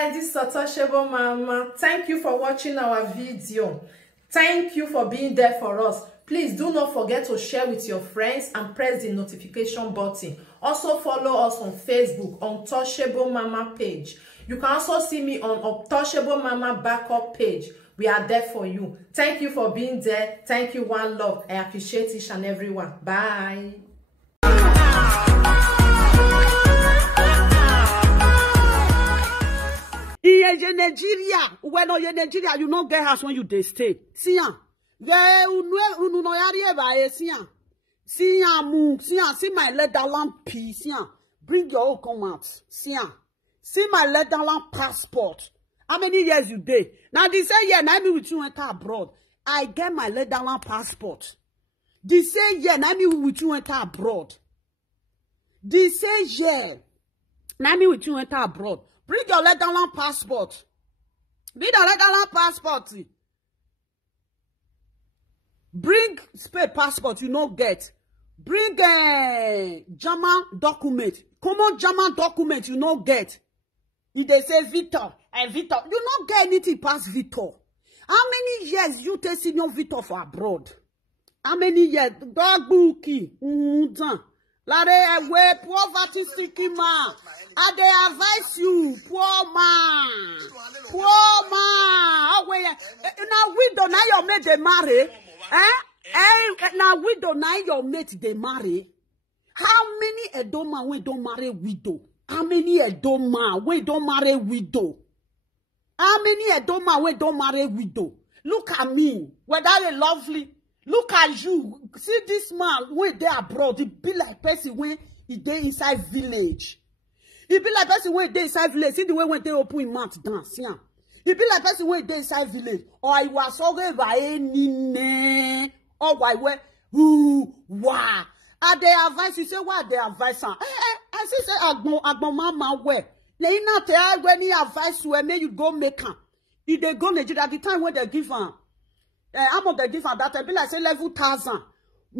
guys, this is Ajebor Mama. Thank you for watching our video. Thank you for being there for us. Please do not forget to share with your friends and press the notification button. Also follow us on Facebook on Ajebor Mama page. You can also see me on Ajebor Mama backup page. We are there for you. Thank you for being there. Thank you, one love. I appreciate each and everyone. Bye. In Nigeria, when you're in Nigeria, you don't get house when you dey stay. See ya. See my leather lamp piece. Bring your own come out. See my leather lamp passport. How many years you dey? Now they say yeah, now me with you enter abroad. I get my leather lamp passport. They say yeah, now me with you enter abroad. They say yeah, now me with you enter abroad. Bring your leather lamp passport. Bring the leather lamp passport. Bring spare passport, you no get. Bring German document. Common German document, you no get. If they say Victor, Victor, you no get anything past Victor. How many years you take senior Victor for abroad? How many years? Dog bookie. Lare we poverty seeking man. I dey advise you, poor man. Poor man. Oh wait, now widow now your mate they marry. Now widow now your mate they marry. How many Edoma we don't marry widow? How many Edoma we don't marry widow? How many Edoma we don't marry widow? Look at me, whether you lovely. Look at you. See this man when they abroad, he be like person when he dey inside village. He be like person when they inside village. See the way when they open his mouth dance. Yeah. He be like person when they inside village. Or I was okay by any or why where who wah. And they advise you say what they advise her. I say agbo mama where. They not tell when he advise you may you go make her. If they go Nigeria at the time when they give her. I'm of the give her that be like say 11,000.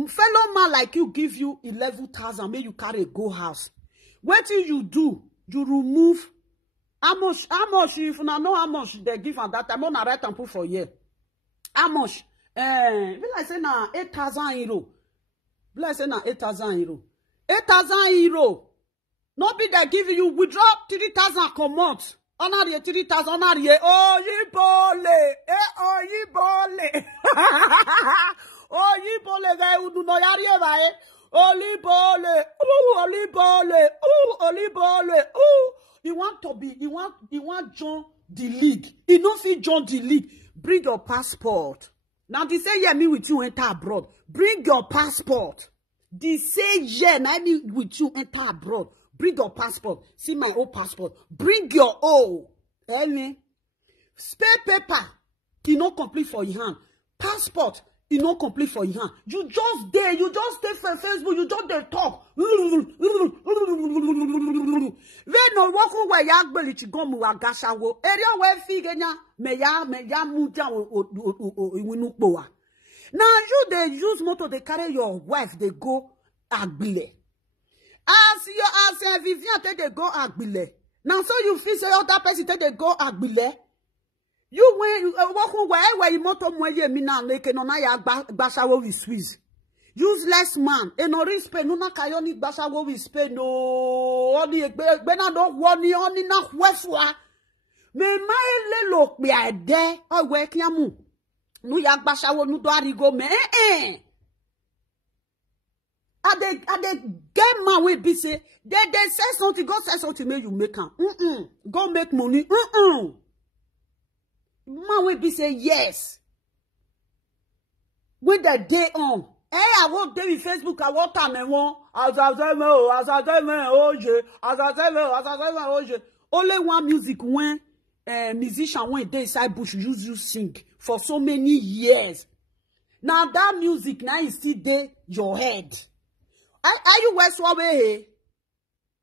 Fellow man like you give you 11,000. May you carry a go house. What do? You remove how much if you know how much they give her that time on a right and put for year. How much? Be like say na 8,000 euro. Be like say na 8,000 euro. 8,000 euro. No be they give you withdraw 3,000 come out. Onari 3,000 onari oyibole oyibole oyibole ga udu no yari e ba olibole olibole he want join the league. He no fit join the league. Bring your passport. Now they say yeah me with you enter abroad. Bring your passport. They say yeah na me with you enter abroad. Bring your passport. See my old passport. Bring your own. Spare paper. It not complete for your hand. Passport. It not complete for your hand. You just there. You just stay for Facebook. You just there talk. When no walk where ya gbeli ti gomu wa gashawo. Area where figenya me ya muja iwinupo wa. Now you they use motor. They carry your wife. They go agbile. As Vivian take they go agbile. Now so you feel say other person take they go agbile. You when walk where you motor moye mi na leke no na ya gbasawo with Swiss. Useless man. E no respect no na kayo ni gbasawo with Spain no. Oni egbe na do woni oni na hwefua. Me mai le lo pe ade o we kiamu. Nu ya gbasawo nu do arigo me I they get man will be say they say something, go say something make you make am. Go make money. Man will be say yes. With the day on. Hey, I won't be with Facebook, I want time and one. As I say, only one music when musician when they inside bush use you sing for so many years. Now that music now is still there your head. Are you West Wawe?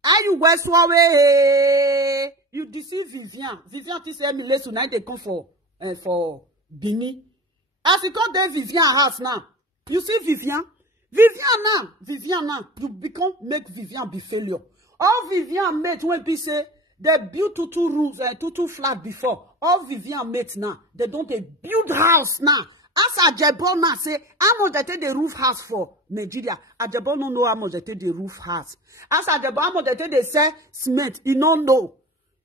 Are you West Wawe? You deceive Vivian. Vivian to say me less tonight they come for Bini. As you come there Vivian house now. You see Vivian now. You become make Vivian be failure. All Vivian mate when be say They build two rooms, two flat before. All Vivian mates now. They don't build house now. As Ajebor now say, how much they take the roof house for Nigeria? Ajebor don't know how much they take the roof house. As Ajebor, how much they take they sell cement? You don't know.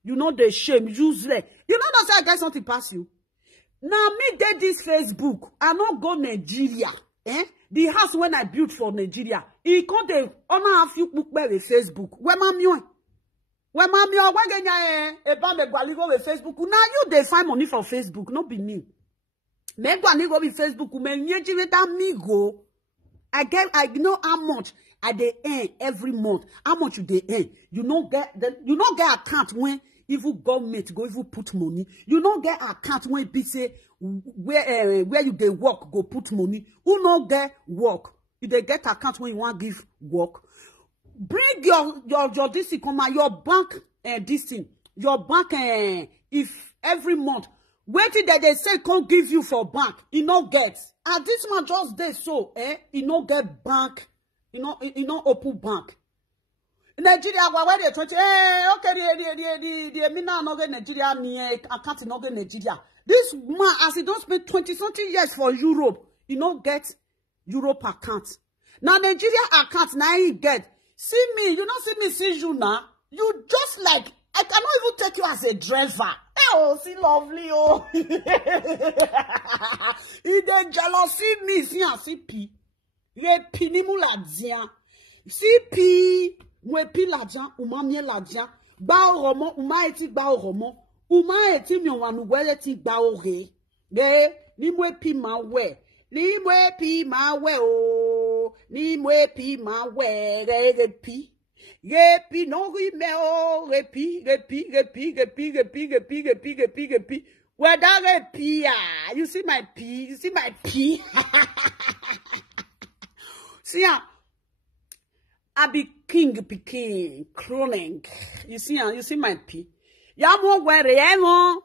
You know the shame, useless. You know that say I get something pass you. Now me did this Facebook. I not go Nigeria. The house when I built for Nigeria, he can't honor a few book by the Facebook. Where mommy? Where mommy? When get go with Facebook. Now you they find money for Facebook, not be me. Me go with Facebook. Me go. I know how much I they earn every month. How much you they earn? You don't get account when even government go even put money. You don't get account when people say where you they work go put money. Who no get work? You they get account when you want give work. Bring your this thing, come on, your bank this thing. Your bank if every month waiting that they say can't give you for bank, you no get. And this man just there so you no get bank, you know open bank. Nigeria, why they 20? Okay, the mina no get Nigeria, me account no get Nigeria. This man, as he don't spend 20-something years for Europe, you no get Europe account. Now Nigeria account, now he get. See me, you don't see me, see you now. You just like, I cannot even take you as a driver. Oh, see lovely, oh. He dey jealousy me, see pi. Ye pi ni mou la diyan. Si pi, mwe pi la diyan, ou ma mye la diyan. Ba o roman, ou ma eti ba o roman. Ou ma eti myon wanou we eti ba o re. Ni mwe pi ma we. Ni mwe pi ma we, oh. Ni mwe pi ma we, re pi. Repi, non rime, oh, repi. Where that repi, ah? You see my pee? You see my pee? See, I be king, cloning. You see my pee? Ya mo where mo?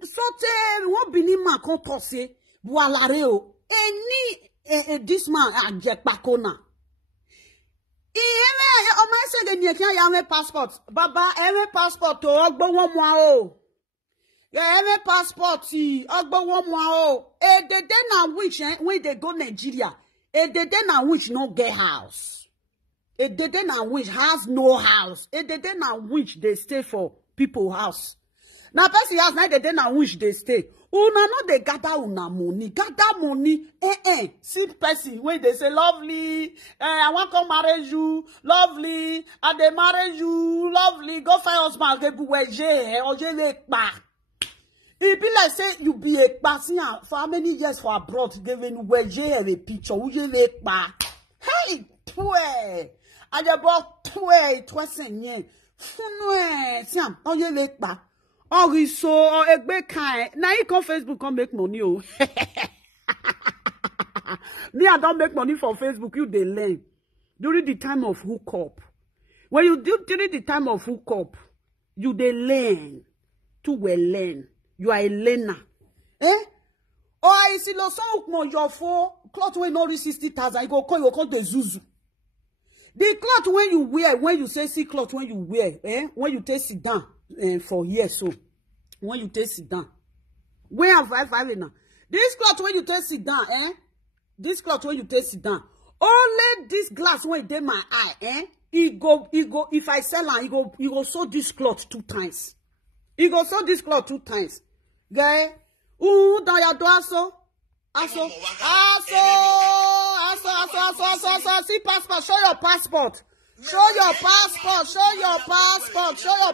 Sote, won bini man kon tose, boalare o. This man a get bakona. Passport. Baba, passport to ogbo won mo o. Ya passport ti ogbo won mo o. E de na which when they go Nigeria. E de na which no get house. E de na which has no house. E de na which they stay for people house. Now person house na de na which they stay. Una no they gather una money. Gather money. See person when they say lovely. I want to marry you. Lovely. And they marry you. Lovely. Go find husband. They be it be like say you be a passing for how many years for abroad giving a picture. Hey, twe. Ajebor twe senye. Funwe. Siam. Oje lek ba. Oh, so egbe kai. Now you come Facebook come make money, oh. Me, I don't make money for Facebook. You they learn during the time of hookup. When you do during the time of hookup, you they learn to well learn. You are a learner, Oh, I see lo so mo your for cloth when no 60,000. You go call the Zuzu. The cloth when you wear, when you say see cloth when you wear, when you take sit down. For years, so when you take sit down, where am I now? This cloth when you take sit down, This cloth when you take sit down, only this glass when they my eye, It go. If I sell it, you go sew this cloth 2 times. You go sew this cloth 2 times, guy. Dans ya do aso. See passport. Show your passport. Show your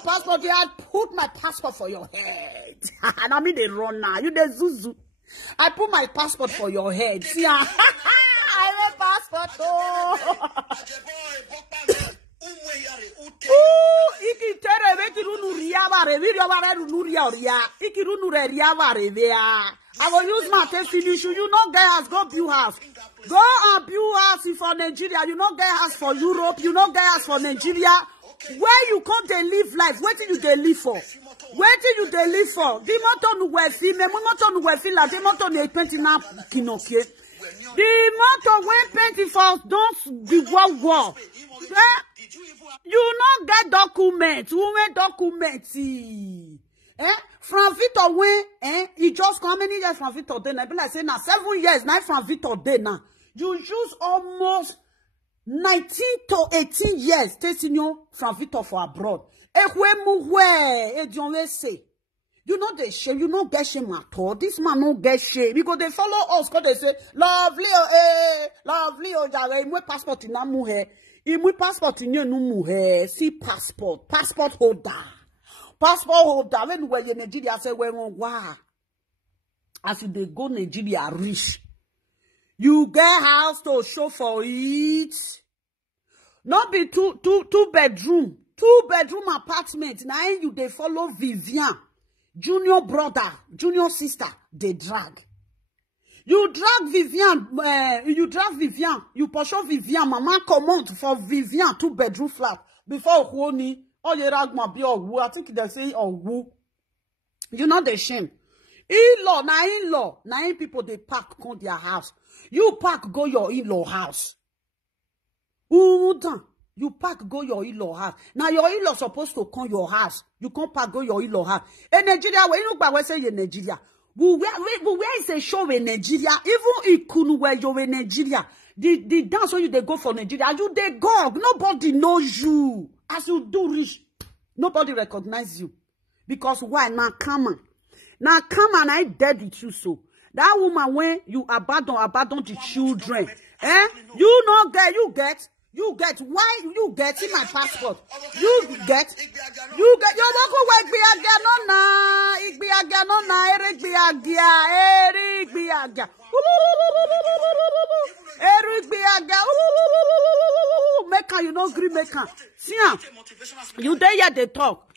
passport. They had put my passport for your head. And I mean they run now. You the Zuzu. I put my passport for your head. See, I have a passport. I will use my tape finish you. You know, guys, go build house. Go and build house for Nigeria. You know, get house for Europe. You know, get house for Nigeria. Where you come, they live life. What do you they live for? Where do you they live for? The motor no wefi, me motor no wefi la. The motor no painting na kinokie. The motor when painting for don't be war. You not get documents. Who made documents? From Victor when he just come, how many years from Victor day? I be like say now 7 years now from Victor day now. You use almost 19 to 18 years testing you from Victor for abroad. You know they shame, you don't get shame at all. This man don't get shame because they follow us because they say, lovely, lovely, my passport in Amuhe. My passport in Amuhe. See passport holder. Passport holder. When we in Nigeria, say, wow. As they go Nigeria rich. You get house to show for it. Not be two bedroom apartment. Now you they follow Vivian. Junior brother, junior sister, they drag. You drag Vivian, you pursue Vivian, mama command for Vivian 2-bedroom flat. Before Honi, oh you rag my be or woo, I think they say or woo. You know the shame. In-law, na people they pack come their house. You pack go your in-law house. You pack go your in-law house. Now your in-law supposed to come your house. You can't pack go your in-law house. In Nigeria, when you look back, we say in Nigeria. Where is a show in Nigeria? Even Ikunu where you're in Nigeria. The dance when you they go for Nigeria, you they go. Nobody knows you. As you do rich, nobody recognize you. Because why? Now come on, I dead with you so. That woman when you abandon the children. You get why you get in my passport. You get your local white Mecca, you know green Mecca. See, you there yet they talk.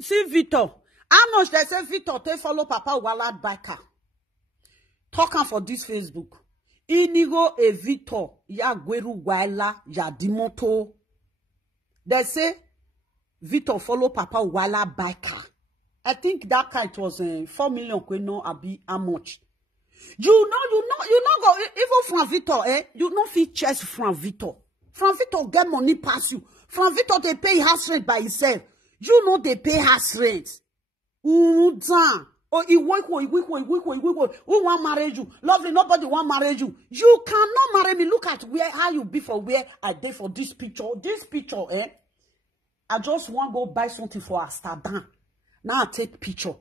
See Victor. How much they say Victor they follow Papa Walad Baka. Talking for this Facebook. Inigo e Victor ya gweru wala ya dimoto. They say Victor follow Papa Wala Baka. I think that kite was 4 million kweno abi how much. You know go even from Victor you know fit chest from Victor. From Victor get money pass you. From Victor they pay house rent by himself. You know they pay house rent. Damn. Oh, who want marry you? Lovely, nobody want marry you. You cannot marry me. Look at how you be for where I did for this picture. This picture, I just want to go buy something for Amsterdam. Now I take picture.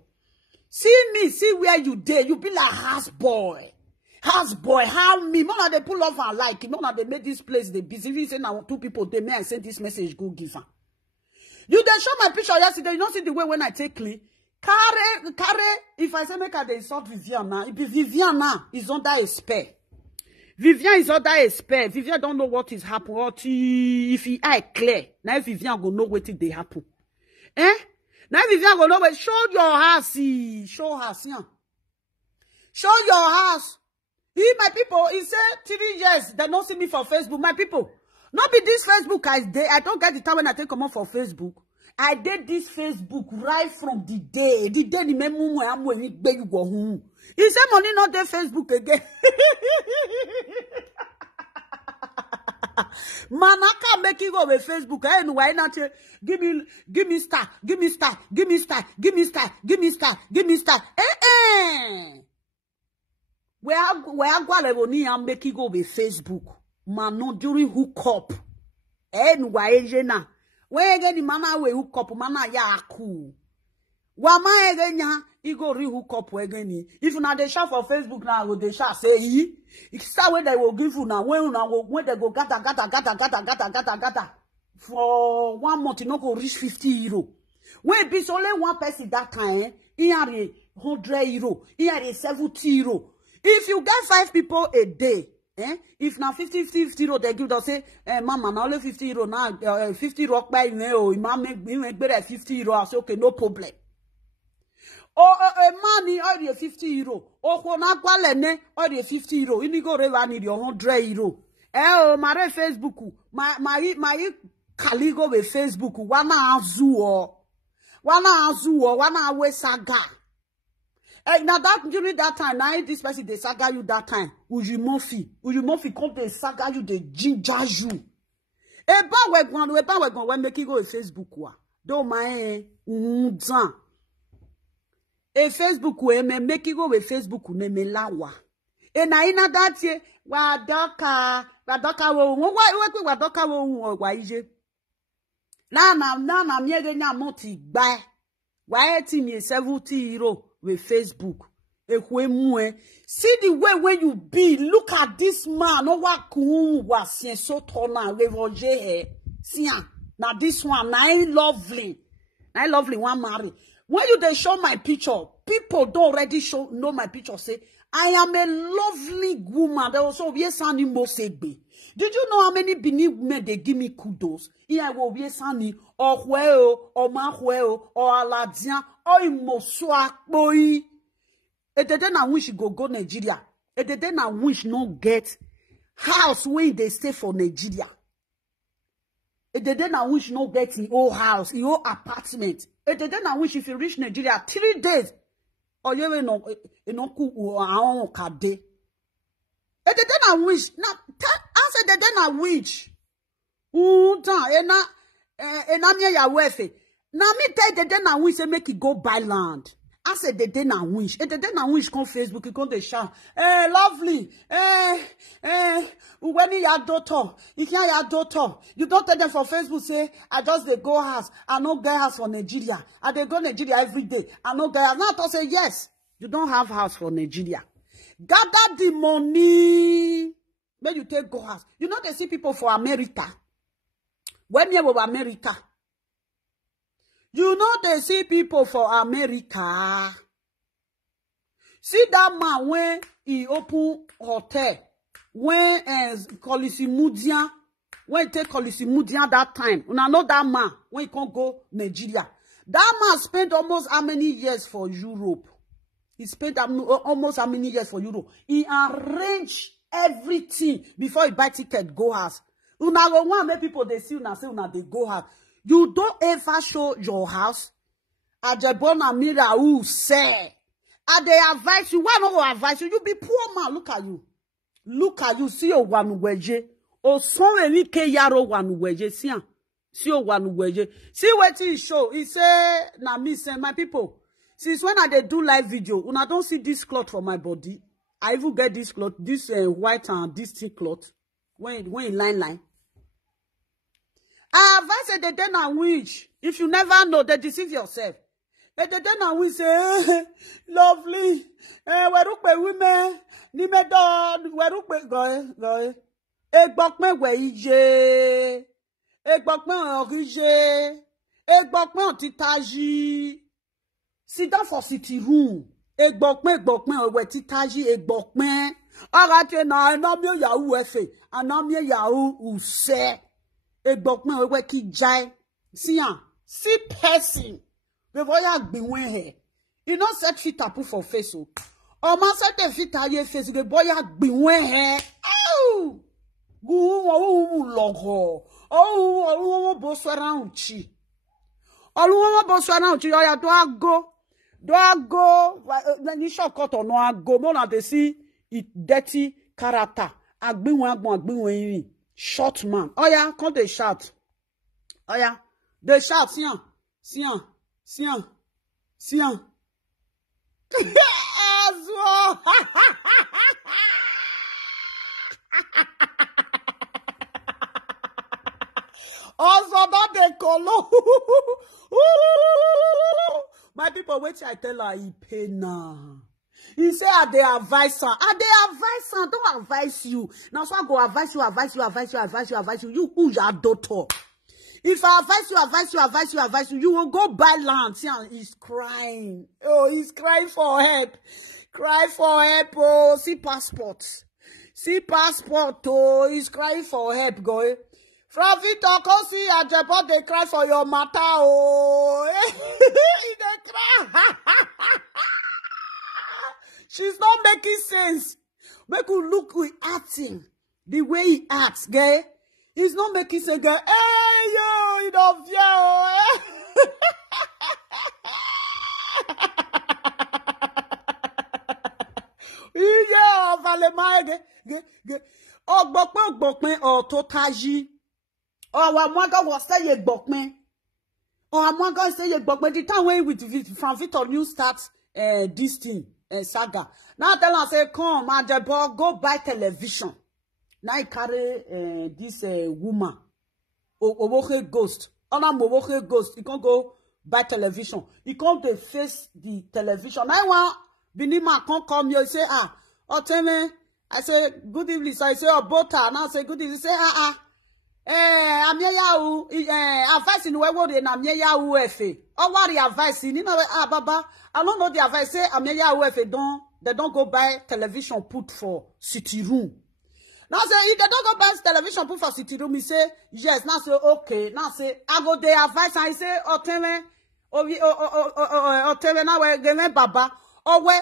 See me, see where you did. You be like house boy. House boy, how me? None of they pull off and like. None of they made this place they busy. If you say now 2 people, they may I send this message, go give her. You they show my picture yesterday. You don't see the way when I take clean. Carry, if I say make her they insult Vivian now, if Vivian now is under a spare. Vivian is under a spare. Vivian don't know what is happening. Or if he eye clear, now Vivian go know what they happen. Now Vivian go know what. Show your house, show house, yeah. Show your house. My people, he said 3 years they don't see me for Facebook. My people, not be this Facebook I don't get the time when I take come on for Facebook. I did this Facebook right from the day the memu am when it beg you go home. He said money not there Facebook again. Man, I can't make it go with Facebook. Why not? Give me star. Where I go and make it go with Facebook. Man, not during hook up. Why Jena? Where again the mana we hook up mana ya cool. Wama again ya he go re hook up again. If na they share for Facebook now go they share say it's start when they will give you now when they go gata for 1 month you no go reach 50 euro. When be only one person that time he had 100 euro, he had 70 euro. If you get 5 people a day. If now 50 euro they give us say, mama, now only 50 euro now, 50 rock by you, make better 50 euro. I say, okay, no problem. Money already 50 euro. Na gwalene already 50 euro. You go reva need your 100 euro. My Facebook, my kaligo with Facebook, wana we saga. Now that during that time, now this person they saga you that time. Uji Mofi come they saga you, they ginger you. we make it go a Facebook wa. Do my nzan. A Facebook we make it go a Facebook ne me lawa. E na ina that ye wadoka wo wadoka wo wa ije. Na miege nya moti gba. Wa eti mi 70 euro with Facebook. See the way when you be. Look at this man. No wa kun wa sien so tona we roje he. Sian. Now this one, now lovely. Now lovely one marry. When you they show my picture, people don't already know my picture. Say I am a lovely woman. They also be sani mosegbe. Did you know how many Benin women they give me kudos? Here will be sani or hueo or mahueo or aladian or imosua boy. E de den I wish go Nigeria. E de den I wish no get house where they stay for Nigeria. E de den I wish no get in old house, in old apartment. E de den I wish if you reach Nigeria 3 days, or you know ku aon kade. E de den I wish na answer de den I wish. Ena me ya wefe. Na me tell de den I wish say make it go buy land. I said the day na wish. The day na wish come Facebook, you come to shout. Lovely. When your daughter, if you your daughter, you don't tell them for Facebook say, I just they go house. I no get house for Nigeria. I they go Nigeria every day. I no get house. Now to say yes, you don't have house for Nigeria. Gather the money. When you take go house, you know they see people for America. When you were America. You know they see people for America. See that man when he open hotel, when Colisimudian, when he take Colisimudian that time. Una know that man when he can't go Nigeria. That man spent almost how many years for Europe? He spent almost how many years for Europe? He arranged everything before he buy ticket go house. Una go one make people they see una say una they go house. You don't ever show your house. Ajebor na mira who say. And they advise you. Why not advise you? You be poor man. Look at you. Look at you. See o wanu weje. O son ni ke yaro wanu weje. See o wanu weje. See what he show. He say, na me say, my people. Since when I dey do live video, una don't see this cloth for my body. I even get this cloth, this white and this thick cloth. When in line. I advise the den and witch. If you never know, they deceive yourself. The den and witch say, lovely. Werukpe women. Ni me don. Werukpe go. Egbokme we ije. Egbokme orije. Egbokme otitaji. Sit down for city room. Egbokme we titaji egbokme. Arate na anamye yahu efe. Anamye yahu use. Egbokme we ki jai. See person. Before ya gbiwen he. You not set fit tapu for face o. O man set the fit aye face. The boy ya gbiwen he. Ow! Gu logo. Oh, bo swara uchi. Oluwo bo swara uchi. Oya do ago. When you shortcut or no ago. More than they see it dirty character. Agbiwen yin. Short man. Oh yeah, come they shout. Oh yeah, they shout. Sian. As well. Also that they call. My people, wait I tell her he pay now. He say, I dey advise her. Don't advise you. Now, so I go advise you. You who your daughter. If I advise you, you will go buy land. See, he's crying. Oh, he's crying for help. Cry for help. Oh, see passport. Oh, he's crying for help, boy. From Victor, come see Ajebor, they cry for your matter. Oh, they cry. She's not making sense. Make you look with acting. The way he acts, gay. He's not making sense, gay. Hey, yo, you don't fear, yeah, Valemaide. Ogbokme, or totaji. our mother was say ye bokme. Or mother say ye bokme. The time when with from Victor New starts this thing saga. Now tell us say come Ajebor go buy television. Now he carry this woman. Owoke ghost. Ona Mowoke ghost. He can't go buy television. He can't face the television. I want Binima can't come here. Say oh tell me. I say good evening. So I say bota. Now I say good evening. Say amyeyahu advice in where would na amyeyahu efe. Oh what the advice in baba. I don't know the advice. Say amyeyahu efe they don't go buy television put for city room. Now say if they don't go buy television put for city room, he say yes. Now say okay. Now say I go the advice and I say tell me now we give baba. Or where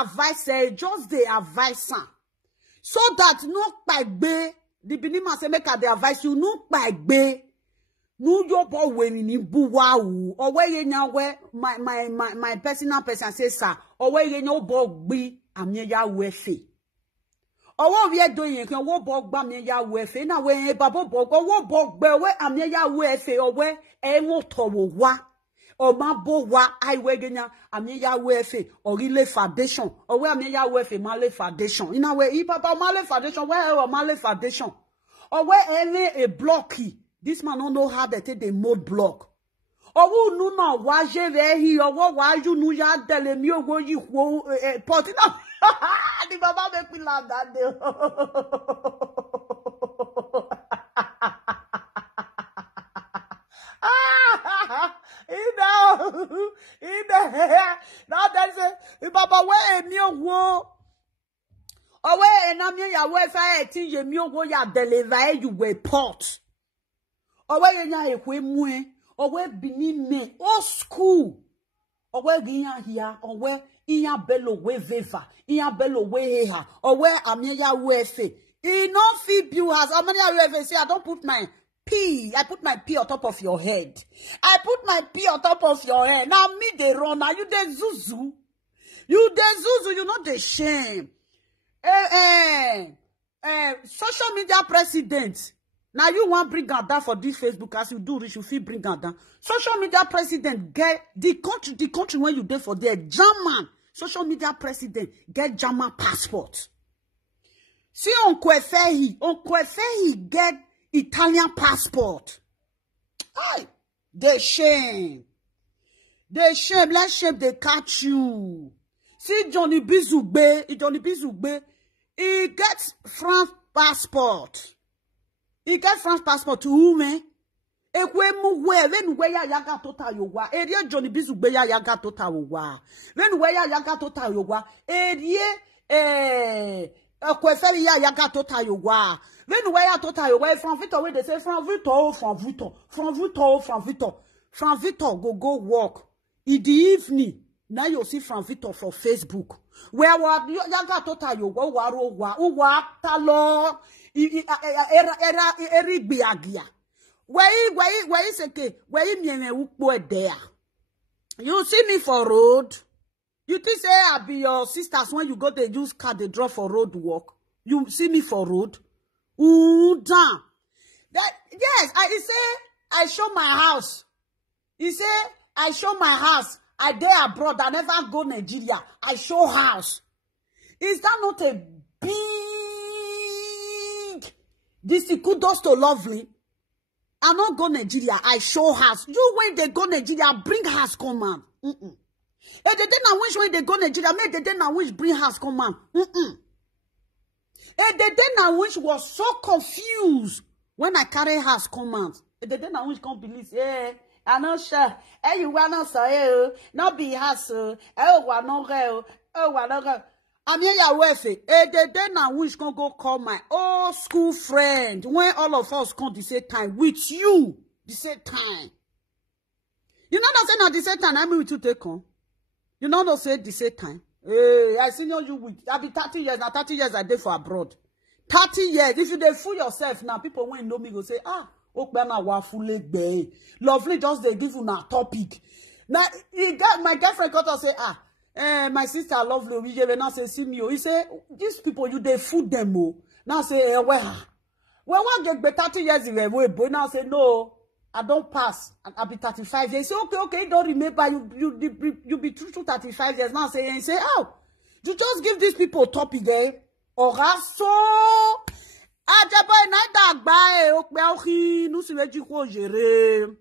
advice say just the advice. So that no pagbe, the binima say make the advice you no pagbe, no your boy when in buwa or where you know where my personal person says sir, or where you know bog be amya wefe. Or what we are doing, you can walk bog bamya wefe, now where babo bog or what bog be where amya wefe or where a motor wa. Or mabo wa I wegenya amya wefe or ile foundation or where amya wefe male foundation. In a way, if papa male foundation, where or male foundation or where any a blocky. This man don't know how they take the mode block. Or who no no why he or what why you know ya tell me go you pot it up. The baba make me laugh that day. Now that's it. Papa, where me wo? Oh, where na me ya we fa eti ye mi wo ya deliver you we pot. Oh, where ya ekwe mu? Oh, where bini me? Oh, school. Oh, where ginya here? Oh, where iya bello we veva? Iya bello we ha? Oh, where ameya we fe? E no fit you has ameya we say I don't put my P. I put my P on top of your head. I put my P on top of your head. Now me they run. Now you they zuzu. You they zuzu. You not the shame. Social media president. Now you want bring her down for this Facebook as you do this. You feel bring her down. Social media president get the country when you there for there. German social media president get German passport. See on Kwefehi get Italian passport. Aye, they shame. They shame. Let's shame they catch you. See Johnny Bizugbe, he gets France passport. He gets France passport to whom? Ekwe mu we ven we ya yaga tota yowa. Eri Johnny Bizugbe ya yaga tota yowa. Ven we ya yaga tota yowa. Eri Kweferi ya yaga tota yowa. When we are total away from Victor, where they say from Victor go walk in the evening. Now you see from Victor for Facebook. Where what you got total you go wa talo eri biagia. Where is okay? Where you there? You see me for road. You think say I be your sisters when you go to use car they draw for road walk. You see me for road. Ooh, damn. That yes, he say I show my house. He say I show my house. I there abroad. I never go Nigeria. I show house. Is that not a big? This is kudos to lovely. I not go Nigeria. I show house. You when they go Nigeria, bring house command. If they didn't wish when they go Nigeria, make they didn't wish bring house command. And the then which was so confused when I carry house commands. And the then which can't believe, I know sure. You wanna say, not be house, no I'm here with it. And the then which can go call my old school friend when all of us come the same time with you, the same time. You know that saying at the same time, I'm with you take on. You know that say the same time. Hey, I seen you with. I be 30 years now. 30 years I did for abroad. 30 years. If you dey fool yourself now, people when know me go say, lovely. Just they give you a topic. Now my girlfriend got to say, my sister lovely. We now say see me. He say these people you they fool them. Now say where When one get 30 years in a boy now say no, I don't pass. I'll be 35 years. Say okay, don't remember you be true to 35 years now. Say oh, you just give these people topic there. Or so Ajebor na dagba o pe oki nu si meji ko jere.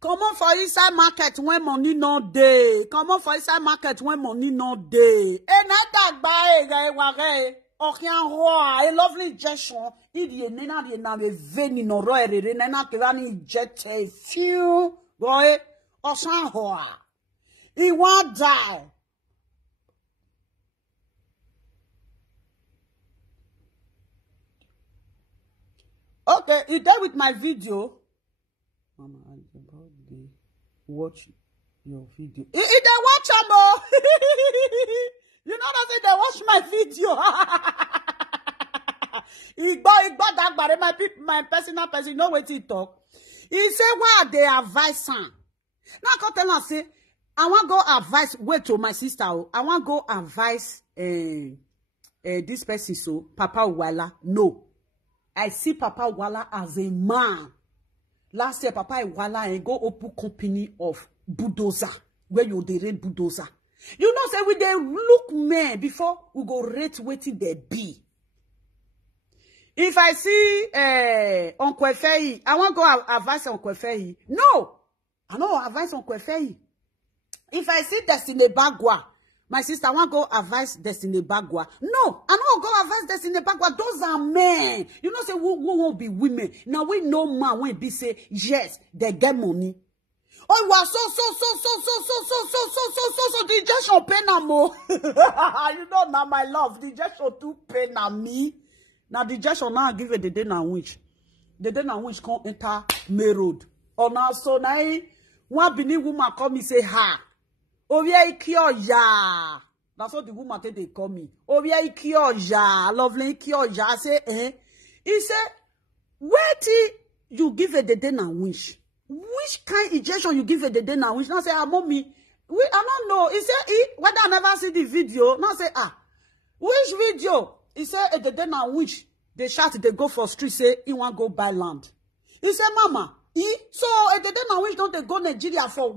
Come on for inside market when money no dey. Come on for inside market when money no dey. Na dagba ga wa re. Okian roa, a lovely gesture. Idi nena di na me veni no ro erere nena ke vani jet a few boy osan hoa. He won't die. Okay, you done with my video. Mama, I'm about to watch your video. They watch am. You know that they watch my video. Igbo that but my personal person, you know what he talk. He say why they advise him. Now I can tell her say, I want go advise wait to my sister. I want go advise this person so Papa Wala. No. I see Papa Wala as a man. Last year, Papa Wala go open company of bulldozer where you dey rate bulldozer. You know, say we dey look men before we go rate waiting they be. If I see Uncle Efeyi, I want go advise Uncle Efeyi. No, I don't advise Uncle Efeyi. If I see Destiny Bagwa, my sister, I want go advise Destiny Bagwa. No, I don't go advise Destiny Bagwa. Those are men. You know, say who won't be women. Now we know man when be say yes, they get money. Oh, you are so the gesture pay na mo. You know now my love, the gesture too pay na me. Now the gesture now give it the day na which. The day na which come enter May Road. Oh now so now one bini woman come me say ha. Ovia ikio ya. That's what the woman they call me. Ovia ikio ya. Lovely ikio ya. I say He said, wait you give it the day na which. Which kind injection you give it the day now? Which now say, mommy, I don't know. He said, whether I never see the video. Now say, which video? He said, the day now which they shout, they go for street, say, he want go buy land. He said, mama, so the day now which don't they go Nigeria for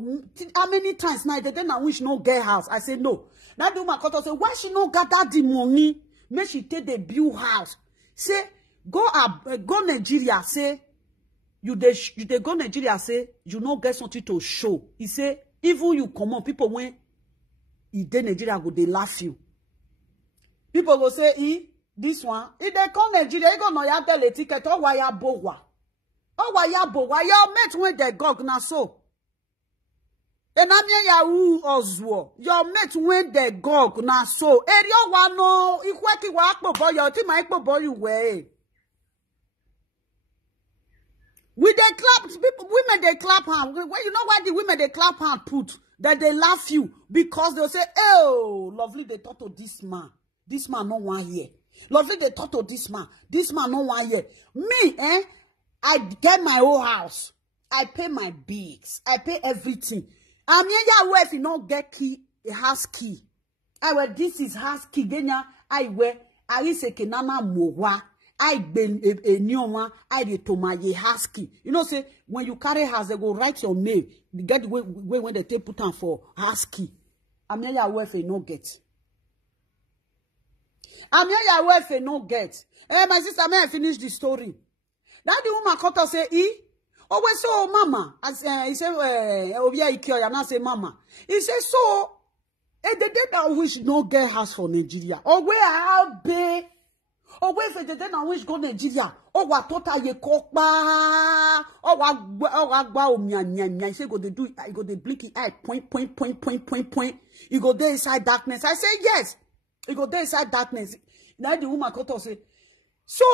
how many times now? The day now which no get house. I say, no. That woman cut say, why she no gather the money? Make she take the build house. Say, go Nigeria, say, you they go Nigeria say you no get something to show. He say even you come on people when he dey Nigeria go they laugh you. People go say this one if they come Nigeria you go no ya tell a ticket or why bowa. Oh why bowa your mate when they go na so. And I'm ya who ozwo. Your mate when they go na so. Area one no ikweki wa akpo boy your team akpo boy you way. We they clap people, women they clap hand. You know why the women they clap hand put that they laugh you because they'll say, oh, lovely they talk to this man. This man no one here. Lovely they talk to this man no one here. Me, I get my own house. I pay my bills. I pay everything. I'm here if you don't get key, a house key. I wear this is house key. Then I wear I say kenana mowa. I been a new one. I did to my husky. You know, say when you carry house, they go write your name. You get when they take put on for husky. I'm here your wife no get. I'm here your wife no get. Hey, my sister, may I finish the story? That the woman cut say, oh, we so mama. As he said, Obia Ikio, and I say mama. He said so. The data which no get house for Nigeria. Oh, where I be. Oh, wait for the day now which go Nigeria. Oh, what total ye kokba. Oh, what gba omianya. He say go they do it. He go they blink it eye. Point. He go there inside darkness. I say yes. He go there inside darkness. Now the woman cut say. So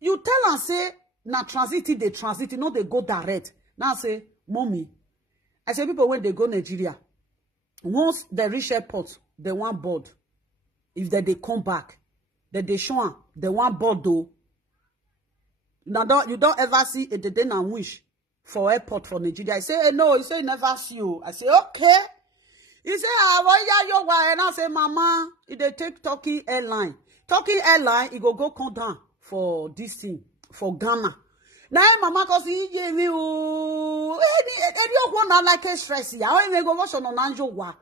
you tell her say na transit they transit. No they go direct. Now say mommy. I say people when they go Nigeria. Once they reach airport, they want board. If they come back. That they show they want Bordeaux. Now you don't ever see a day and wish for airport for Nigeria. I say, no, he say he never see you. I say, okay. He say, you and I say, mama, if they take Turkey airline. Turkey airline, he go come down for this thing for Ghana. Now mama cause he gave me any like a stress. I even go watch on Anjo wa.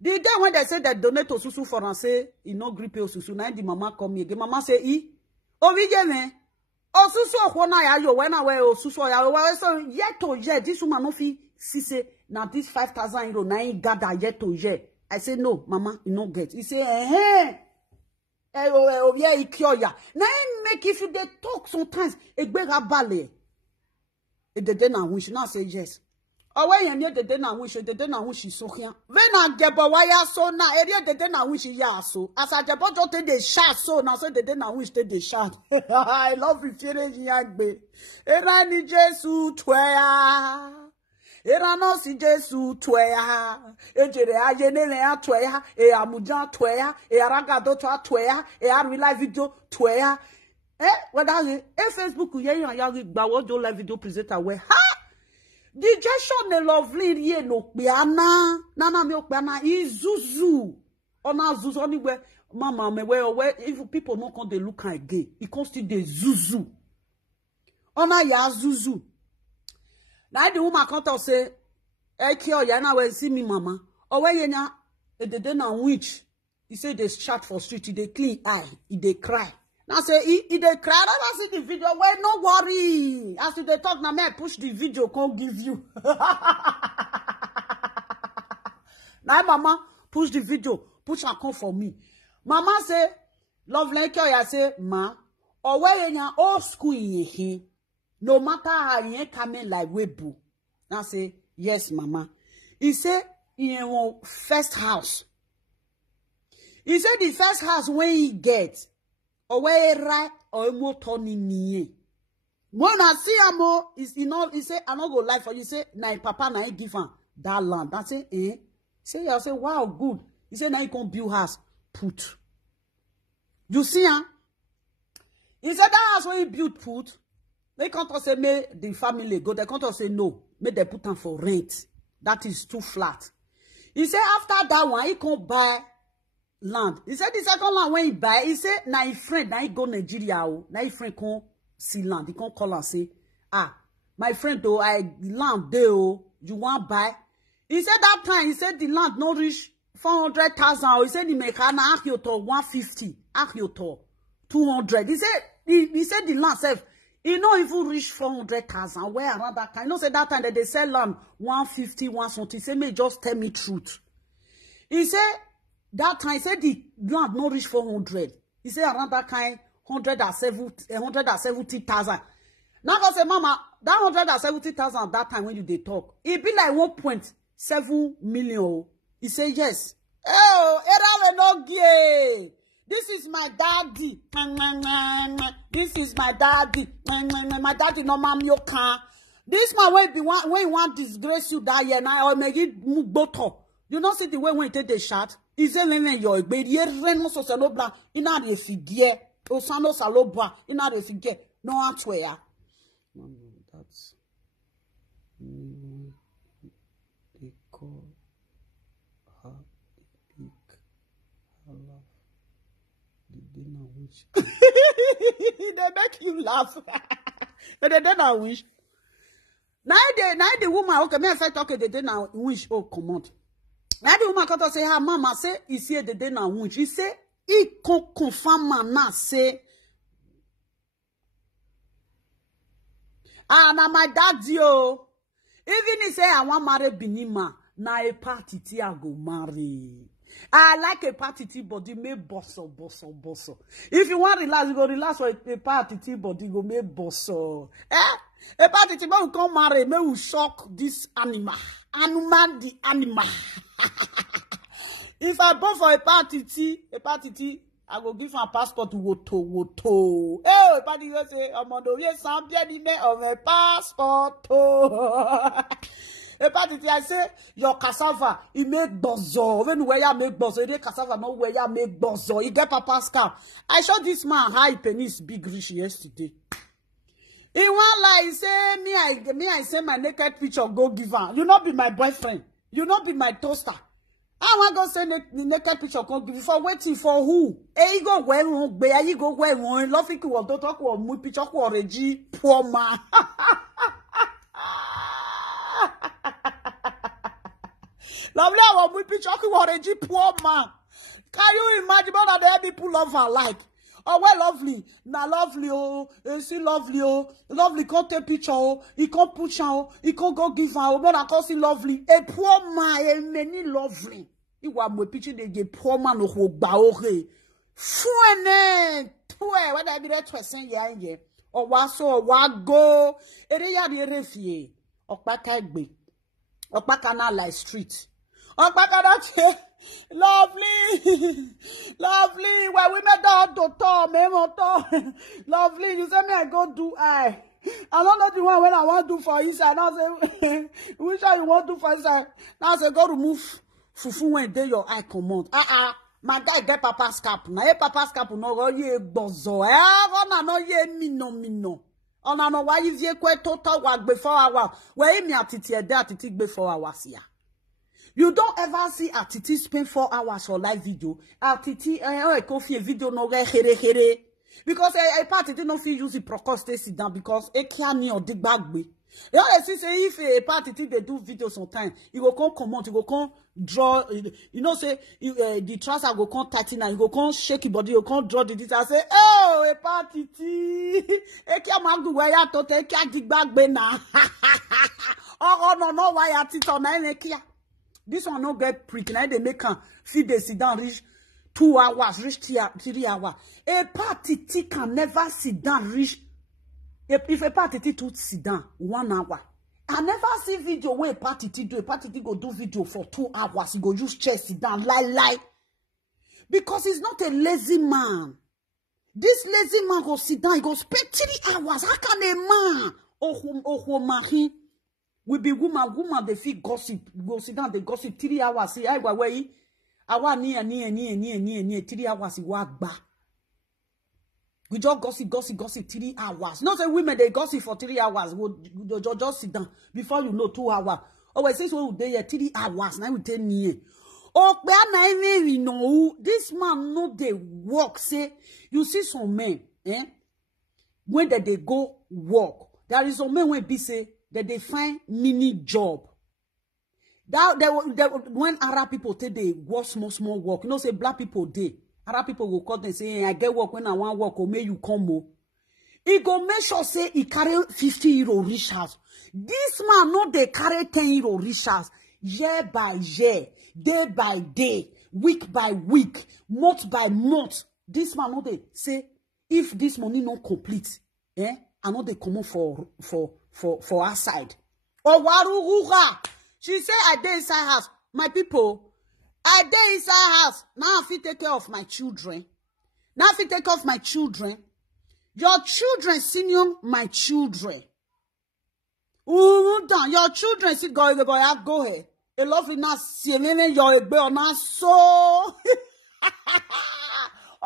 The day when they say that donate to Susu for and say he no grip o Susu. Now the mama come here. Mama say oh we get me. Oh Susu o na ya yo when I wear Susu ya so yet to yet this woman no fi see say now this 5,000 euro now he gather yet to yet. I say no mama you no get. He say yeah, he cure ya. Now make if you they talk sometimes, it beg a ballet. If they didn't wish, now say yes. Oh, when you need the dinner wish, the dinner wish is so here. When I get a wire so now, area the dinner wish is ya so. As I get about to the shot so now, so the dinner wish the shot. I love you, feeling young baby. And I need Jesus to era no si Jesu twea ejere ajenele ya twea amuja twea aragado twea real life video twea whether Facebook ye ya gba wo do live video presenter we ha the gesture ne lovely ye no pe ana nana me pe ana izuzu ona zuzu anywhere mama me where if people no come dey look again e come still dey zuzu ona ya zuzu. Now the woman can't say, "Hey, Kyo, you know see me, mama." Or when you know, the day na witch, he say they chat for street, they clean eye, they cry. Now say he they cry. I see the video. Well, no worry. As they talk, now me push the video, can't give you. Now mama push the video, push and come for me. Mama say, "Love like Kyo, I say, ma." Or when you know old school in here. No matter how you coming like webu. Now say, yes, mama. He said, in your first house. He said the first house when he gets, or where he right, or more turning me. When I see amo, he said, I'm not go lie for you. He said, nah, papa, nah, give him that land. I say, eh? Say, I say, wow, good. He said, now you can build house. Put. You see, huh? He said, that house when he built put. They can't say, may the family go. They can't say, no. May they put them for rent. That is too flat. He said, after that one, he can't buy land. He said, the second land, when he buy, he said, now his friend, now he go Nigeria. Now his friend can't see land. He can't call and say, ah, my friend, though, I land there, you want buy? He said, that time, he said, the land not reach 400,000. He said, he make an Akioto 150, Akioto 200. He said, the land self. He no even reach 400,000. Where around that time? You know, say that time that they sell land 150, 1something. He said, may just tell me truth. He said, that time, he said the land no reach 400. He said, around that kind, 170,000. Now, I say, mama, that 170,000 at that time when you they talk, it be like 1.7 million. He said, yes. Oh, era no gay. This is my daddy. This is my daddy. My daddy no mam yo can. This man when you want disgrace you that year now or make it muboto. You not see the way when you take the shot. Is it when you're baby reno so salobra in a figure. Osano salobra in a figure. No answer. No, that's they call her big hello. They not wish. They make you laugh. But they don't wish. Now the woman, okay, me say talk they don't wish. Oh, come on. Now the woman come to say, her mama say, he say they don't wish. He say, he can confirm now say, ah, na my daddy oh. Even he say I want marry Binima, na a party I go marry. I like a party tea body, me bosso. If you want relax, you go relax for a party tea body, go me bosso. A party tea body come marry, me will shock this animal. Animal the animal. If I go for a party tea, I go give her passport to Wortoworto. Eh, a party will say, I'm on the way, some bien of a passport. I say, your cassava, it make bozo. When where you make bozo, the cassava, no where you make bozo. You get Papa's car. I saw this man high penis big rich yesterday. He want like say, me, I say my naked picture, go give her. You not be my boyfriend. You not be my toaster. I want go send the naked picture come give for waiting for who? You go where wrong, be you go where wrong. Love you will don't talk about my picture ko already poor man. Lovely our my picture ko already poor man. Can you imagine what the people love her like? Oh well, lovely. Now lovely oh, see lovely oh, lovely can't take picture oh, he can't push out, he can't go give her oh, but I can't see lovely. A poor man, a many lovely. You want my picture de poor man who baore. Fuene, tue, when I be there to send ya or waso, wago, ere the refie, or bakagbe, or bakanala street, or bakanache. Lovely, lovely. Well, we met down to talk, memo. Lovely, you say me I go do I don't know the one when I want to do for inside. Now say, which one you want to do for inside? Now say go remove fufu when they your eye command. My guy get papa's cap. Now ye papa's cap no go ye bozo. Ona no ye mino. Ona no why you ye kwe total work before hour. Where me atiti e de atiti before hours here. You don't ever see Atiti spend 4 hours for live video. Atiti, coffee video no here. Because a party no feel use the procrastinate sit down because a can't or dig back way. You know, say if a party they do videos sometimes, you go come out, you go come draw, you know, say the trouser go come tighten and you go come shake your body, you come draw the details. Say, oh, a party, a can't mangu where you to take a dig back way now. Oh, no, why at it on any kia. This one no get pretty. Now they make a feed they sit down reach 2 hours, reach 3 hours. A party can never sit down reach. If a party to sit down 1 hour, I never see video where a party do. A party go do video for 2 hours. He go use chair sit down lie. Because he's not a lazy man. This lazy man go sit down. He go spend 3 hours. How can a man? Oh, man. We be woman, they feel gossip. Go sit down, they gossip 3 hours. See, I go away. Awa near 3 hours. Walk back. We just gossip 3 hours. Not say women they gossip for 3 hours. We just sit down before you know 2 hours. Oh, I say so they 3 hours. Now we tell me. Oh, we know this man know they work. Say you see some men, when they go work, there is some men when be say. That they find mini job. When Arab people take they work small work, you know, say black people they Arab people will call them say, hey, I get work when I want work, or may you come more. He go make sure say he carry 50 euro rich house. This man no they carry 10 euro rich house. Year by year, day by day, week by week, month by month. This man no they say if this money not complete, I know they come for our side. Oh, she said, I dey inside house. My people, I dey inside house. Now I fit take care of my children. Now I fit take care of my children. Your children, senior, my children. Your children, see, go ahead. A lovely nice, your bell, not so.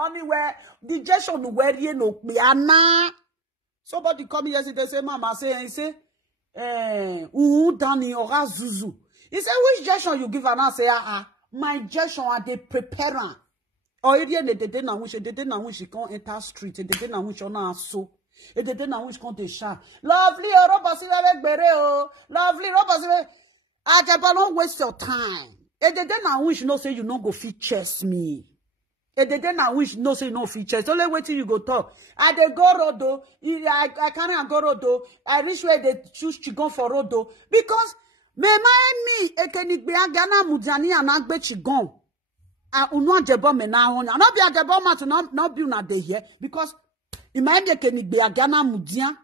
Anywhere, the gesture no where you know, me somebody come yesterday say, Mama, say, Danny or Zuzu. He said, which gesture you give? And I say, my gesture are they preparing. Or if they didn't know which she can't enter street, they didn't know which on so. They didn't know which can't shine. Lovely, lovely, Ajebor, don't waste your time. They didn't know which no say you no go fit chest me. And then I wish no say no features. Only wait till you go talk. I dey go rodo. I can't go rodo. I reach where they choose chigon for rodo. Because me ekenik be agana mudani anagbe chigon. Unwa Ajebor me na honya. No be Ajebor ma to no be una dey here. Because imagine ekenik be agana mudia.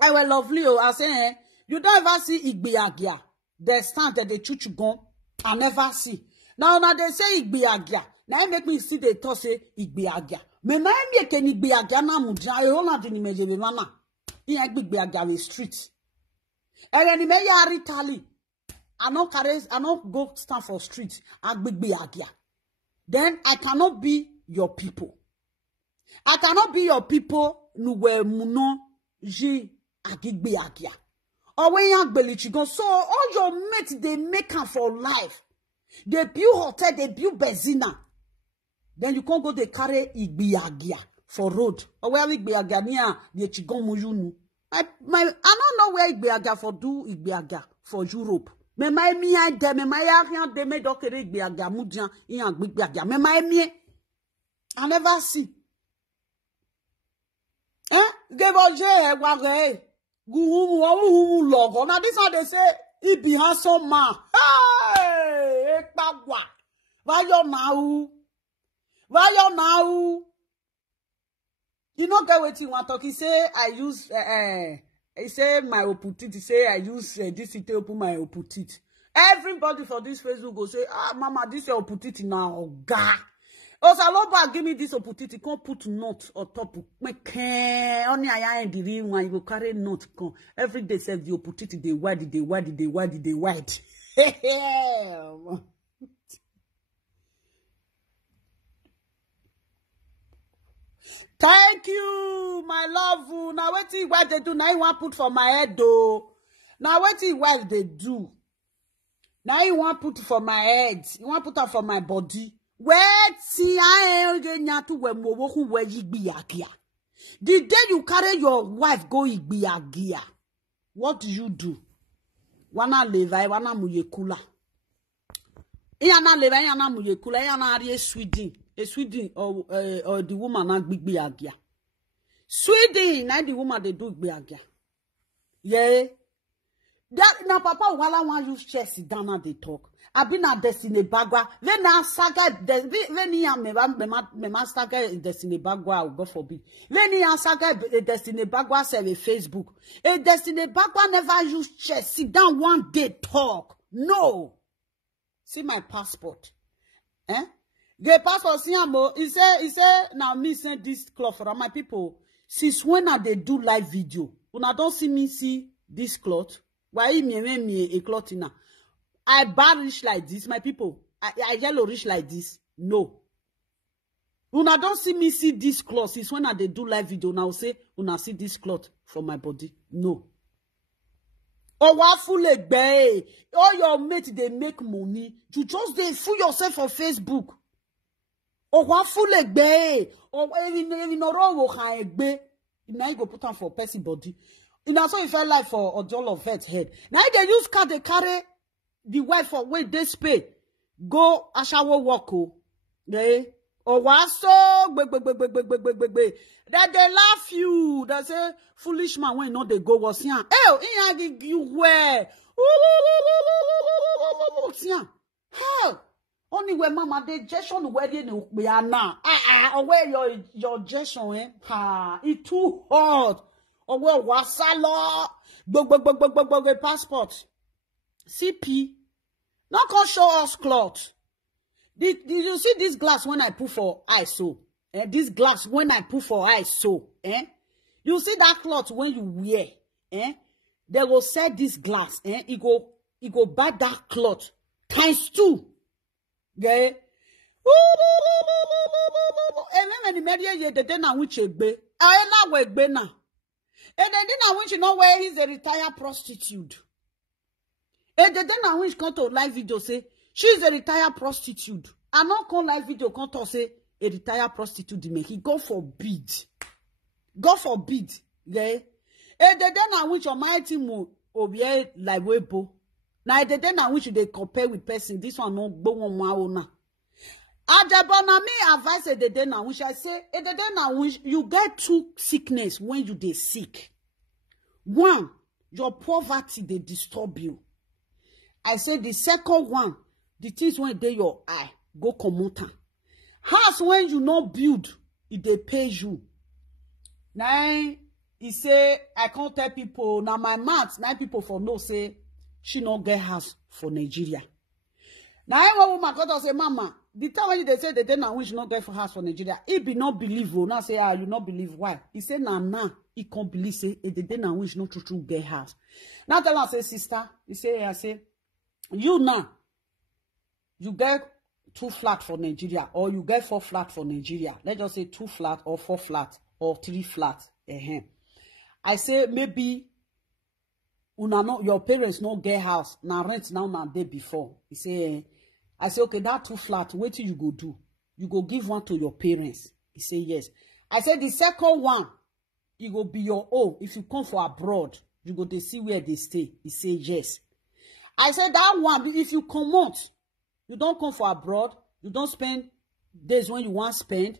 I will lovely oh. I say you don't ever see igbe agia. They stand that they choose chigon. I never see. Now they say igbe agia. Now make me see the toss igbe agia. Me na me ke ni igbe agia na mudia e hola di ni mejebe mama. Iyan igbe agia we street. Ere ni me yari tali. I no go stand for street igbe agia. Then I cannot be your people. I cannot be your people nuwe muno ji agigbe agia. Or when you gbeli chigon so all your mates they make am for life. They build hotel, they build benzina. Then you can't go they carry igbiagia for road. Or where igbiagia near the Chigomuyunu. I don't know where igbiagia for do igbiagia for Europe. Me my me I de me my area de me dokere igbiagia mudia in igbiagia. Me my me I never see. Give us wage. Guhu logo. Now this how they say it be handsome man. Hey, ekpagwa. Why you now? You know get what you want talk. He say I use he say my oputit. He say I use this to open my oputit. Everybody for this Facebook go say, mama, this your oputit now, ga. Osaloba give me this opportunity. Can't put note on top. Only I am the real one. You go carry note. Every day says the opportunity. They wide. Thank you, my love. Now what you what they do? Now you want put for my head though. Now what you what they do? Now you want put for my head. You want put up for my body. The day you carry your wife go igbiagia, what do? Wana leva, wana muyekula. Iyana leva, iyana muyekula, iyana ari Sweden. Sweden or the woman na igbiagia. Sweden na the woman they do igbiagia. Yeah. That na papa wala wan use chest down at the talk. I've been at Destiny Bagua. Then I saga when he am me saga Destiny Bagua, God forbid. When he am saga Destiny Bagua say Facebook. A Destiny Bagua never use chest. Sit down one day talk. No. See my passport. The passport see amo. He say now me send this cloth for my people. Since when are they do live video? When I don't see me see this cloth. Why me a cloth in? I bar rich like this, my people. I yellow rich like this. No. Una don't see me see this cloth. It's when I they do live video. Now say, una see this cloth from my body. No. Oh, what fool be? All your mates they make money. You just they fool yourself on Facebook. Oh, what fool be? Oh, even no wrong be. Now you go put on for person body. And also if I like for Ojol of vet head. Now they use car they carry the wife for wait they pay. Go ashawo woko. They or waso that they laugh you. They say foolish man when not they go was here. Eh, you wear. Hell. Only when mama they gestion wedding we are now. Where your gestion it too hot. Or well, wasalo, the passport. CP, not gonna show us cloth. Did you see this glass when I put for ISO? This glass when I put for ISO, You see that cloth when you wear, They will sell this glass, It go buy that cloth ×2, yeah. And then the media the day now which be, I na we be na. And then I wish you know where he's a retired prostitute. And then I wish come to live video say she's a retired prostitute. I not come live video come to say a retired prostitute the make. God forbid. God forbid. Yeah. And then I wish your mighty mo obie like webo. Now then I wish they compare with person. This one no go on my own. Ajebor na me advice the day now which I say the day now which you get two sickness when you dey sick. One, your poverty they disturb you. I say the second one, the things when they your eye go commuter. House when you not build, it they pay you. Now he say I can't tell people now my maths 9 people for no say she not get house for Nigeria. Now one woman got say mama. The time when they say the day now we should not get for house for Nigeria, he be not believe. Now say, you not believe why? He say, nah, he can't believe. Say, the day now we should not true get house. Now tell her, say, sister, he say, I say, you now, you get 2 flat for Nigeria, or you get 4 flat for Nigeria. Let's just say 2 flat, or 4 flat, or 3 flat. I say, maybe, your parents not get house, now rent now day before. He say, I say, okay, that 2 flat, what you go do? You go give one to your parents. He say, yes. I said, the second one, it go be your own. If you come for abroad, you go to see where they stay. He say, yes. I said, that one, if you come out, you don't come for abroad, you don't spend days when you want to spend.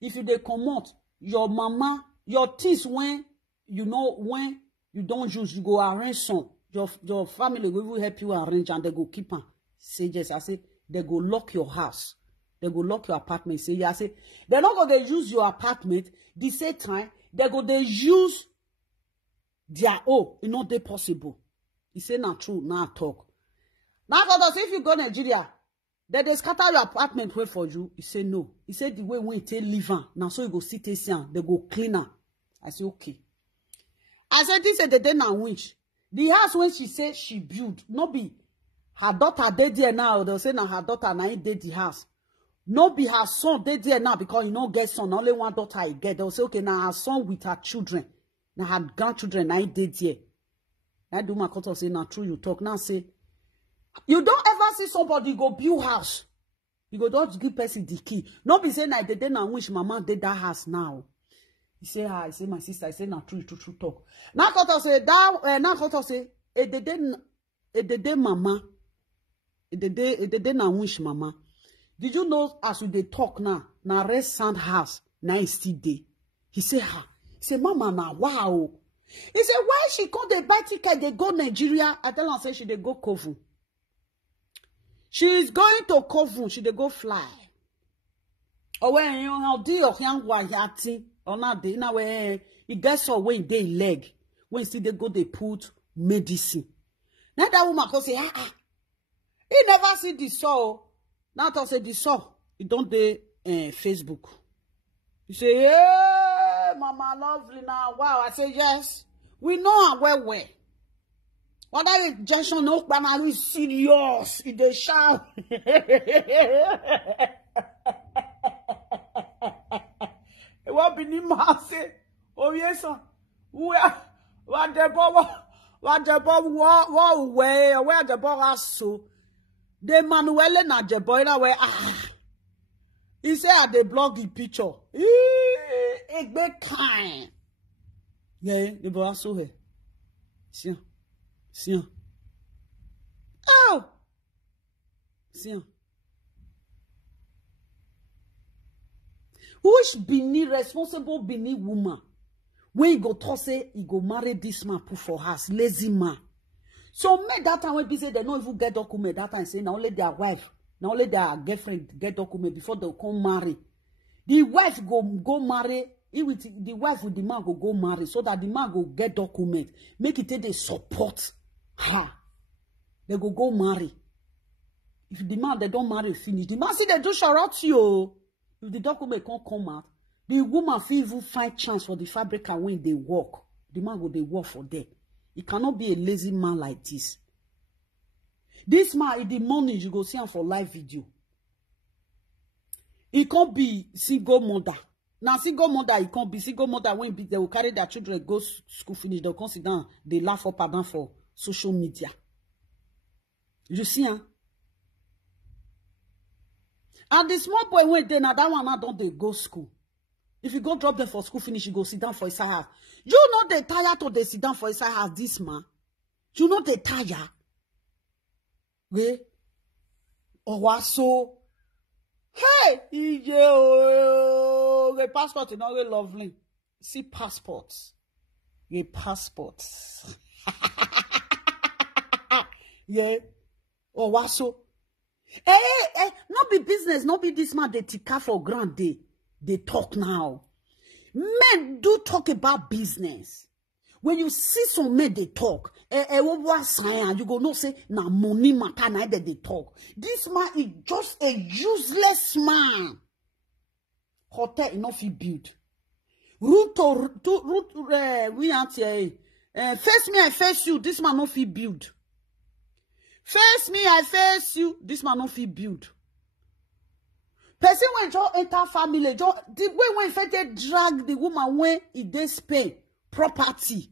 If you dey come out, your mama, your things when you don't use, you go arrange some. Your family will help you arrange and they go keep them. Say yes. I say, they go lock your house. They go lock your apartment. Say yes. I say, they're not going to use your apartment. The same time, they go to use their own. It's not they possible. He say, not true, not talk. Now, if you go to Nigeria, they scatter your apartment wait for you. He say, no. He said, the way when you take live on, now so you go sit down, they go clean her. I say, okay. I said, this is the day now which. The house when she said she built, no be her daughter dead there now. They'll say now her daughter now ain't dead the house. No be her son dead there now because you know get son. Only one daughter I get. They'll say, okay, now her son with her children. Now her grandchildren now ain't dead there. I do my cut say, now true you talk. Now say, you don't ever see somebody go build house. You go don't give person the key. No be say now the day now wish mama did that house now. He say, I say, my sister, I say, now true talk. Now cut say, now cut say, the day mama, the day now wish mama. Did you know as we dey talk now, rest sand house, now is still there. He say, ha. He say, mama, now, wow. He say, why she come dey buy ticket, they go Nigeria? I tell her, say, she dey go Kovu. She is going to Kovu, she dey go fly. Or when you know, do your young wayati, or not, they now where it gets away in their leg. When still they go, they put medicine. Now that woman go say, he never see the saw. Now I say the saw. It don't dey Facebook. You say, yeah, mama lovely now. Wow. I say, yes. We know her well. What are you junction no banana is serious? In the shout. What be the say? Oh yes, sir. What the Ajebor where the boy so the Manuel na Ajebor na where he say I dey block the picture. It be kind. Yeah, the boy so here. See. Oh. See. Which Bini responsible Bini woman when you go to say you go marry this man put for house lazy man. So make that time when people say they don't even get document that time say now only their wife, now only their girlfriend get document before they come marry. The wife go marry. The wife with the man go marry so that the man go get document. Make it take the support her. They go marry. If the man they don't marry finish, the man see they do short you. If the document can't come out, the woman feel even find chance for the fabrica when they work. The man go they work for them. It cannot be a lazy man like this. This man in the morning you go see him for live video. It can't be single mother. Now single mother, it can't be single mother when they will carry their children go school finish. They'll come sit down. They laugh up and down for social media. You see, huh? And the small boy went there, now that one now don't they go school. If you go drop them for school finish, you go sit down for his house. You know they tired to they sit down for his house, this man. You know they tired. Yeah? Oh, so. Hey! The passport is not very lovely. See passports. The passports. Yeah. Oh, what so? Not be business, not be this man, they take for granted. They talk now. Men do talk about business. When you see some men, they talk. You go no say, na money matter, na that they talk. This man is just a useless man. Hotel enough he build. We aren't here. Face me, I face you. This man no fit build. Face me, I face you. This man no fit build. Person when you enter family, the way when you drag the woman when it they spend property,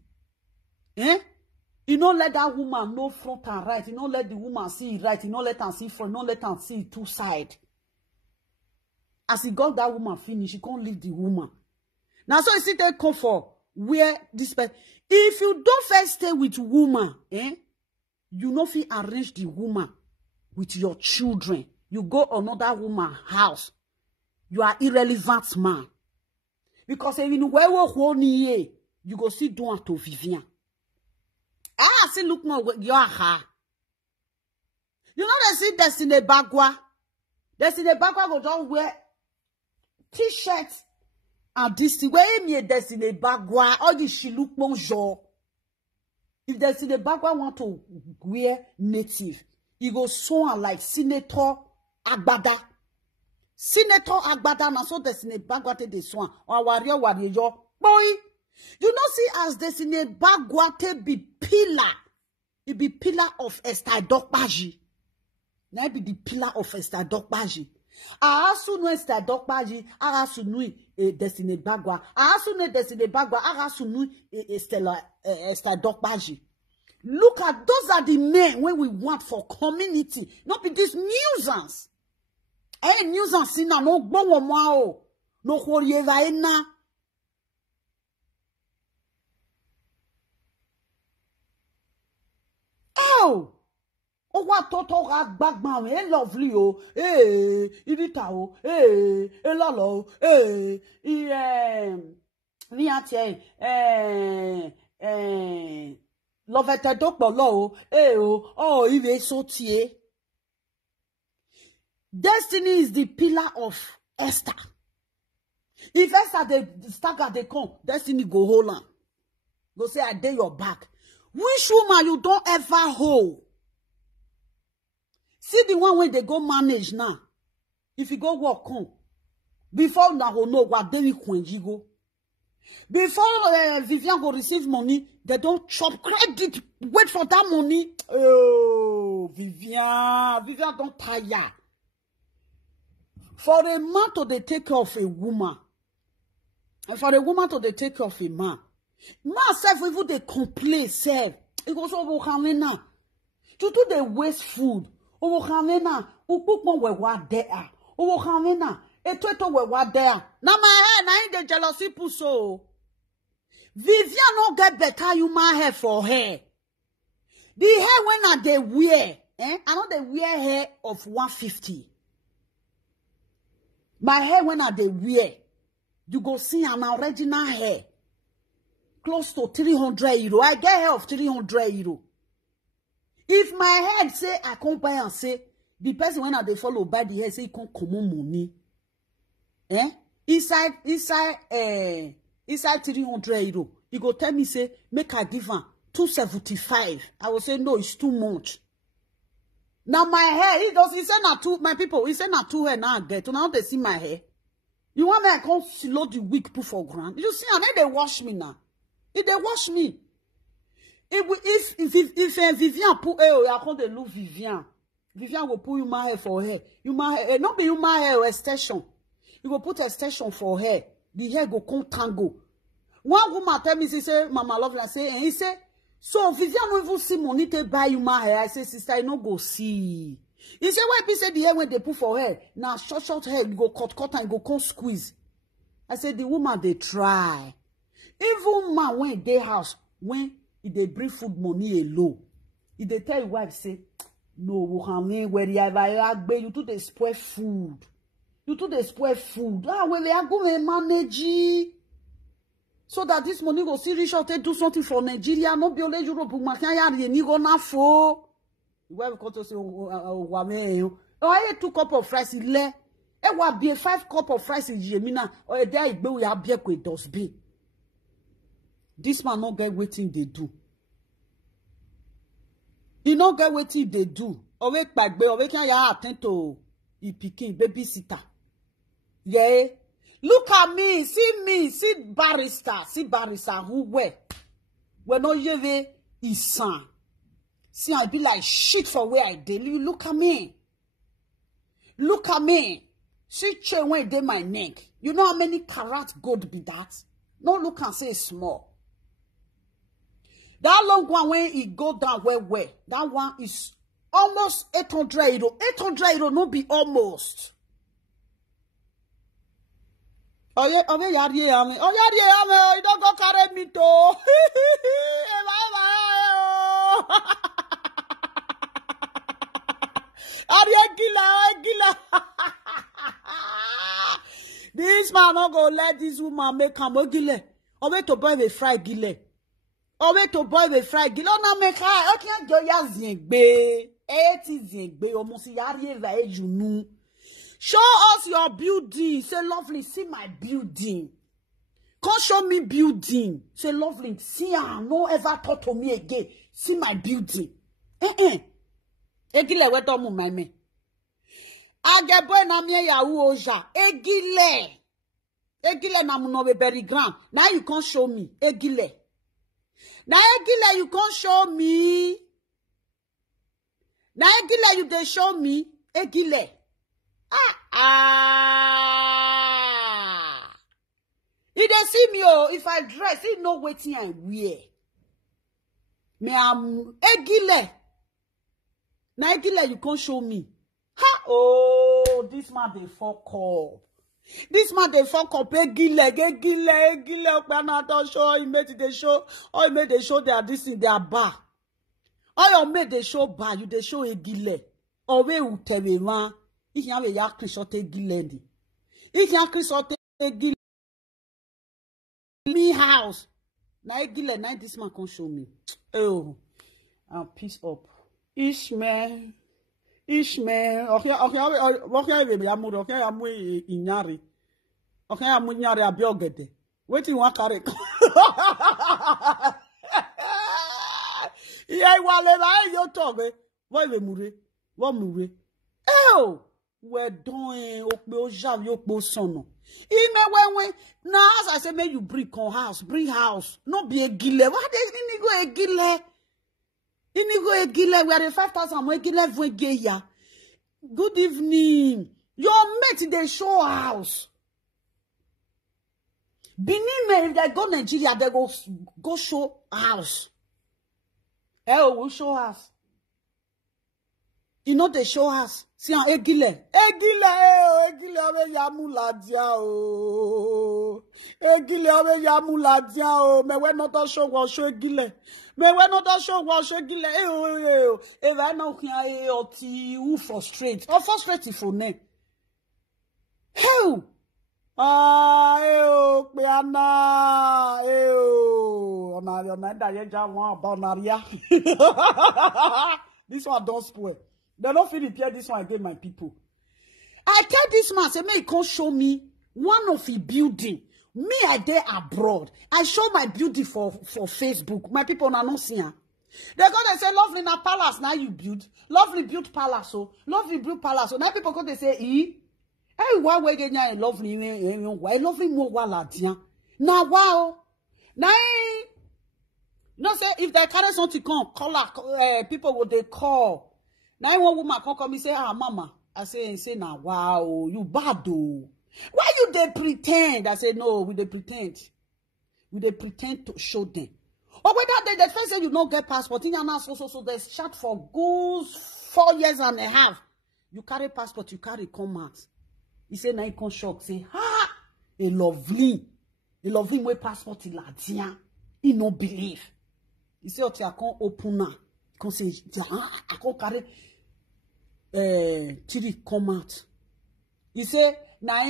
You don't let that woman know front and right. You don't let the woman see it right. You don't let her see front. You don't let her see two sides. As he got that woman finished, he can't leave the woman. Now, so you see that come for where this person. If you don't first stay with woman, you know if you arrange the woman with your children, you go another woman's house, you are irrelevant man. Because if you know where you go see do to Vivian. I see look more your ha. You know they see Destiny Bagua. Destiny Bagua go down wear t-shirts and this thing. Where me Destiny Bagua all this she look bonjour. If Destiny Bagua want to wear native, he go so like Senator Agbada. Senator Agbada na so Destiny Bagua te de swan. Or warrior boy. You know see as Destiny Bagua te be pillar. It be pillar of Esther Dokbaji. Now be the pillar of Esther Dokbaji. Asu no Esther Dokbaji, asu no Destiny Bagua. Asu no Destiny Bagua, asu no Esther Dokbaji. Look at those are the men when we want for community. Not be this nuisance. Nuisance na no gbonwo mo no khorieva ena. Oh, what toto bagman, lovely, oh, idita, oh, lolo, niate, lovete dokbolo, oh, il so tie. Destiny is the pillar of Esther. If Esther they stagger they come, Destiny go hold on. Go say I dare your back. Which woman you don't ever hold? See the one when they go manage now. If you go work home, before now know what they go. Before Vivian go receive money, they don't chop credit. Wait for that money. Oh, Vivian don't tire. For a man to they take care of a woman, and for a woman to they take care of a man. Myself, even they complain, self. It goes over Hamena. To do the waste food. Over Hamena. Who cook more where what there. Over Hamena. A total where what there. Now my hair, now in the jealousy puso. Vivian no get better you my hair for her. The hair when are they wear? I know they wear hair of 150. My hair when are they wear? You go see an original hair. Close to 300 euro. I get hair of 300 euro. If my head say I can't buy and say the person when they follow by the hair say he can't come on money. Inside 300 euro. He go tell me say make I give him 275. I will say no, it's too much. Now my hair, he say not two my people, he say not two hair now I get. Now they see my hair. You want me I can't load the wig put for ground. You see, and then they wash me now. If they wash me, if Vivian put I can't look Vivian. Vivian will put you my hair for her. You my hair, not be you my hair extension. You go put extension for her. The hair go come tango. One woman tell me, she say, Mama love, I say, and he say, so Vivian no even see money to buy you my hair. I say, sister, you no go see. He say, why people say the hair when they put for her? Now short hair, you go cut and you go come squeeze. I say the woman they try. Even man when they house, when they bring food money low, if they tell your wife, say, no, where you do they spoil food. You do they spoil food. When they are going to manage so that this money go see rich out to do something for Nigeria, no be only Europe, you go na for. The wife come to say, I ate 2 cups of rice, it will be 5 cups of rice in Jemina, or a day we have beer with dustbin. This man not get waiting they do. He not get waiting they do. Awake back, awake can ya attend to he picking babysitter. Yeah. Look at me, see barrister who we're not yeve is son. See, I be like shit for where I did. You look at me. Look at me. See chain where they my neck. You know how many carat gold be that? No look and say small. That long one when it go down where that one is almost 800 euro. 800 euro no be almost. Oh yeah, you don't go carry me to. Gila. This man not go let this woman make him gile. Or wait to boy the fry gile. Or wait to boy the fry gile. No make her. Okay, go ya zingbe. Eti zingbe. Omosi yari eva ejunu. Show us your building. Say lovely. See my building. Come show me building. Say lovely. See her. No ever talk to me again. See my building. Egile weto mu mame. Ajebor na me yawu oja. Egile na mu no be very grand. Now you can't show me. Egile. Now egile you can't show me. Now egile you dey show me. Egile. You dey see me oh. If I dress, you know wetin I wear. Me am egile. Now egile you can't show me. Ha! Oh, this man dey fuck up. This man dey fuck up. Egile. Okpana don show. He made the show. Oh, he made the show. They are this in their bar. Oh, you made the show bar. You dey show egile. Oh, we utewe man. If you have a yak shot egile. If you have shot egile. Me house. Now egile. Now this man can show me. Oh, I'm pissed up. Ishmael. Okay, inyari. Okay, amu inyari abiogede. Wetin wan carry? Yeah, wale la yo talk. Why we mure? What mure? Oh, we're doing okpe ojav yo okpe sono. Ime when now as I say, may you bring house. No be egile. What is inigo egile? Inigo egile, we are the 5,000 egile vwegeya. Good evening. Your mate they show house. Benin men they go Nigeria, they go show house. We show house. You know they show house. See how egile ave yamuladia o. Egile ave yamuladia o. Me we not show what show egile. Me we not show what show egile. If I know who frustrate. Or frustrate for name. Hell. Piana. This one don't spoil. They don't feel repair this one again, my people. I tell this man, say, may he come show me one of his building. Me, I there abroad. I show my building for Facebook. My people are not seeing. They go, they say, lovely na palace, now you build. Lovely build palace, oh. Lovely build palace. So now people go, they say, hey, why we get a lovely more wala dia. Now, wow. Now, no say, if they carry something come, call people what they call. Now one woman come me say, mama. I say now, wow, you bad though. Why you they pretend? I say, no, we they pretend. We they pretend to show them. Or whether they first say you don't get passport, in your so they shot for good 4 years and a half. You carry passport, you carry come out. He say now you can shock, say, a lovely way passport in Latia. He no believe. He say, okay, I can't open now. He can say, I can't carry Chiri come out. He say, now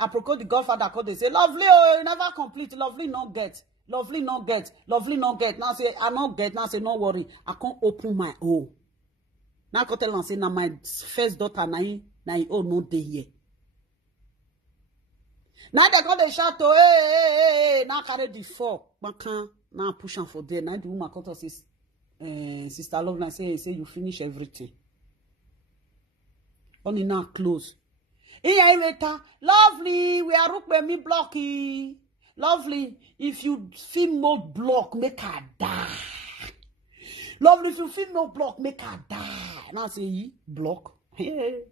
apropos the godfather called, they say, lovely, oh, you never complete, lovely not get. Lovely not get. Now say, I not get. Now say, no worry. I can't open my own. Now I tell and say, now my first daughter, now oh no day here. Now they call the shout, hey, now carry the 4. Now push on for there. Now the woman called us, Sister Love, and say you finish everything. Only now close. Lovely, we are rukbe me blocky. Lovely, if you feel no block, make her die. Lovely, if you feel no block, make her die. Now say, block. You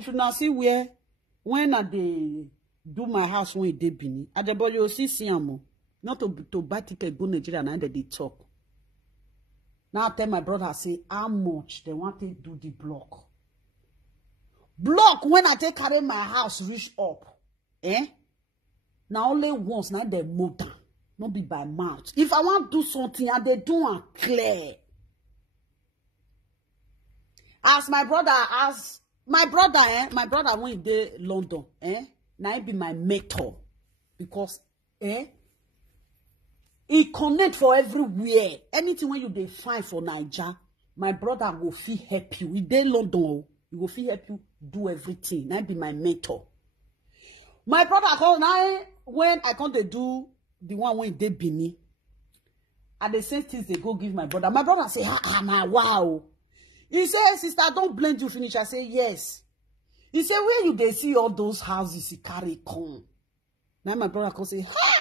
should now see when I do my house when they be. Ajebor, you see, Not to buy ticket, go Nigeria, and they talk. Now I tell my brother, say, how much they want to do the block. Block, when I take carry my house, reach up. Now only once, now they move down. Not be by mouth. If I want to do something, and they do it clear. As my brother when he London, now he be my mentor. Because, he connect for everywhere. Anything when you dey find for Naija, my brother go fit help you. He dey London, he go fit help you do everything. Now he be my mentor. My brother come now when I come to do the one when they Benin, and the same things they go give my brother. My brother say, nah, wow. He say, sister, don't blend you finish. I say, yes. He say, where you they see all those houses he carry come? Now my brother come say, ha!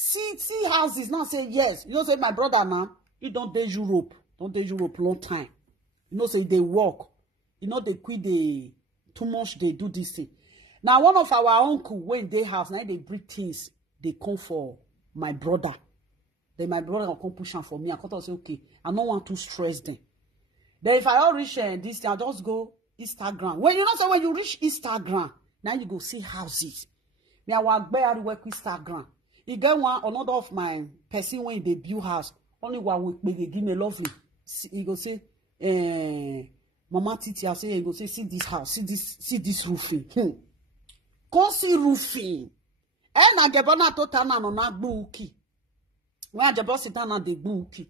See houses. Now say, yes. You know, say my brother now, he don't dey Europe. Don't dey Europe long time. You know, say they work. You know, they quit the too much, they do this thing. Now, one of our uncle, when they house, now they bring things, they come for my brother. Then my brother will come push them for me. I can't say, okay, I don't want to stress them. Then if I all reach this thing, I just go Instagram. When you know, so when you reach Instagram, now you go see houses. Me, I will work with Instagram. You get one, another of my person when they build house, only one week, they give me lovely. You go say, Mama Titi, I say, you go say, see this house, see this roofing. Come see roofing. And Ajebor na to tana no na gbuki. When Ajebor sit down na the gbuki.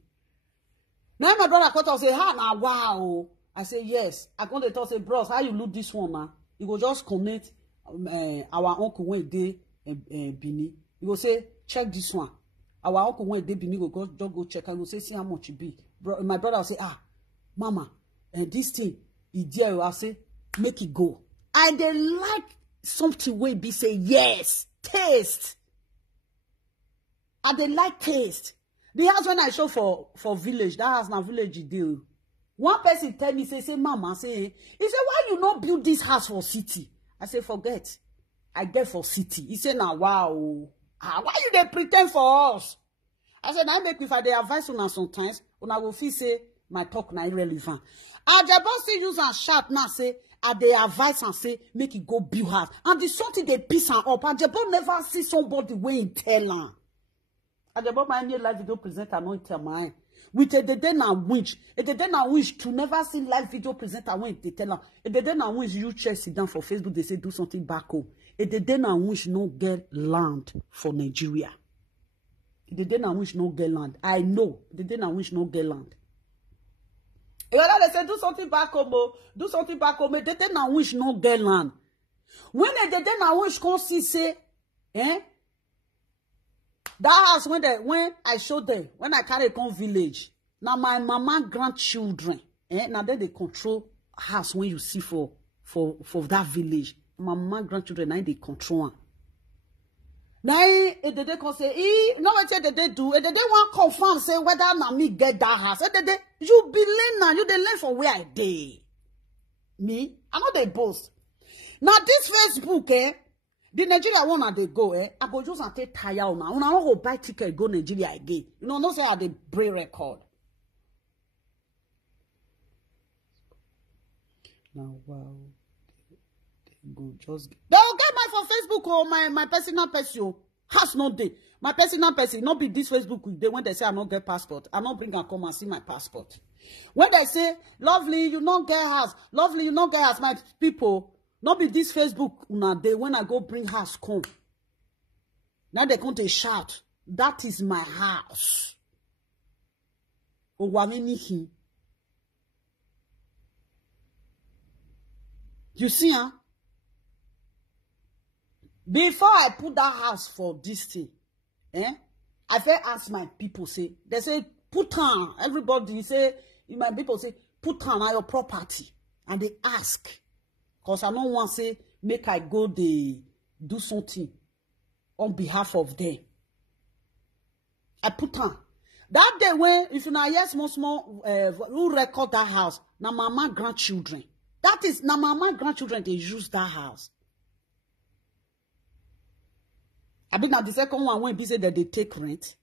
Now my brother come say, ha na wow. I say yes. I come to talk say, bros, how you look this one now? You go just connect our uncle when they Bini. You go say, check this one. Our uncle when they Bini go just go check. I go say, see how much it be. Bro, my brother will say, mama, and this thing, I say, make it go. And they like something where be say yes, taste. And they like taste. The house when I show for village, that house now village deal. One person tell me, say mama, he said, why you not build this house for city? I say, forget. I get for city. He said, now wow. Why you they pretend for us? I said, I make if I they advise on sometimes, when I will feel say my talk na irrelevant. Ajebor still use and shout now say, and they advise and say, make it go build house. And the something they piss and up. Ajebor never see somebody way in tell her. Ajebor my new live video presenter no tell my. With a day na winch. A day na winch to never see live video presenter when they tell her. A day na winch you check sit down for Facebook, they say do something back home. A day na winch no get land for Nigeria. A day na winch no get land. I know. The day na winch no get land. They say, do something back home, do something back home. They now wish no get land. When they now wish come see say, that house when I show them, when I carry come village, now my mama grandchildren, now they control house when you see for that village. My mama grandchildren now they control. Now they can say, no what they do, they want confirm say whether na me get that house. You be learn now, you they learn from where I dey. Me, I know they boast. Now this Facebook, the Nigeria one they go, I go just and take tire now. I want to buy ticket go Nigeria again. You know, no say I dey break record. Now wow. Go just they will get my for Facebook or my personal person has no day. My personal person not be this Facebook day when they say I don't get passport. I not bring and come and see my passport. When they say lovely you not get house, lovely you not get house, my people not be this Facebook una day when I go bring house come. Now they come to shout that is my house. You see, huh? Before I put that house for this thing, I first ask my people, say, they say, put on, everybody say, my people say, put on your property. And they ask, because I don't want to say, make I go, they do something on behalf of them. I put on. That day when, if you know, yes, small, who record that house, now mama grandchildren. That is, now mama grandchildren, they use that house. I been at the second one when people say that they take rent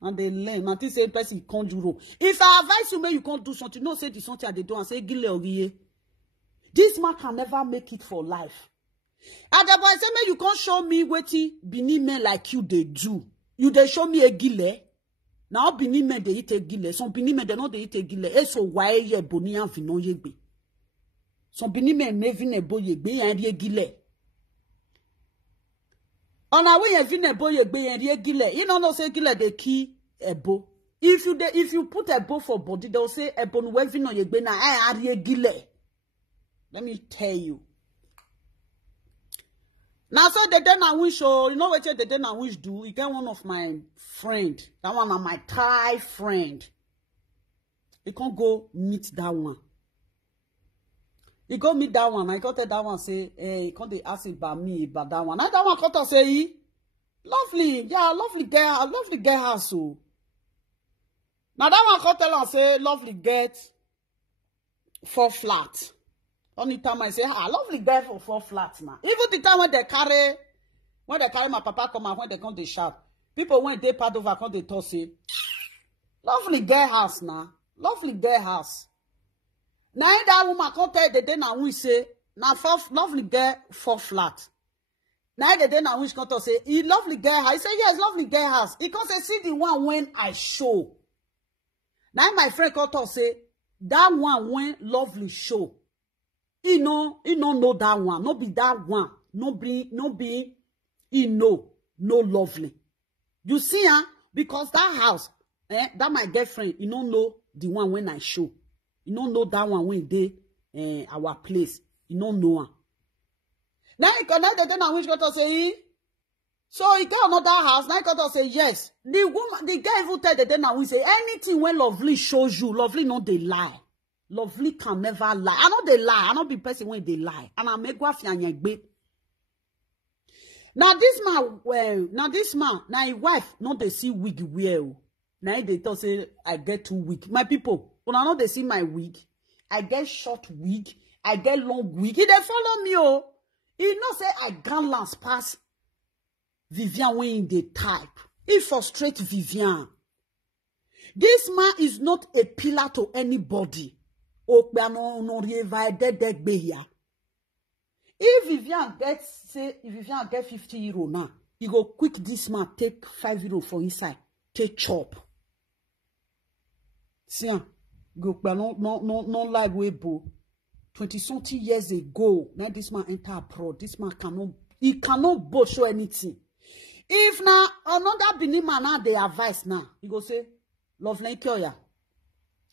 and they learn. And this same person can't do wrong. If I advise you, man, you can't do something. No, say the something they do and say gile oriye. This man can never make it for life. Ajebor say, man, you can't show me wetin Benin men like you they do. You they show me a gile. Now Benin men they eat a gile. Some Benin men they know they eat a gile. E so why ye boni an vino yegbe. Some Benin men never ne bo yegbe yan ye gile. On our way, you boy, you gile. You know, say gile the key a bow. If you put a bow for body, they'll say a bone waving on your bena. I are gile. Let me tell you. Now, so the then I wish, you know what the then I wish do? You get one of my friend, that one of my Thai friend. You can't go meet that one. You go meet that one. I got that one say, hey, you can't ask about me about that one. Now that one got say, lovely, yeah, lovely girl, so. Now that one got tell and say, lovely get 4 flat. Only time I say, lovely girl for 4 flats now. Even the time when they carry my papa come and when they come they shout, people when they part over come they talk say, lovely girl house now, lovely girl house. Now that woman come tell the day now we say, now 4 lovely girl 4 flat. Now the day now we come to say, he lovely girl house. He say yes, lovely girl house. He come say see the one when I show. Now my friend come to say that one when lovely show. He know that one. No be that one. No be, he know, no lovely. You see, because that house, that my girlfriend, he don't know the one when I show. He don't know that one when they, our place. He don't know her. Now he connect the then I wish got to say, so he got another house. Now he got to say, yes. The woman, the guy even tell the then I wish say, anything when lovely shows you, lovely not they lie. Lovely can never lie. I know they lie. I know be person when they lie. And I make wafi and Now this man, now his wife, not they see wig wear. Now they talk say I get 2 wig. My people, when I know they see my wig, I get short wig, I get long wig. He they follow me, oh. He not say I gallant pass Vivian when in the type. He frustrate Vivian. This man is not a pillar to anybody. If Vivian get 50 euro now, he go quick this man take 5 euro for inside, take chop. See, go no like way bo. 20-something years ago, now this man enter abroad. This man cannot show anything. If now another Benin man now they advice now, he go say, love like ya.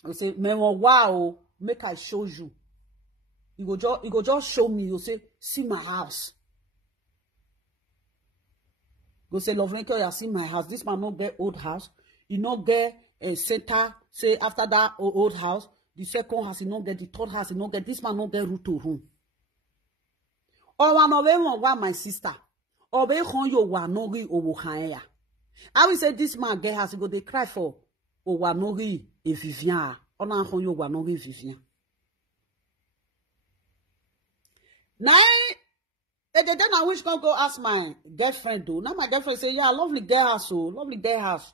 He say, man, wow. Make I show you. You go just show me. You say, see my house. Go say, love maker, you see my house. This man not get old house. He not get a center. Say after that old house, the second house he not get, the third house he not get. This man not get root to room. Or one my sister. Or be hon yo wanori owohanya. I will say this man get house. He go they cry for owanori e Vivian. On a hon yo wanori Vivian. Now, then I wish can go ask my girlfriend do. Now my girlfriend say, yeah, lovely girl house, so lovely girl house.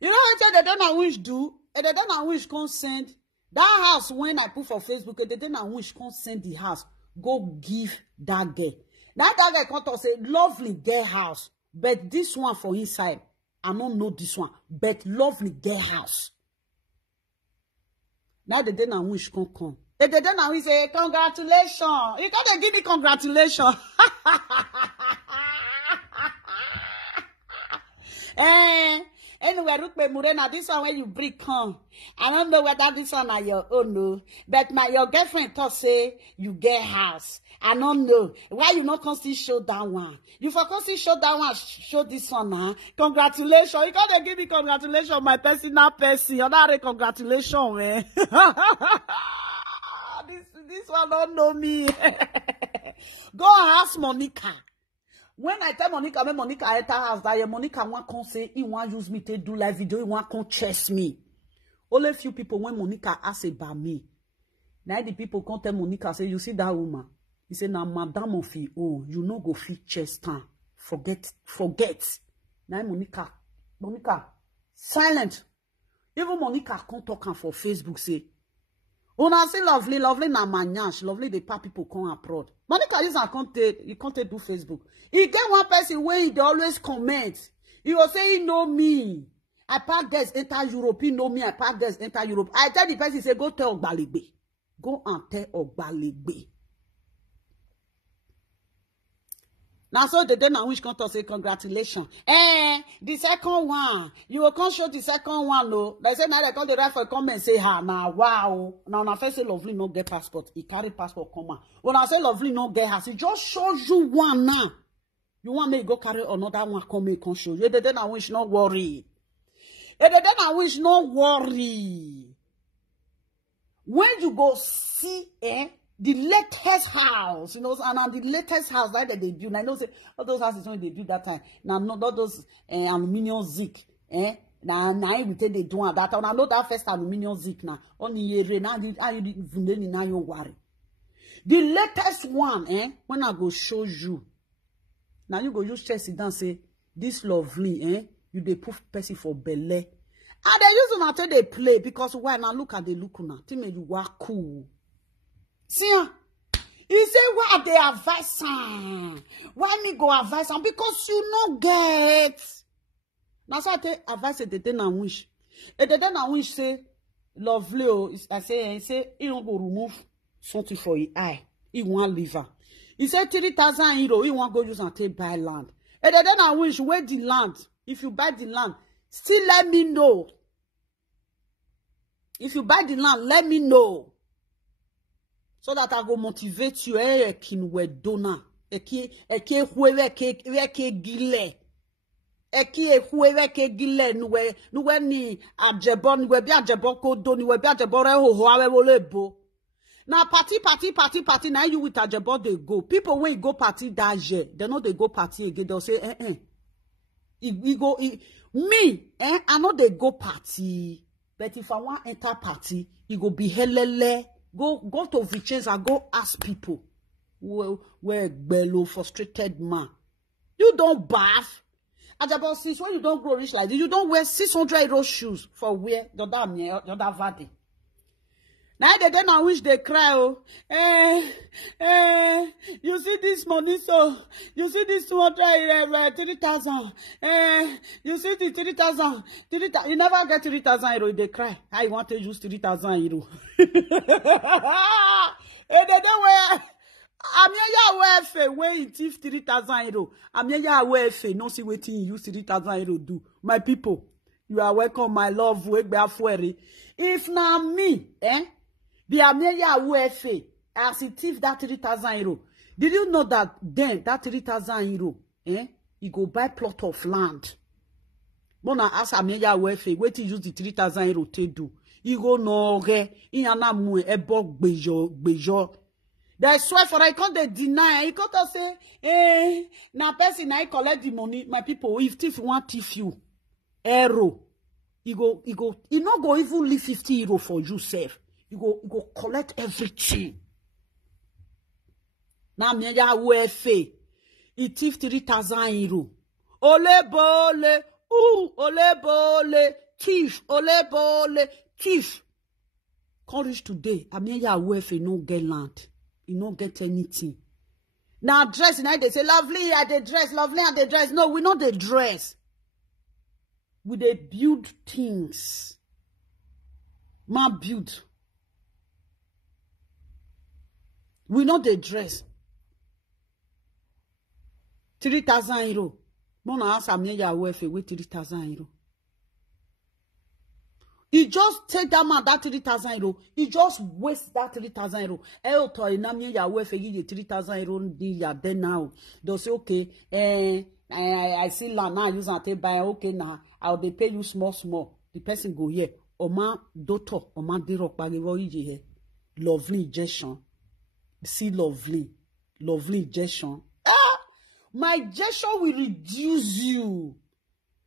You know what the then I wish do? And the then I wish can send that house when I put for Facebook. And the then I wish can send the house. Go give that girl. That guy come to say lovely girl house, but this one for inside. I don't know this one, but lovely girl house. Now the then I wish can come. And then I will say, congratulations. You gotta give me congratulations. Anyway, Rukbe Murena, this one when you bring come. I don't know whether this one are your own, no. But your girlfriend thought say you get house. I don't know. Why you not constantly show that one? You for constantly show that one, show this one, huh? Congratulations. You gotta give me congratulations, my personal person. You're not a congratulations, man. This one don't know me. Go and ask Monica. When I tell Monica, when Monica enter house, that Monica want to say, he want use me to do live video, he want to chase me. Only few people, when Monica ask about me, now the people come tell Monica, say, you see that woman? He say, now madam of you, oh, you no go fit chest time Forget. Now Monica, silent. Even Monica can't talk am for Facebook say. Una say lovely na manyash, lovely the pa people come abroad. Monica use and can't do Facebook. He get one person where he always comment. He will say he know me. I pack this enter Europe. He know me. I pack this enter Europe. I tell the person say go tell Ogbalegbe. Go and tell Ogbalegbe. Now so the day now which come to say congratulations. The second one. You will come show the second one, no. They say now they come to write for comment say now wow. Now na first say lovely no get passport. He carry passport come on. When I say lovely no get house, he just shows you one now. You want me to go carry another one come make come show you. The day now wish not worry. The day now wish not worry. When you go see the latest house, and on the latest house that they build. I know say all those houses when they build that time. Now not all those aluminium zinc. Now we take they do that. And I know that first aluminium zinc now. Only you now you worry. The latest one, when I go show you. Now you go just chest it down say this lovely, you they put person for belly. And they use them until they play because when I look at the look now, tell me you are cool. See, he say why they advise am? Why me go advise am? Because you no get. Now so I take advice the day na wish. The day na wish say lovely. Oh, I say he don't go remove something for his eye. He want liver. He say 3,000 euro. He want go use and take buy land. The day na wish where the land. If you buy the land, still let me know. If you buy the land, let me know. So that I go motivate you. Kin we dona. Eki huwe ke gile. Eki huwe ke gile. Nuwe ni Ajebor. Nuwe bi Ajebor kodo. Nuwe bi Ajebor ho awe wole bo. Now party. Now you with Ajebor they go. People when you go party that year, they know they go party again. They'll say I know they go party. But if I want enter party, you go be helele. Go to Vicenza, go ask people where bellow frustrated man. You don't bath. Ajebor since when you don't grow rich like this, you don't wear 600 euro shoes for wear the other vadi. Now the day I wish they cry. You see this money, so you see this 3,000. You see the 3,000. You never get 3,000 euro. They cry. I want to use 3,000 euro. The day where I'm here, where you thief 3,000 euro. I'm here, where no see waiting you use 3,000 euro do. My people, you are welcome, my love. If now me, the Amelia UFA, as it thief that 3,000 euro. Did you know that then that 3,000 euro, you go buy plot of land. Mona ask Amelia UFA, wait to use the 3,000 euro to do. You go no Iana mu ebok bejo. They swear for I can't they deny. You can't say, na person I collect the money. My people, if thief want thief you, arrow, you not go even leave 50 euro for you, save. You go collect everything. Now me ya wefe. It thief 3,000 euro. Ole bole, ole bole, thief, ole bole, thief. Can't reach today. I mean ya wefe no get land. You no get anything. Now dress now they say lovely at the dress, lovely at the dress. No, we not the dress. We they build things. Man build. We know the dress. 3,000 euro. Mona ask me ya wefe with 3,000 euro. He just take that man that 3,000 euro. He just waste that 3,000 euro. To inami ya wefe give 3,000 euro di ya then now. They say okay. I see land now use and take buy. Okay now I'll they pay you small. The person go here. Oma daughter. Oma dirok bagevo ije lovely gesture. See lovely gesture. My gesture will reduce you.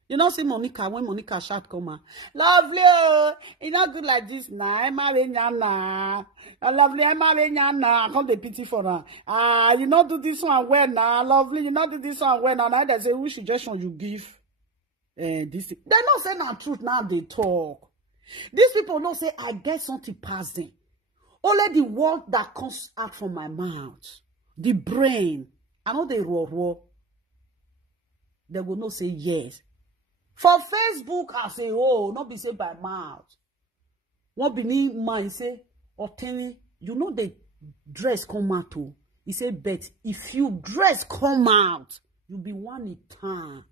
You know, see Monica, when Monica shout, come on. Lovely, oh, it's not good like this now. I'm marrying now. Lovely, I'm marrying now. I can't be pity for her. You not do this one well now. Lovely, you not do this one well now. Now they say, which suggestion you give? This. They not say the truth now, they talk. These people don't say, I get something past them. Only the word that comes out from my mouth, the brain, I know they raw. They will not say yes. For Facebook, I say, oh, not be said by mouth. What be me mind say, or telling you know the dress come out too. He say, but if you dress come out, you be one in time.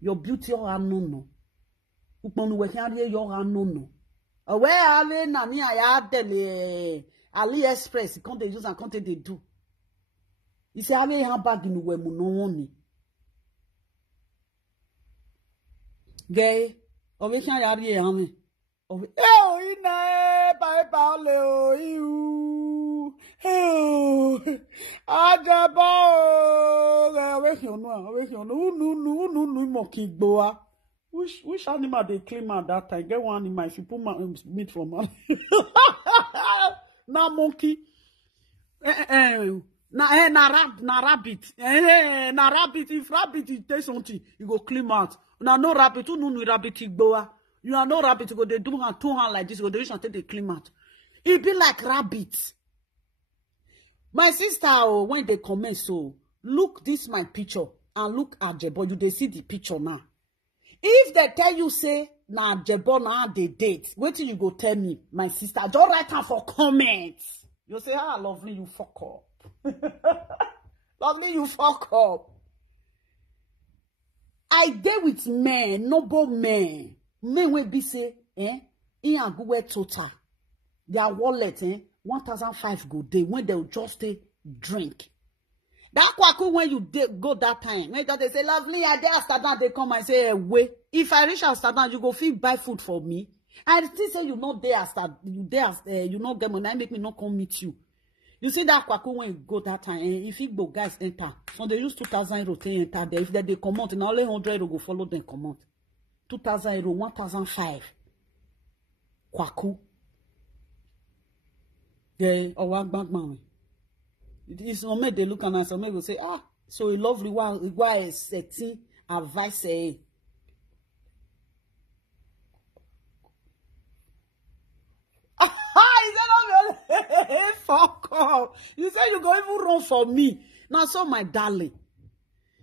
Your beauty or no. Upon we can hear your no. Where are they na me I tell AliExpress, can't they use and can't they do? He say, I have bag in we no money. Gay, over here, ame. Over, bye, Paulo, you. Ajebor, which animal they claim at that time? Get one animal if you put meat from man. Na monkey. Na rabbit. Na rabbit. If rabbit it takes something, you go clean out. Now no rabbit, you no rabbit igboa. You are no rabbit, go they do hand 2 hands like this, go they take the clean out. It be like rabbit. My sister, when they comment, so look this my picture and look at Ajebor. You they see the picture now. If they tell you say na Ajebor now they date, wait till you go tell me, my sister. Just write down for comments. You say, lovely, you fuck up. Lovely, you fuck up. I date with men, noble men. Men will be say, in a good total. Their wallet, 1,500 go day when they'll just drink. That kwaku when you go that time, when they say, lovely, I dare Amsterdam, they come and say, wait. If I reach Amsterdam, you go feel buy food for me. I still say you not there you not get money, I make me not come meet you. You see that kwaku when you go that time, if you go guys enter, so they use 2,000 euro to enter there. If they come out, and only 100 euro go follow them come out. 2,000 euro, 1,500. Kwaku. Yeah, or one bank man. It's no make they look and some will say, so a lovely one, why is setting advice fuck off. You say you go even run for me. Now, so my darling.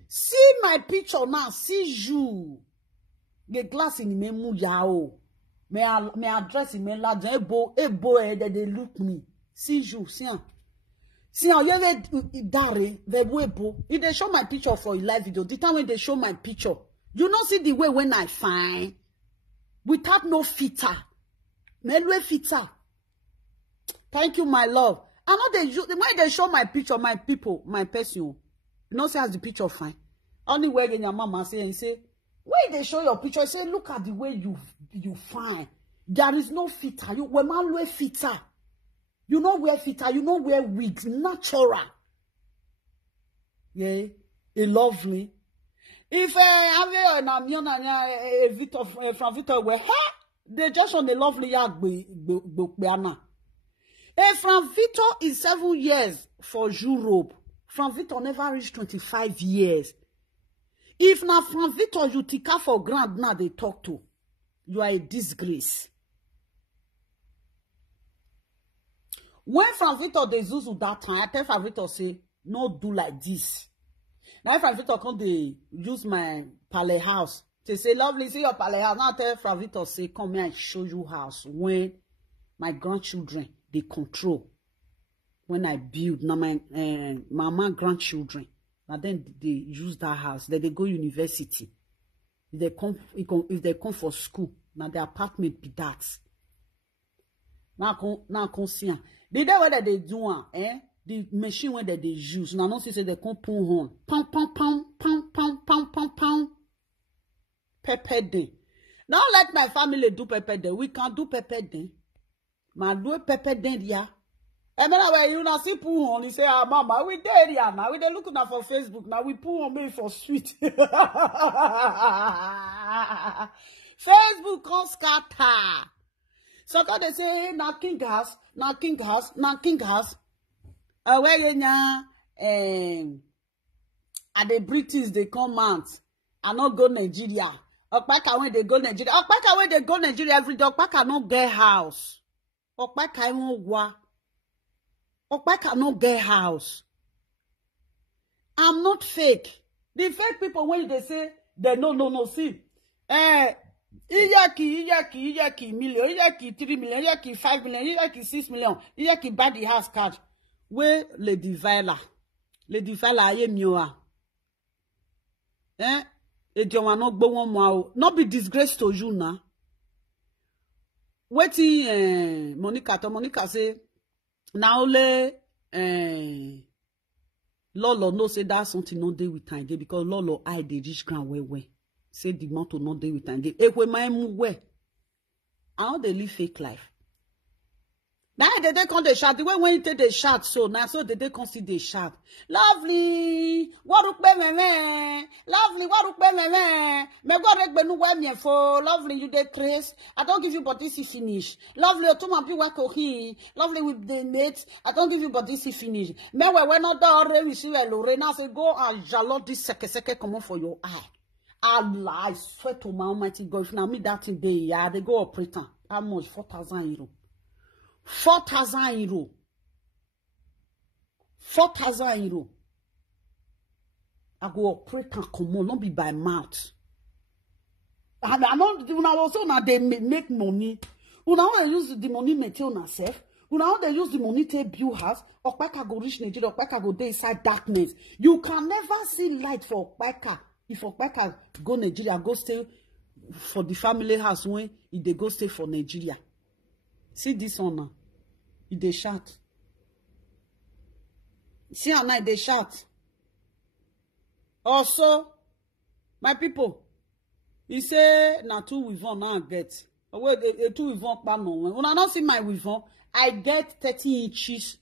See my picture now. See you. The glass in me mu yao. Me address in me la ebo they look me. See you. See how you dare the webo. If they show my picture for a live video, the time when they show my picture, you not see the way when I find without no filter. Melwe filter. Thank you, my love. I know when they show my picture, my people, my person, you know, say as the picture fine. Only way when your mama say and say, when they show your picture, say, look at the way you find. There is no filter. You when man wear filter, you know wear filter, you know wear wigs, natural. Yeah, a lovely. If Victor from Victor were they just on the lovely yard Frank Victor is 7 years for Europe. Frank Victor never reached 25 years. If now Frank Victor you take her for granted now they talk to, you are a disgrace. When Frank Victor they zuzu that time, I tell Frank Victor say, no do like this. Now Frank Victor come they use my palais house. They say, lovely, see your palais house. Now I tell Frank Victor say, come here and show you house when my grandchildren they control. When I build now my grandchildren, and then they use that house. Then they go university. If they come for school, now the apartment be that. Now come see. The day what they do, the machine when they use. Now no see say they come put on. Pound. Pepper day. Now let my family do pepper day. We can do pepper day. Ma do pepper day ya. And then when you not see pull on, he say, ah, mama, we there now. We there looking at for Facebook now. We pull on me for sweet. Facebook can't scatter. So God they say, na king house. Where you na and the British they come out. I not go Nigeria. Okpaka when they go Nigeria. Okpaka when they go Nigeria every day. Okpaka no get house. Okpaka won't wa. Okpaka no get house. I'm not fake. The fake people when they say they no see. Iyaki million, iyaki 3 million, iyaki 5 million, iyaki 6 million, iyaki buy the house card. Where Lady Viola aye miwa. Ejoma no gbo won mo not be disgrace to you na. Wetin Monica say na only Lolo no say that something no dey with time because Lolo I dey reach ground well. Say the motto no dey with time. Ekwe my mu we. How they live fake life. Now they come the shout. The way when you take the shout so now so they come see the shout. Lovely, what up me? Lovely, what up me? Me go rek benu we me for lovely you dey craze. I don't give you but this is finish. Lovely to my be work here. Lovely with the mates. I don't give you but this is finish. Me we not do we see Lorena say go and jalo this seke come on for your eye. Allah, I swear to my almighty God, if now me that thing day, yeah, they go operator. How much? 4,000 euro. 4,000 euro. 4,000 euro. I go operator come on, not be by mouth. And I know when I also now they make money. When I use the money maintain yourself. When I they use the money to build house. Okpaka go reach Nigeria. Okpaka go dey inside darkness. You can never see light for Okpaka. If Okpaka go Nigeria, go stay for the family house when they go stay for Nigeria. See this one now. They shout. See how now they shout. Also, my people, he say na 2 weavon now get. Wait, 2 weavon pano. When I not see my weavon, I get 30 inches.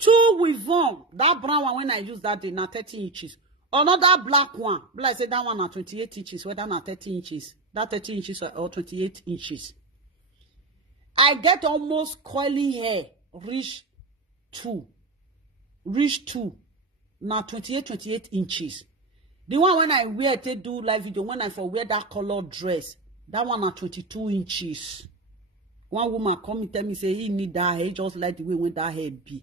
2 weavon. That brown one when I use that day now 30 inches. Another black one, but I say that one are 28 inches, whether not 30 inches. That 30 inches or 28 inches. I get almost curly hair, reach 2. Now 28 inches. The one when I wear to do live video, when I for wear that color dress, that one are 22 inches. One woman come and tell me, say, he need that hair, just like the way when that hair be.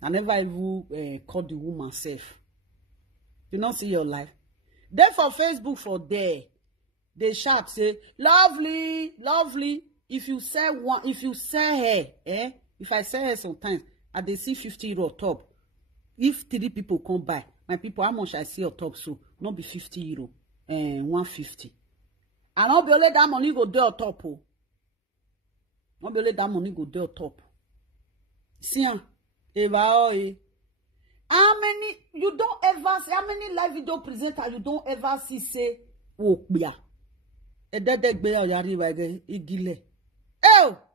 I never even call the woman self. You don't see your life. Then for Facebook for there, they shout say, lovely. If you sell her, if I sell her sometimes, I they see 50 euro top. If 3 people come by, my people, how much I see on top? So not be 50 euro, 150. And not be only that money go there on top. Oh. Not be only that money go there on top. See how many you don't ever see, how many live video presenter you don't ever see say Okbia. E dedegbe yari wage igile.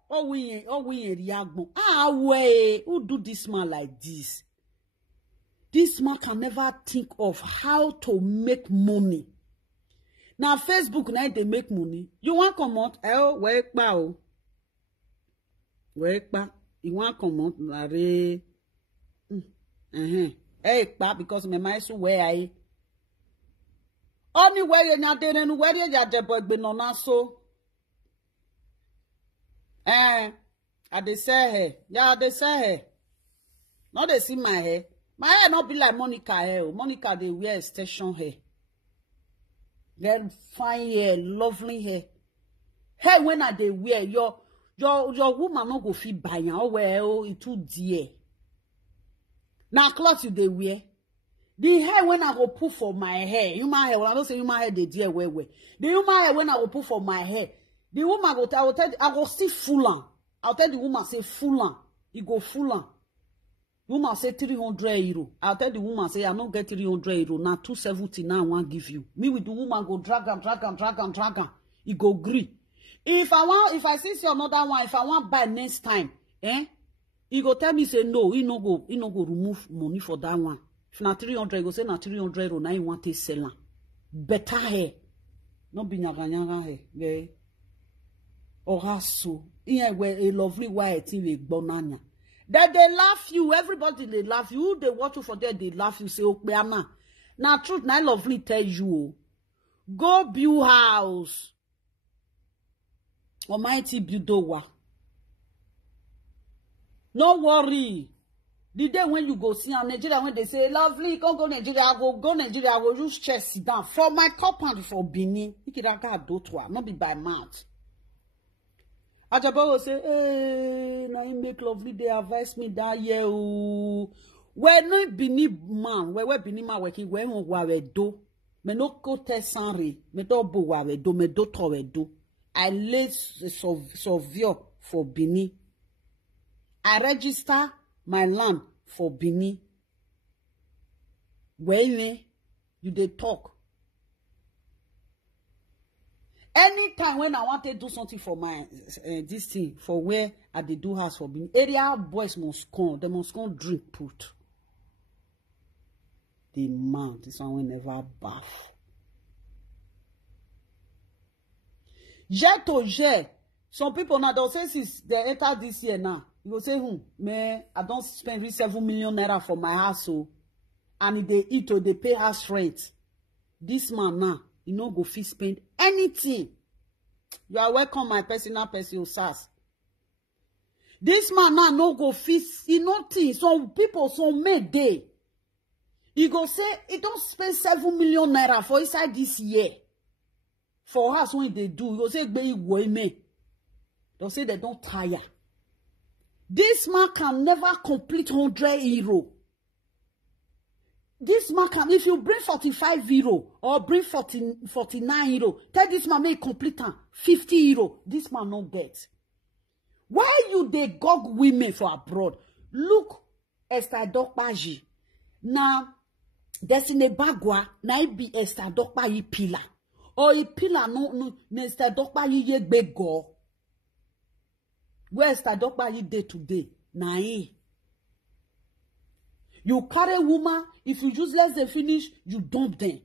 We reagbon. Who do this man like this? This man can never think of how to make money. Now Facebook now they make money. You want come out? Wake pa. You want come out? Because my mind so where I. Only where you not there and where you Ajebor be no so. I they say her. Yeah, they say her. Now they see my hair. My hair not be like Monica hair. Monica they wear extension hair. Very fine hair, lovely hair. Hair when I they wear your woman not go fit buy ya. Oh it too dear. Now clothes you they wear. The hair when I go put for my hair, human hair. When I don't say human hair, they dear way. The human hair when I go put for my hair, the woman go tell, I go see full on. I'll tell the woman say full on. It go full on. Woman say 300 euro. I'll tell the woman say I don't get 300 euro. Now 270 now I want give you. Me with the woman go drag and. It go agree. If I see another one, if I want buy next time, He go tell me say no, he no go remove money for that one. If na 300, he go say na 300 or na he want to sell am. Better hair. No be nyaga hair. Oraso. Here where a lovely white thing with bonanya. Then they laugh you. Everybody they laugh you. They watch you for there. They laugh you. Say, okay, man. Now truth, now lovely tell you. Go build house. Almighty build over. No worry. The day when you go see in Nigeria, when they say, lovely, go Nigeria, go Nigeria, I will use chest sit down. For my compound for Benin, you can do not be by mouth. Ajebor will say, hey, now you make lovely, they advise me that year. Where no Benin man, where Benin man working, where we do, me no go test sanri, me do bo we do, me do to we do. I lay surveyor for Benin. I register my land for Benin. Where you dey talk. Anytime when I want to do something for my this thing, for where I dey do house for Benin, area boys must come. They must come drink put. The man, this one will never bath. Jet to jet. Some people now they'll say since they enter this year now. You go say, man, I don't spend 7 million naira for my house, so, and if they eat or they pay house rent, this man now, you know, go fit spend anything. You are welcome, my personal SAS. This man now no go fit see nothing. Some people, some make day. He go say, he don't spend 7 million naira for inside this year. For us, when they do, he go say, they'll say they don't tire. This man can never complete 100 euro. This man can, if you bring 45 euro or bring 49 euro, tell this man may complete 50 euro. This man no get. Why you they gog women for abroad? Look, Esther Dokpaji. Now, Destiny Bagwa, na be Esther Dokpaji pillar. Or a pillar no Esther Dokpaji ye bego. Where's the doctor you day to day? Nah. You carry woman, if you use less than finish, you dump them.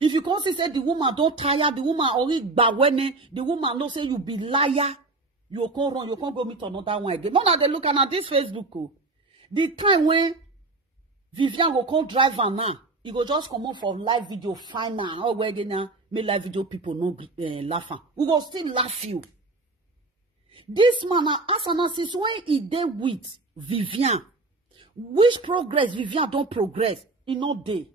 If you can't say the woman don't tire, the woman already bawene, the woman don't say you be liar, you can't run, you can't go meet another one again. Now they look at this Facebook. Oh. The time when Vivian will come drive her now, he go just come up for live video, fine now. Oh, where now, make live video people no laugh. We go still laugh you. This man, as analysis, when he did with Vivian, which progress Vivian don't progress, he not day.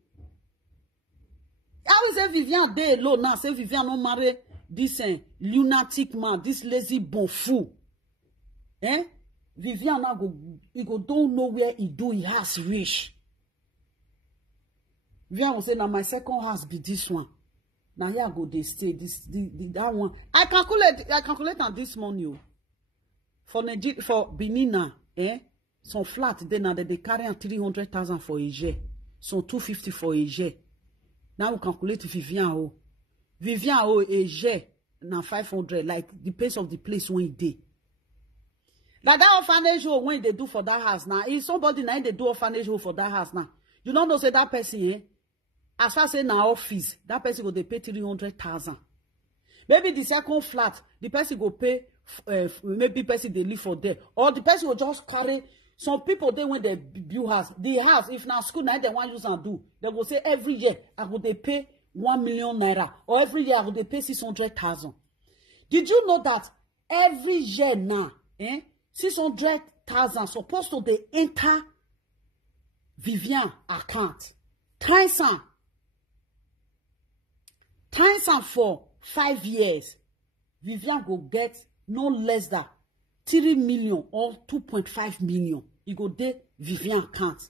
How is it Vivian day alone now? Say Vivian no marry this lunatic man, this lazy bonfou. Vivian now he go don't know where he do he has reach. Vivian will say, now my second house be this one. Now here go they stay that one. I calculate on this money. For Benin, some flat then now they carry 300,000 for a year, some 250 for a year. Now we calculate Vivian a year now 500, like the pace of the place when it day. Like that orphanage home when they do for that house now, if somebody now they do orphanage home for that house now, you don't know say that person as far as say now office, that person go they pay 300,000. Maybe the second flat, the person go pay. Maybe person they live for there, or the person will just carry. Some people they when they build house, the house if now school now they want use and do, they will say every year I go they pay 1 million naira, or every year I go they pay 600,000. Did you know that every year now 600,000 supposed to they enter Vivian account times for 5 years, Vivian go get no less than 3 million or 2.5 million. You go there, Vivian account.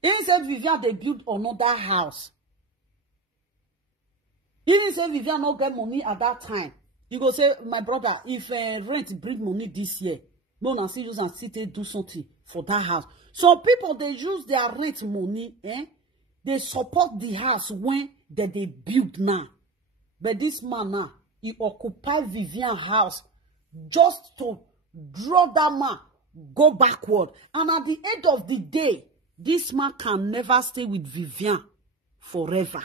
He said Vivian they build another house. He didn't say Vivian not get money at that time. You go say, my brother, if rent bring money this year, no na see use and sit do something for that house. Some people they use their rent money, they support the house when they build now. But this man now, he occupy Vivian house just to draw that man, go backward. And at the end of the day, this man can never stay with Vivian forever.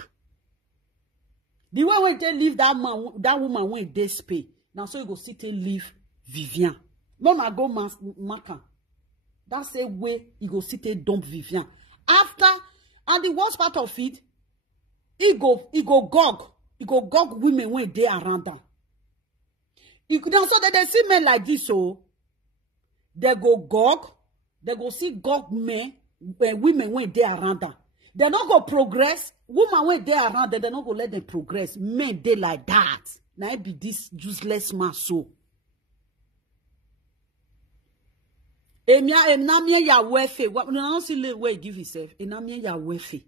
The way when they leave that man, that woman when they pay, now so you go sit and leave Vivian. No, na go Maka. That's the way you go sit and dump Vivian. After, and the worst part of it, he go gog women when they around them. Now so that they see men like this, so they go gog, they go see gog men, women when they around them. They not go progress. Woman when they around them, they not go let them progress. Men they like that. Now it be this useless man so. Enamie ya wefe. What no don't see the way he give himself. Enamie ya wefe.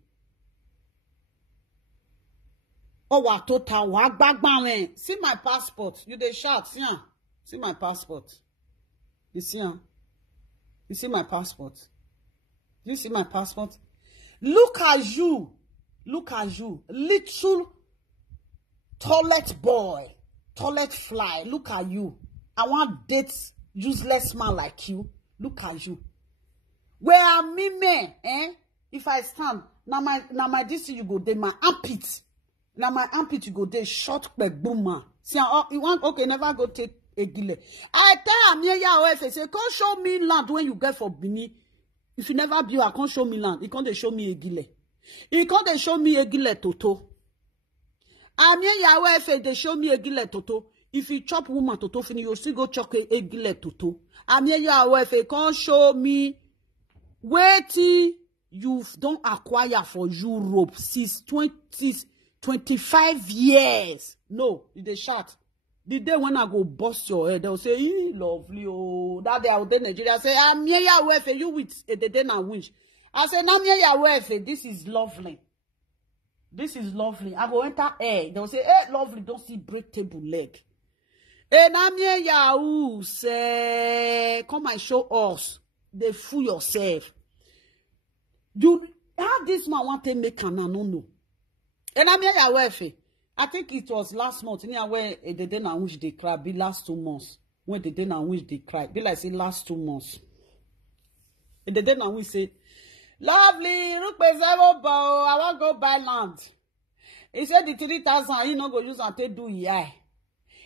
Oh wa total wa gbagba. See my passport. You dey shout. See my passport. You see You see my passport. You see my passport. Look at you. Look at you. Little toilet boy. Toilet fly. Look at you. I want date useless man like you. Look at you. Where are me, man? If I stand, now my this you go there, my armpit. Now my armpit you go there, short back boom man. See, you want okay, never go take a delay. I tell me ya say, come show me land when you get for Bini. If you never be, I can't show me land. You can't show me a delay. You can't show me a delay toto. I mean ya say they show me a delay toto. If you chop woman toto fini, you still go chop a delay toto. I mean ya say can't show me waiting you don't acquire for Europe since 25 years. No, they shot. The day when I go bust your head, they'll say, lovely, oh, that day out there in Nigeria, say, I'm here, for you with a day and wish. I say, I'm here, this is lovely. This is lovely. I go enter air. They'll say, hey, lovely, don't see break table leg. And I'm here, say, come and show us. They fool yourself. You, how this man want to make an no. And I'm here, I think it was last month. Where the day na which they cry. Be last 2 months. When the day na which they cry. Be like say last 2 months. And the day na which say, lovely, look I want to go buy land. He said the 3,000. He not go use and take do EI.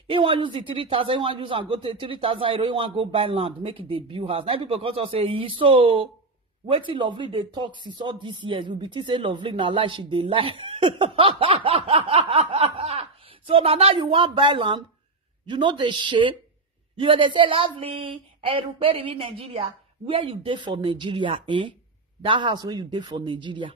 He want use the 3,000. He want use and go take 3,000. He want go buy land. Make it the build house. Now people come to say he so. Waiting lovely they talk since all these years. You be say lovely na lie she dey lie. So now you want buy land, you know the shame. You they say lovely, in Nigeria. Where you dey for Nigeria, That house where you dey for Nigeria.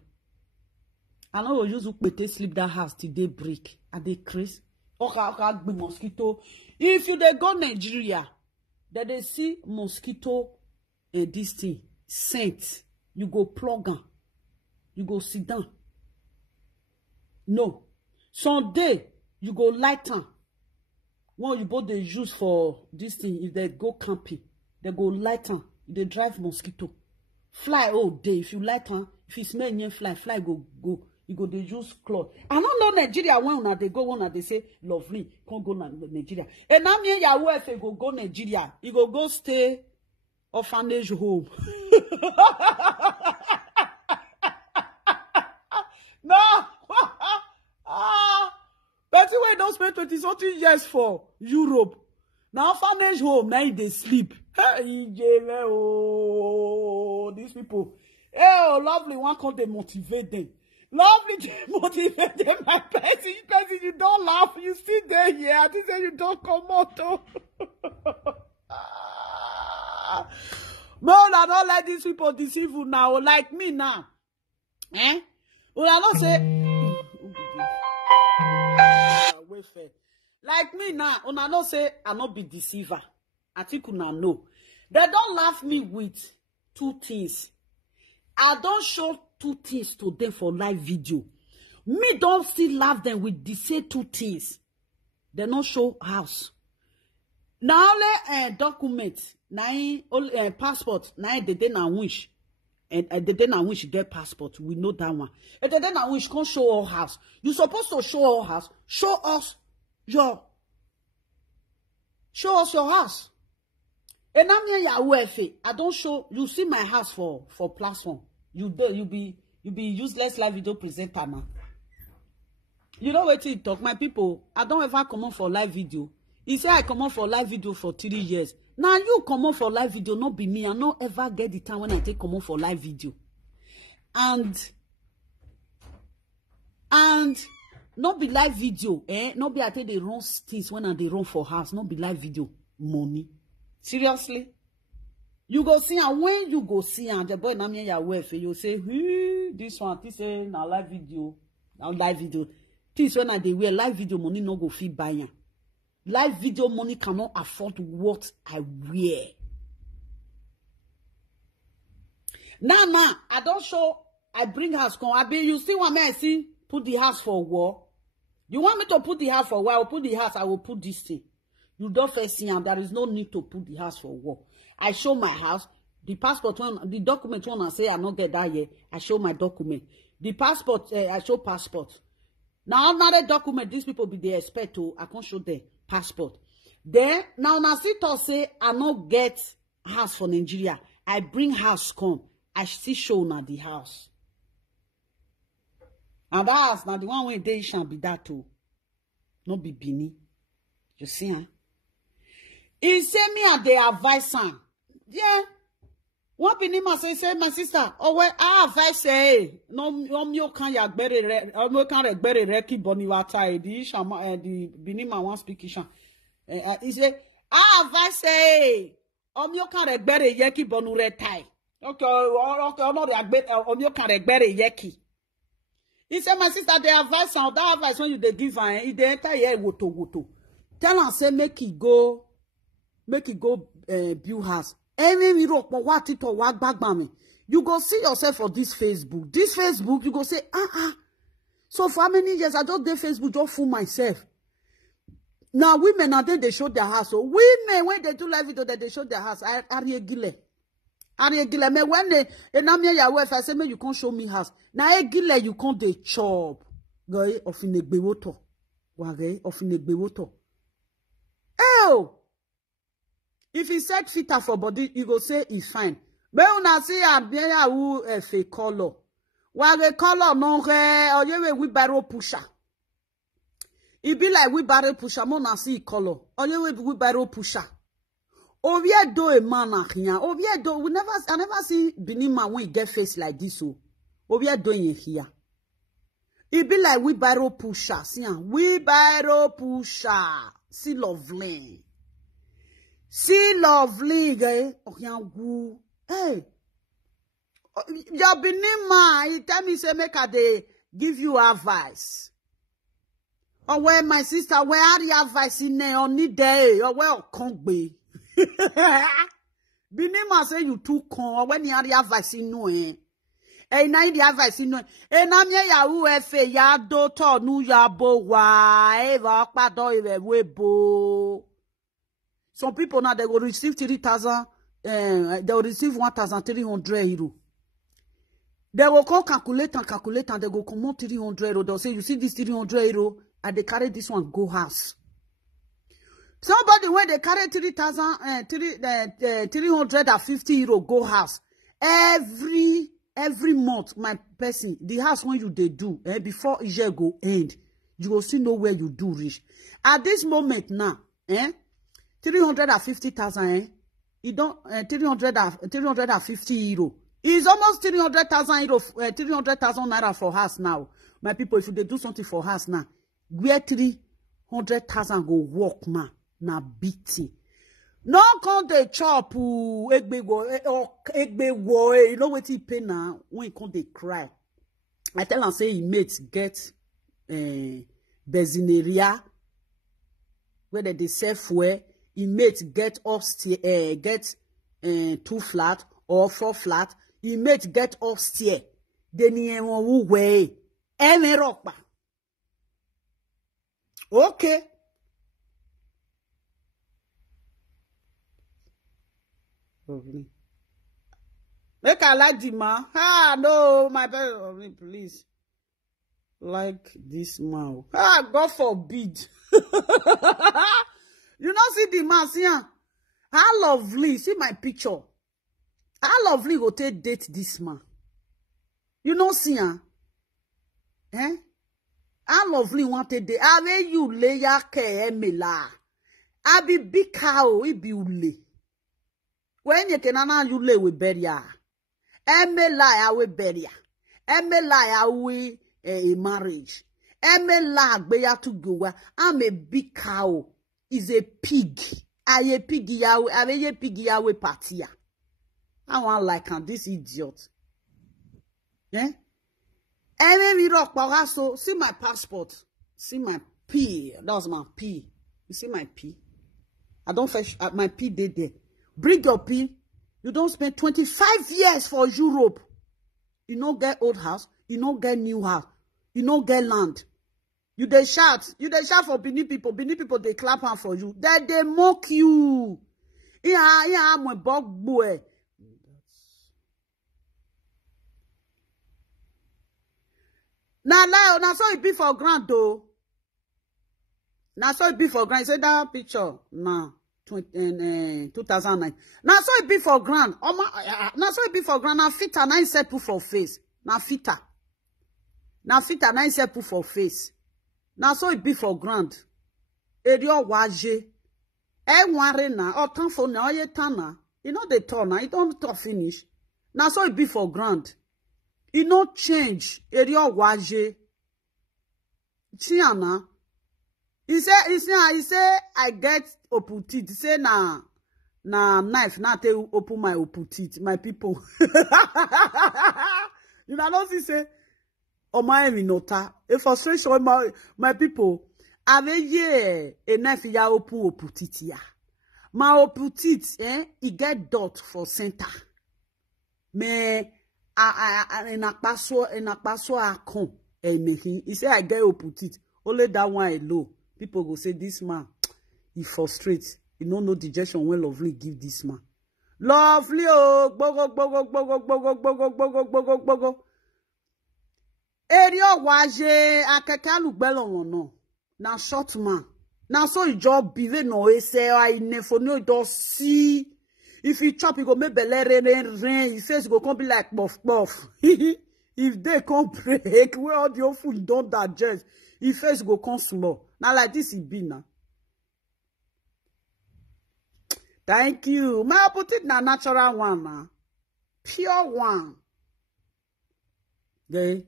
I know you use to sleep that house till they break. And they crazy. Okay, be mosquito. If you dey go Nigeria, that they see mosquito and this thing. Scent, you go plug on, you go sit down. No, someday you go light on. When you both they use for this thing, if they go camping, they go light on. They drive mosquito, fly all day. If you light on, if you smell new fly go. You go they use cloth. I don't know Nigeria when they go when they say lovely, can't go Nigeria. And now me ya if you go Nigeria, you go stay orphanage home. No. But we don't spend 20-something years for Europe. Now orphanage home, now they sleep. Hey, oh, these people. Oh, lovely one called they motivate them. Lovely to motivate them, my person. You don't laugh, you still there here. I think you don't come out. No, I don't let these people deceive you now. Like me now. Well, I don't say. Like me now. I don't say I not be deceiver. I think una know. They don't laugh me with 2 things. I don't show 2 things to them for live video. Me don't still laugh them with the same 2 things. They don't show house. Now only document, now passport, now the day na wish, and the day na wish get passport. We know that one. And the day na wish can't show all house. You supposed to show all house. Show us your house. And I'm here Yahweh. I don't show you see my house for platform. You be useless live video presenter now. You know what you talk, my people. I don't ever come on for live video. He say I come on for live video for 3 years. Now you come on for live video, not be me. I not ever get the time when I take come on for live video. And not be live video, not be I take the wrong things when I they run for house, not be live video money. Seriously? You go see, and when you go see, and the boy na me Yahweh, you say, this one, this is na live video, now live video. This when I they wear live video money no go fit buy ya. Live video money cannot afford what I wear. Now, I don't show. I bring house come. I be you see what me I see. Put the house for war. You want me to put the house for war? I will put the house. I will put this thing. You don't first see, and there is no need to put the house for war. I show my house. The passport one, the document one. I say I not get that yet. I show my document. The passport. I show passport. Now another document. These people be the expert to. I can't show them passport. Then now see to say I not get house for Nigeria. I bring house come. I still show na the house. And that house now the one where they shall be that too. No be Bini. You see, huh? He say me and the advisor. Yeah. One Bini must say my sister. Oh well, I advise say no you can ya bury reki boni water. The Bini man want speak Ishan. He say I advise say you can bury yeki bonu retai. Okay, no, can yeki. He said, my sister, the advice on that advice when you they give her, he they enter here woto. Tell her say make it go build house. Any rock what it or what back me. You go see yourself for this Facebook. This Facebook, you go say, So for how many years I just did Facebook, just fool myself. Now women are they show their house. So women when they do live video that they show their house, are regular. Gile me when enamia Yahweh if I say me you can't show me house. Na gile you can't dey chop. Guy of in egbewoto. Wage of in egbewoto. Oh! If he said fitter for body, you go say he fine. But una see a bien ya who a color. Wage color no re or you we barrel pusher. It be like we barrel pusher, mona see color. Or you we barrel pusher. Oviedo a man here. Oviedo, I never see Benima when he get face like this. So Oviedo in here. It be like we barrel pusher. See, we barrel pusher. See lovely. See lovely, guy. Oh, yeah, woo. Hey. Ya Benima, he tell me say make a day give you advice. Oh, where my sister, where are the advice in there on the day? Oh, well, can't be. Binima say you too con when you are the advice in no na the advice in no na me ya ufe ya do to nu ya bo wa eva pado iwe webo. Some people now they will receive 3,000 they will receive 1,300 euro. They will come calculate and they go come out 300 euro. They'll say you see this 300 euro and they carry this one go house. Somebody when they carry 350 euro go house every month, my person, the house when you they do before year go end, you will see know where you do reach. At this moment now, 350,000, you don't 350 euro. It's almost 300,000 euro, 300,000 naira for house now. My people, if they do something for house now, where 300,000 go work now. Na beating. No come the chop egbe wo you know what he pay now when he come they cry. I tell him say he mates get benzineria where they sell fuel. He mates get upstairs get 2 flat or 4 flat. He mates get upstairs. Then he won't way any rock. Okay. Make I like the man. No, my parents, please. Like this man. God forbid. You not see the man, see? How lovely, see my picture. How lovely go take date this man. You know, see, eh? How lovely wanted the ave you lay ya ke emela. I be big cow, it be ule. When you can you lay with beria. Emela, I will beria. Emela, I will a marriage. Emela, beya to go. I'm a big cow. Is a pig. I a pig yawe. I a pig yawe patia. I want like this idiot. Eh? Any rock, so see my passport. See my P. That's my P. You see my P? I don't fetch my P did there. Bring your P. You don't spend 25 years for Europe. You don't get old house. You don't get new house. You don't get land. You they shout. You they shout for Benin people. Benin people, they clap hand for you. They mock you. Yeah, I'm a bug boy. Now, so it be for grant though. Now, so it be for grant. Say that picture now, 2009. Now, so it be for grant. Now, so it be for grant. Now, fita, now, set put for face. Now, fita. Now, fita, now, set put for face. Now, so it be for grant. Erio waje. Ware na. Or tan for na. Oye tan na. You know they turn na. You don't talk finish. Now, so it be for grant. You no change area waje. Tiana. He say I get oputit. He say na knife na te open my oputit. My people. You know what he say? Oh my minota. A frustration my people. Ave ye a knife ya open oputit ya. My oputit he get dot for center. Me in a paso akon mehi. He say I get oputit. Only that one alone. People go say this man he frustrates. You don't know the digestion when lovely give this man. Lovely oh bogo. Area waje akekalu gbelo won no. Na short man. Na so you job bive no ese I nefo no do see. If you chop, you go make belly rain. His face go come be like buff. If they come break, where all the food don't digest, his face go come small. Now like this, it be now. Thank you. My put it na natural one, man. Pure one. Okay.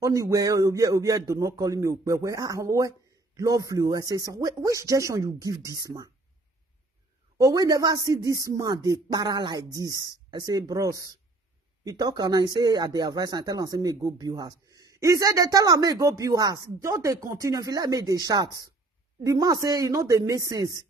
Only where Obia do not call me where lovely. I say, so which suggestion you give this man? Oh, we never see this man, they para like this. I say, bros, he talk and I say, at the advice, I tell him, say, me go build house. He said, they tell him, me go build house. Don't they continue? If you like me, they shout. The man say, you know, they make sense.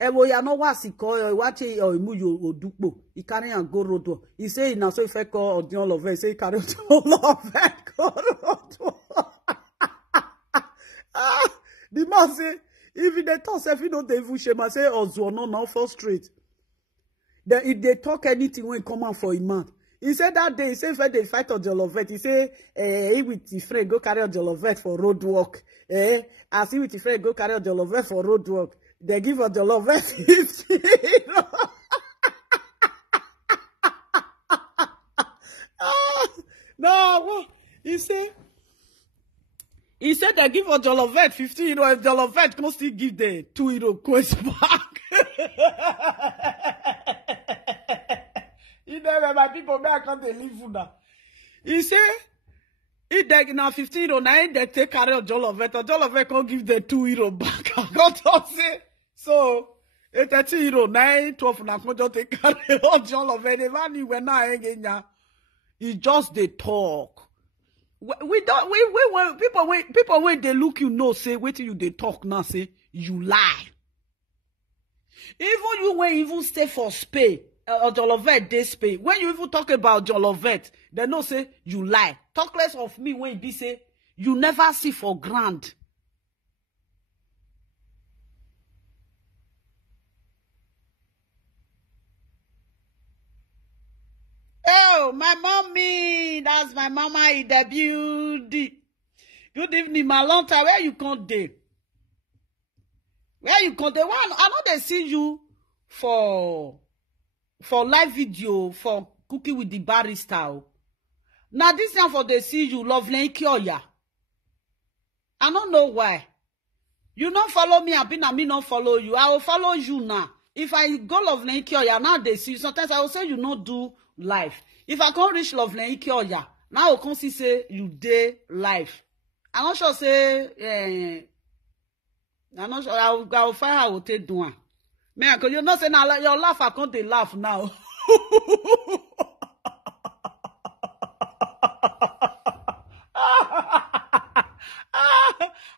Ewo ya no was he call, watch it or move you or dupo. He carry and go road. He say, now, so if I call or the all of it, say, carry all of it, go road. The man say, if they talk, if you know they even shame, I say, oh, no, frustrate. Then if they talk anything when come out for a man. He said that day, he said, if they fight on Jolovet, he say, he with his friend go carry on Jolovet for road walk. As he with his friend go carry on Jolovet for road walk. They give on Jolovet 50. No, what? He said they give a Jolovet 50 euro. If Jolovet can still give the 2 euro quest back. You know, my people back can't live for that. He say, if they now 15 euro, now they take carry of Jolovet. Jolovet can't give the 2 euro back. I got to say, so 30 euro, 9, 12, now can't just take carry of Jolovet. The money when I again, it's just the talk. People when they look you know say wait till you they talk now say you lie. Even you when even stay for Spain or Jolovet they Spain. When you even talk about Jolovet, they know say you lie. Talk less of me when they say you never see for grand. Oh, my mommy, that's my mama in the beauty. Good evening, my long time. Where you come there? Where you come there? One, I know they see you for live video for cooking with the barista. Now this time for the see you lovely Kyoya. I don't know why. You don't follow me, I me not follow you. I will follow you now. If I go lovely Kyoya, now they see you. Sometimes I will say you not do live. If I can't reach lovely Kyoya, now I will come see say you day live. I'm not sure say I'm not sure I will find how I will take doing. Man, because you know say now your laugh, I can't laugh now.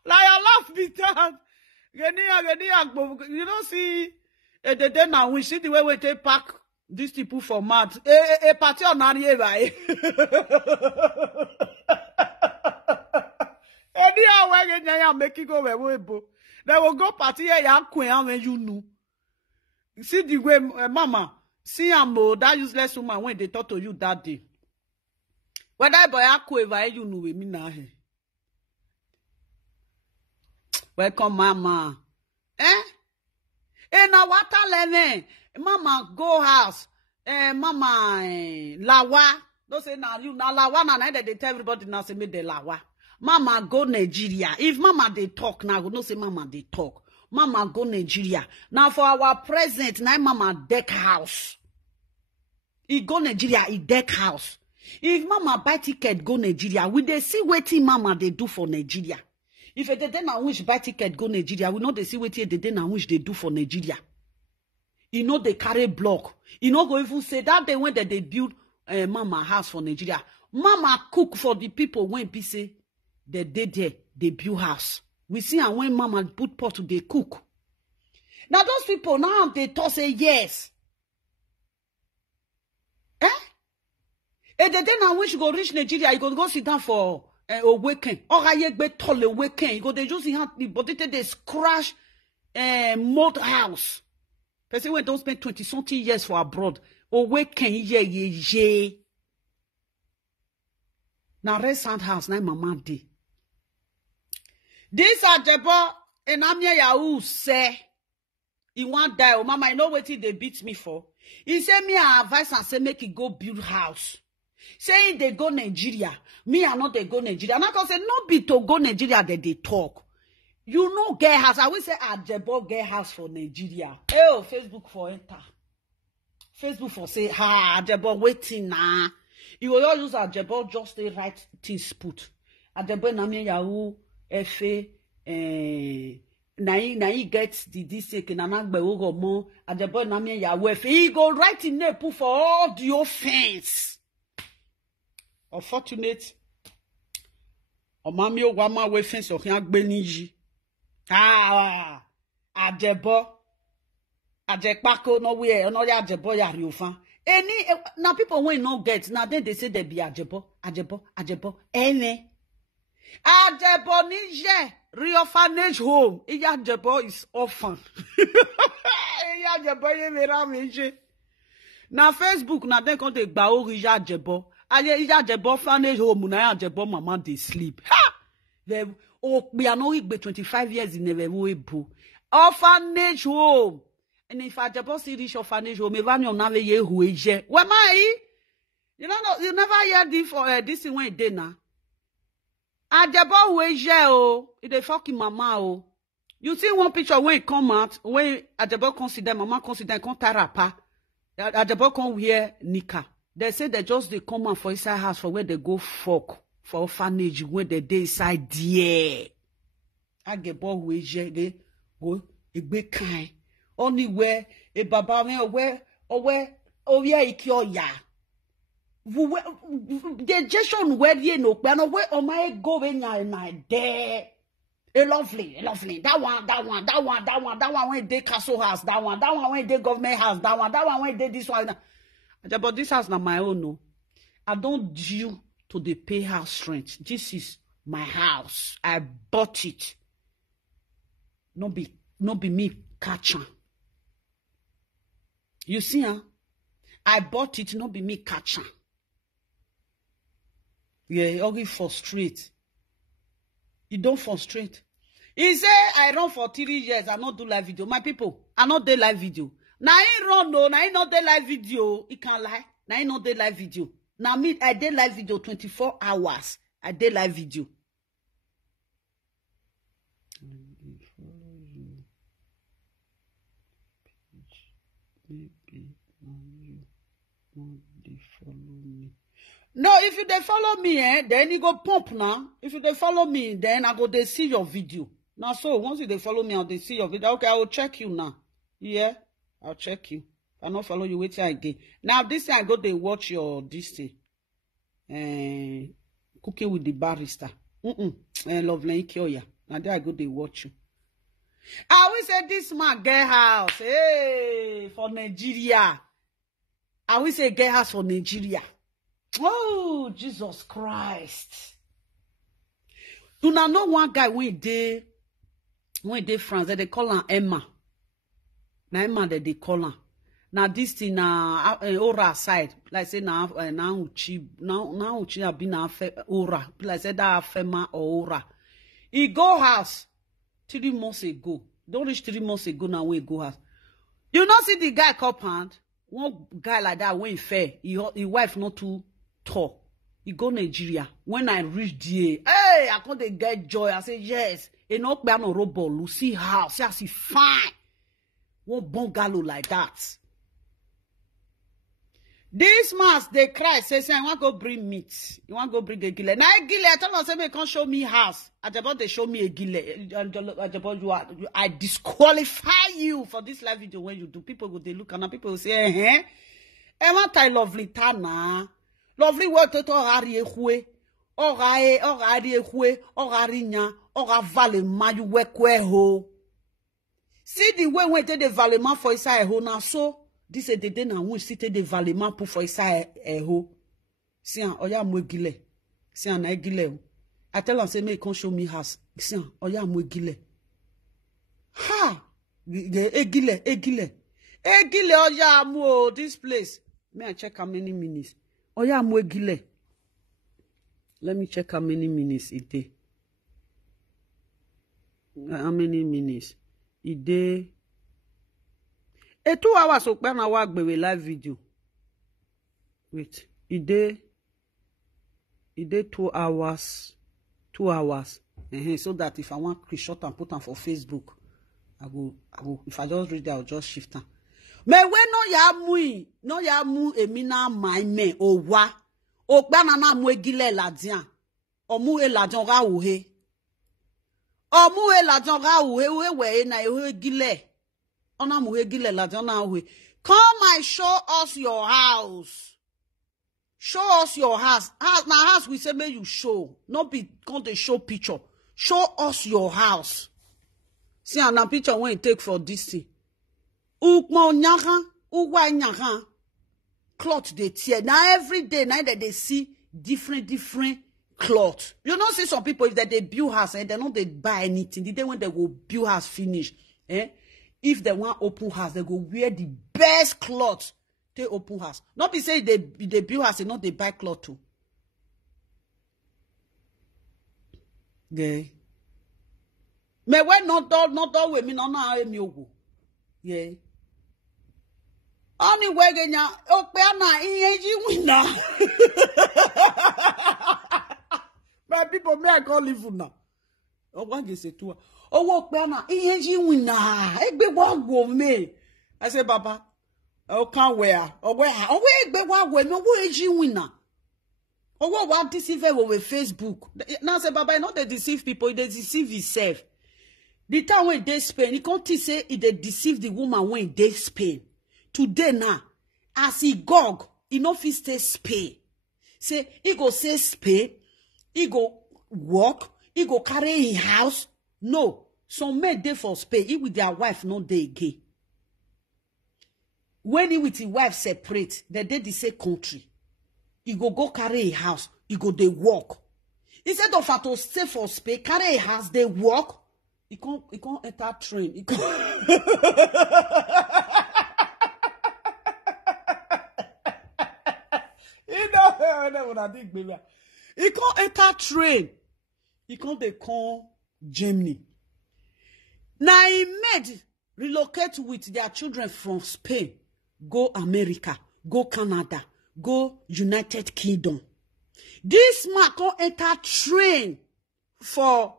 Like your laugh be that. You don't see the day now we see the way we take pack these people for mad. A party on area, right? Anyhow, when you make it go away, they will go party here, when you know. See the way, Mama, see that useless woman when they talk to you that day. When that boy akwe you know me now. Welcome, Mama. Now what I Mama go house. Mama lawa. Don't say now you na lawa na they tell everybody now say me the lawa. Mama go Nigeria. If Mama they talk now, we don't say Mama they talk. Mama go Nigeria. Now for our president, now Mama deck house. He go Nigeria, he deck house. If Mama buy ticket go Nigeria, we they see wetin Mama they do for Nigeria. If they then wish buy ticket go Nigeria, we know they see wetin they then wish they do for Nigeria. You know they carry block. You know go even say that day when they build Mama house for Nigeria. Mama cook for the people when be say they there they build house. We see and when Mama put pot they cook. Now those people now they talk say yes. And the day now when you go reach Nigeria, you go sit down for a weekend. Or I get tall a weekend. You go they just have the body they scratch mud house. Person when don't spend 20-something years for abroad. Or weekend yeah. Now rest house now Mama day. This Ajebor and Amia Yahoo say he won't die. Oh, Mama, you know what they beat me for? He said me I advise and say make it go build house. Saying they go Nigeria. Me I not they go Nigeria. And I can say no be to go Nigeria that they talk. You know get house. I will say Ajebor get house for Nigeria. Oh, Facebook for enter. Facebook for say Ajebor waiting now. You will all use Ajebor just the right things put. Ajebor na me Yahoo F.A. Na he gets the district in Anagbe Ugomo. Ajebor na me Yahoo F.A. He go right in there put for all the offense. Unfortunate. Omami Ogwama we fence or can Beniji. Ajebor. Ajekpako no way, no Ajebor ya riofan. Any now people when no get now then they say they be Ajebor. Any Ajebor nije reorphanage home. Ajebor is orphan. Ajebor ye mera meje. Na Facebook na then quand they gba orija Ajebor. Ajebor orphanage home na Ajebor mama they sleep. Ha! They we are not be 25 years in never ebo. Orphanage home. And if Ajebor see this orphanage home, even on nave ye hueje. Where my? You know, you never hear this for this thing when it did now. Ajebor hueje oh, it dey fucking mama oh. You see one picture when it come out, when Ajebor consider mama consider come tarapa. Ajebor come wear nika. They say they just they come out for inside house for where they go fuck for orphanage where they dey inside there. Ajebor hueje they go egbe kind. Only where a baba me where ikioya. The gestion where you know, where oh my go when I there. A lovely. That one when they castle house, that one when they government house, that one when they this one. But this house not my own no. I don't due to the pay house rent. This is my house. I bought it. No be me catcher. You see, huh? I bought it, not be me catcher. Yeah, you frustrate. You don't frustrate. He say, I run for 3 years, I not do live video. My people, I not do live video. Now I run no, now I not the live video. He can't lie. Now I not the live video. Now me, I did live video 24 hours. I did live video. Maybe you want to follow me. No, if you they follow me, then you go pump now. If you they follow me, then I go they see your video. Now, so once you they follow me, I'll they see your video. Okay, I will check you now. Yeah, I'll check you. If I not follow you, wait till again. Now, this thing I go they watch your this thing. Cooking with the barrister. Lovely Kyoya. Now there I go they watch you. I always say this man get house. Hey, for Nigeria. I always say get house for Nigeria. Oh, Jesus Christ. Do not know one guy when they France, they call him Emma. Now Emma they call him. Now this thing na ora side. Like say now uchi have been na ora. Like say that fema or ora. He go house 3 months ago. Don't reach 3 months ago now when he go house. You not see the guy compound? One guy like that when he fair, his wife not too tall. He go Nigeria. When I reach there, hey, I can't get joy. I say yes. He not be no robot. Lucy house. Yes, he fine. One bungalow like that. This man, they cry, say, I want to go bring meat. You want to go bring a gile. Now, a gile, I tell them, say, they can't show me house. Ajebor, they show me a gile. Ajebor, I disqualify you for this live video when you do. People go, they look, and people will say, I want I lovely tana. Lovely word to hari ehwe. Ora ehwe. Ora rinya. Ora vale ma you wekwe ho. See the way when they vale ma for isa ho na so. This is the day na we sit the valema pour for isa ho. See an oya mwegile. See an egile. I tell her say me come show me house. See an oya mwegile. Ha! Egile. Oya mo this place. May I check how many minutes? Oya mwegile. Let me check how many minutes it day. How many minutes? It day. 2 hours so na work be live video. Wait, it day 2 hours. 2 hours. So that if I want to shot and put on for Facebook, I go. If I just read it, I'll just shift them. Me we no ya mu emina my me o wa. O gba na mu egile ladian. O mu e ladian ra uhe. O mu e ladian ra uhe we na e egile. Come and show us your house. Show us your house. Now house we say may you show. Not be come to show picture. Show us your house. See a picture when you take for this thing. Ukmo nyaga, uwa nyaga. Cloth they tear. Now every day now that they see different cloth. You know see some people if they build house and they don't they buy anything. The day when they go build house finish. If they want open house, they go wear the best clothes. They open house. Not be say they build house and not they buy cloth too. Yeah. Me when not all we me no na me ogo. Yeah. Only way genya okpe na iyeji wina. My people me I call live now. Oh one get say two. Oh, what banner? Iyeji wina. Egbe wagwo me. I say, Baba, oh, can't wear. Oh, where? Oh, where? Egbe wagwo me. Wo eji wina. Oh, what deceive over Facebook? Now say, Baba, not they deceive people. They deceive himself. The time when they Spain, he can't say they deceive the woman when they Spain. Today now, as he gog, he no fit stay Spain. Say he go say Spain. He go walk. He go carry his house. No, some men dey for Spain. He with their wife no dey again. When he with his wife separate, they dey the same country. He go carry a house. He go dey walk. Instead of to stay for Spain, carry a house, they walk. He can't enter train. He can't. You know what I think, baby. He can't enter train. He can't they come Germany. Now he made relocate with their children from Spain, go America, go Canada, go United Kingdom. This man can't enter train for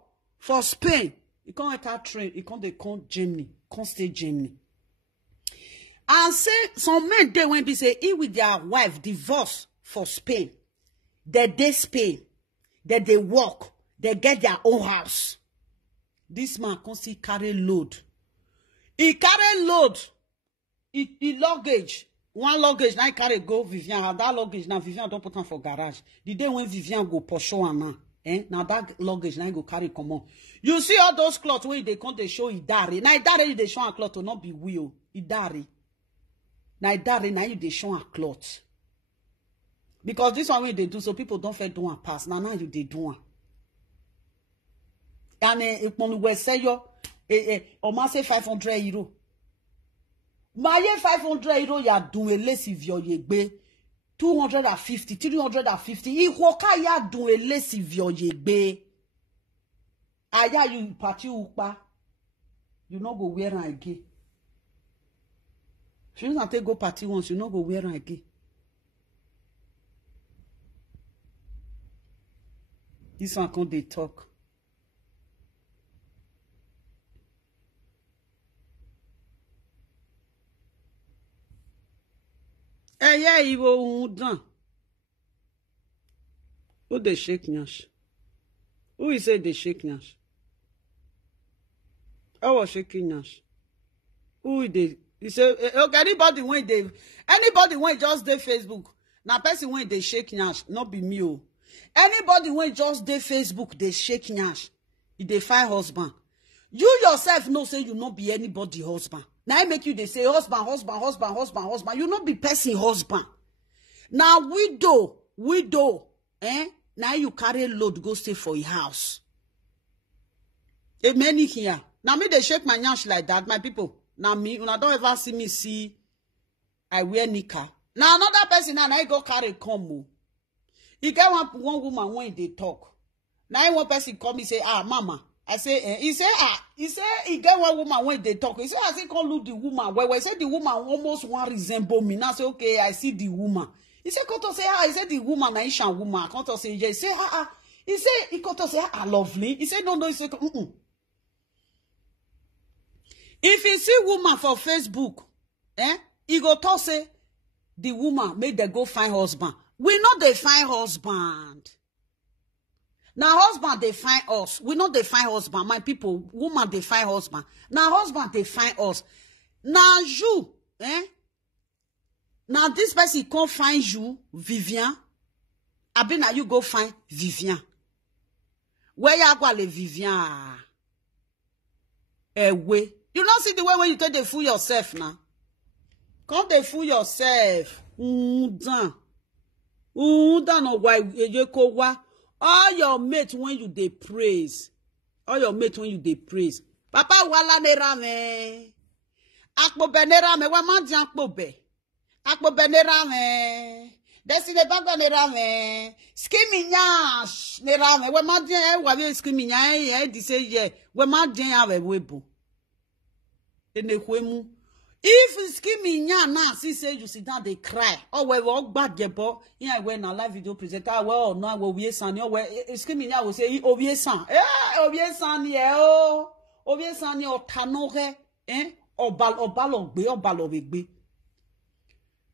Spain. He can't enter train. He can't Germany. Can't stay Germany. And say some men they when be say he with their wife divorce for Spain. They Spain. They work. They get their own house. This man can't see carry load. He carry load. He luggage. One luggage now he carry go Vivian. And that luggage now Vivian don't put on for garage. The day when Vivian go Porsche and now that luggage now he go carry come on. You see all those clothes where they come they show Idari. Now Idari they show a cloth to not be wheel. Idari. Now Idari now you they show a cloth. Because this one way they do so people don't feel do one pass. Now you they do one. And when we say yo, on say 500 euro. My 500 euro ya doing less if you're yegbe 250, 350. Ihoka ya doing less if you're yegbe. Aya you party upa. You no go wear again. If you not take go party once, you no go wear again. This one come they talk. Yeah, you will done. Who they shake Nash? Who is it they shake Nash? I was shaking Nash. Who they? He said, okay, anybody when just dey Facebook. Now person when they shake Nash, not be me. Oh. Anybody when just dey Facebook, they shake Nash. If they find husband. You yourself know say you not be anybody husband. Now I make you they say husband. You not be person husband. Now widow, now you carry load go stay for your house. A many here. Now me they shake my nyash like that, my people. Now me, when I don't ever see me see I wear nika. Now another person now I go carry combo. You get one woman when they talk. Now one person come me say, mama. I say, he say, he get one woman when they talk. He say, I say, come look the woman. Well, I say the woman almost want resemble me. Now I say, okay, I see the woman. He say, come to say, he said the woman, Aisha woman. Come to say, he say, he say, he come to say, lovely. He say, no, he say, If you see woman for Facebook, he go to say, the woman make them go find husband. We know they find husband. Now husband they find us. We know they find husband. My people, woman they find husband. Now husband they find us. Now you, Now this person can't find you, Vivian. I been now you go find Vivian. Where you go le Vivian? Way. You don't see the way when you take the fool yourself now. Can't they fool yourself? No why you go wa. All your mates when you they praise. All your mates when you they praise. Papa wala nerame. Akpo benerame. Wa man di akpo be. Akpo benerame. Desi de bagwa nerame. Skiminya nerame. Wa man di wa be skiminya di say ye. Wa man di ave webo. Ene kwemu. If skiminya na see say you sit down they cry. Oh we walk back Ajebor. Yeah, when a live video presenter well no we san we skiminya will say obie san. Obie san ye o. Obie san ye otanoke obal ogbe.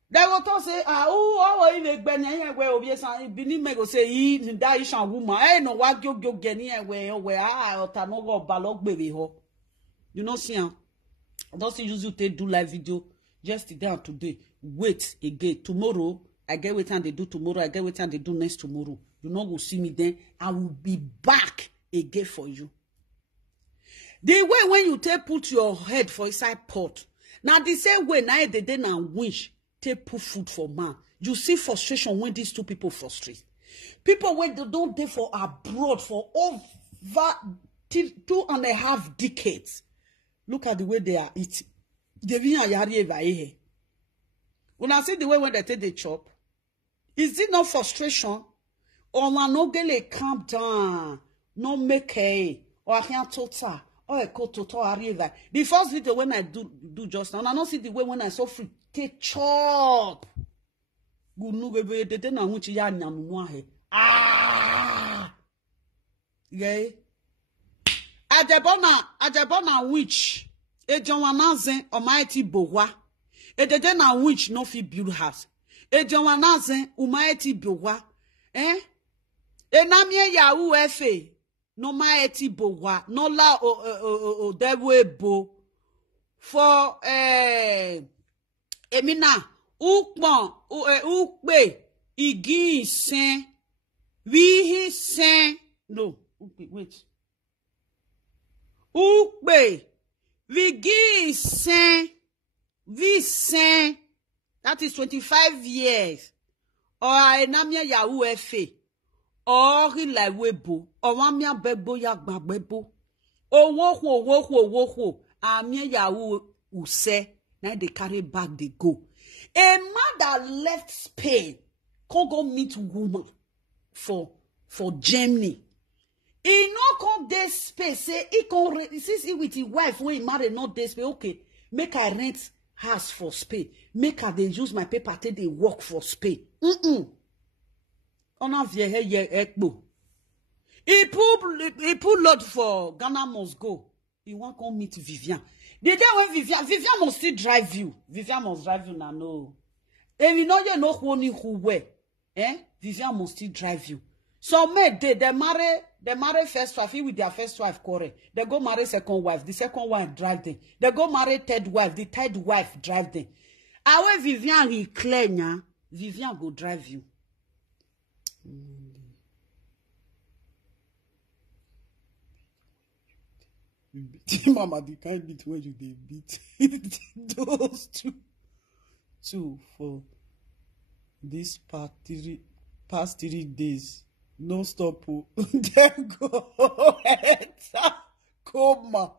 They will talk say even gbe we obie san bini me go say he that is a woman. No wa gyo geni we otanoke obal ogbe ho. You know see am. Don't use you to do live video just today and today. Wait again. Tomorrow, I get what time they do tomorrow. I get what time they do next tomorrow. You not go see me then. I will be back again for you. The way when you take put your head for inside pot. Now the same way now they then and wish take put food for man. You see frustration when these two people frustrate. People when they don't dey for abroad for over 2.5 decades. Look at the way they are eating. They when I see the way when they take the chop, is it not frustration? Or man no get calm down, no make or I can't total, Oh, I call to arrive. The first video when I do just now, I don't see the way when I so free take chop. Gunu bebe de na nwuchi ya nyamu ahe. Ah! Yeah. Ajebor na witch. Ejonwanazen Almighty Bowa. Edede na witch no fit build house. Ejonwanazen Almighty Bowa. Enamie yahu efe. No Almighty Bowa. No la o dewe bo. For Emina ukpon ukpe igi sen wihi sen no wait ukpe wigi sen vi sen, that is 25 years or enamia yahu efe or la webo or wamia bebo ya gbabebo owo amia yahu use now they carry back they go. A man that left Spain can't go meet woman for Germany. He no come this space say he can since he with his wife when he marry not this space. Okay, make I rent house for Spain. Make I they use my paper till they work for Spain. On a vie ye ekbo. He put load for Ghana must go. He want come meet Vivian. The day when Vivian must still drive you. Vivian must drive you now, no. And you know who where. Vivian must still drive you. So they marry first wife with their first wife correct. They go marry second wife. The second wife drive them. They go marry third wife. The third wife drive them. Awe Vivian he clear nya, Vivian go drive you. Mama, the kind beat where you they beat those two for this past 3 days. No stop. Then go enter coma.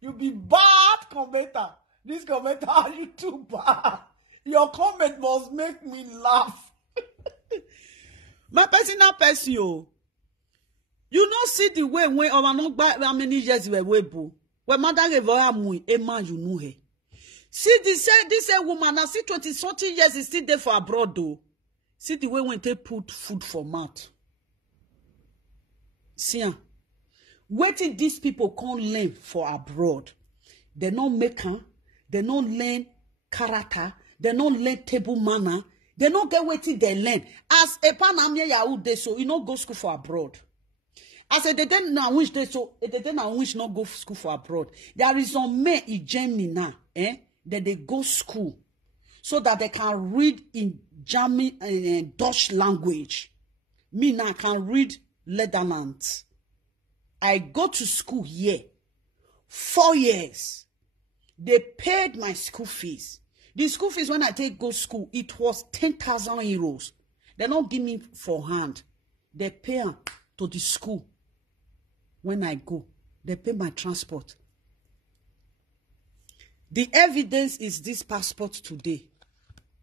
You be bad commenter. This commenter are you too bad. Your comment must make me laugh. My personal person. You not see the way when or not by how many years we were bo. When mother gave her mui, Emma, you know her. See this woman, I see 20-something years is still there for abroad though. See the way when they put food for mouth. See, waiting these people can't learn for abroad. They don't make her, they don't learn character, they don't learn table manner, they don't get waiting they learn. As a panamia yahu de so you know go school for abroad. I said they didn't know which they so they didn't know which not go school for abroad. There is some men in Germany now, that they go school so that they can read in German and Dutch language. Me now can read Netherlands. I go to school here 4 years. They paid my school fees. The school fees when I go school, it was 10,000 euros. They don't give me for hand. They pay to the school. When I go, they pay my transport. The evidence is this passport today.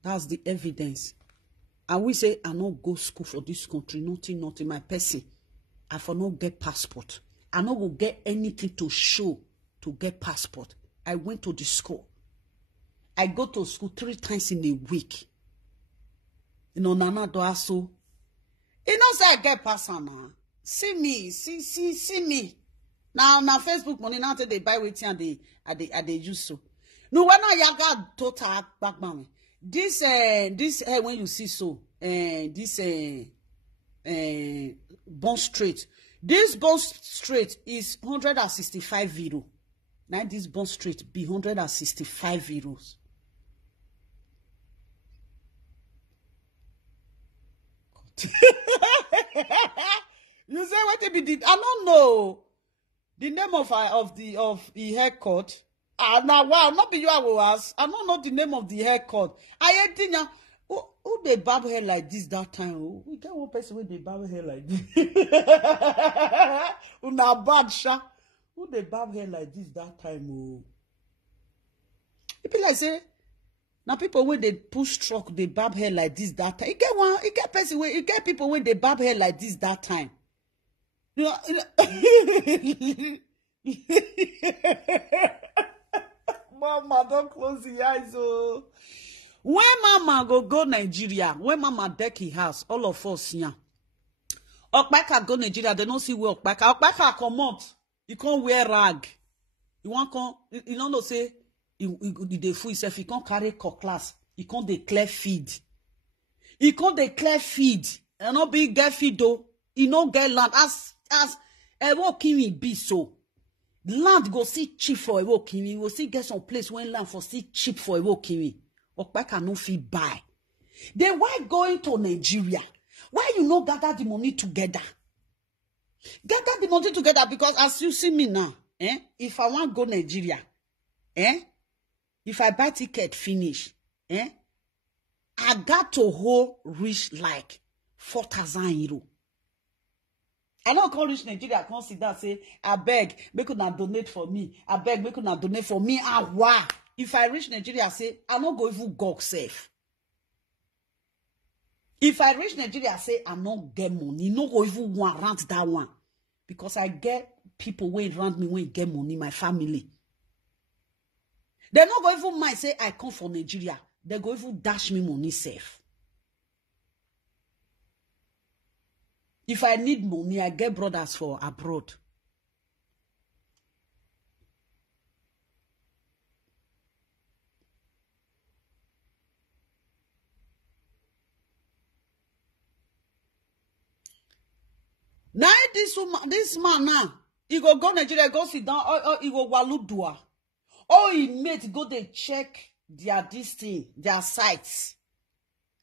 That's the evidence. And we say, I not go school for this country, nothing, my person. I for not get passport. I not go get anything to show to get passport. I went to the school. I go to school 3 times in a week. You know, Nana do aso. You know, say I get passport now. See me, see me. Now Facebook money now they buy with and they use so. No, when I got total back man. This when you see so this Bond Street. This Bond Street is 165 euro. Now this Bond Street be 165 euros. You say what they be did? I don't know the name of the haircut. Now wow, not be you I will ask. I don't know the name of the haircut. I think now who they barb hair like this that time? We get one person when they barb hair like this. Una bad sha. Who they barb hair like this that time? Oh, it be like say now people when they push truck they barb hair like this that time. It get person when it get people when they barb hair like this that time. Mama, don't close the eyes. Oh. When mama go Nigeria, when mama deck his house, all of us here. Okpaka go Nigeria, they don't see where Okpaka come out. He can't wear rag. He want come, he don't know say, he fool himself, he can't carry cutlass. He can't declare feed. He can't declare feed. And not be get feed though. He no get land. As Ewo Kimi be so. Land go see cheap for Ewo Kimi. We will see get some place when land for see cheap for Ewo Kimi. Okpaka no fit buy. Then why going to Nigeria? Why you no gather the money together? Gather the money together because as you see me now, if I want go Nigeria, if I buy ticket finish, I got to hold reach like 4,000 euro. I don't call reach Nigeria, I can't sit down say, I beg, make una donate for me. I beg, make una donate for me. Why? If I reach Nigeria, I say, I not go even go safe. If I reach Nigeria, I say, I not get money. No go even warrant that one. Because I get people when around me when get money, my family. They not go even mind say, I come from Nigeria. They go even dash me money safe. If I need money, I get brothers for abroad. Now this man now, he go Nigeria, go sit down, or he go Waludua. Or he mate go they check their this thing, their sites.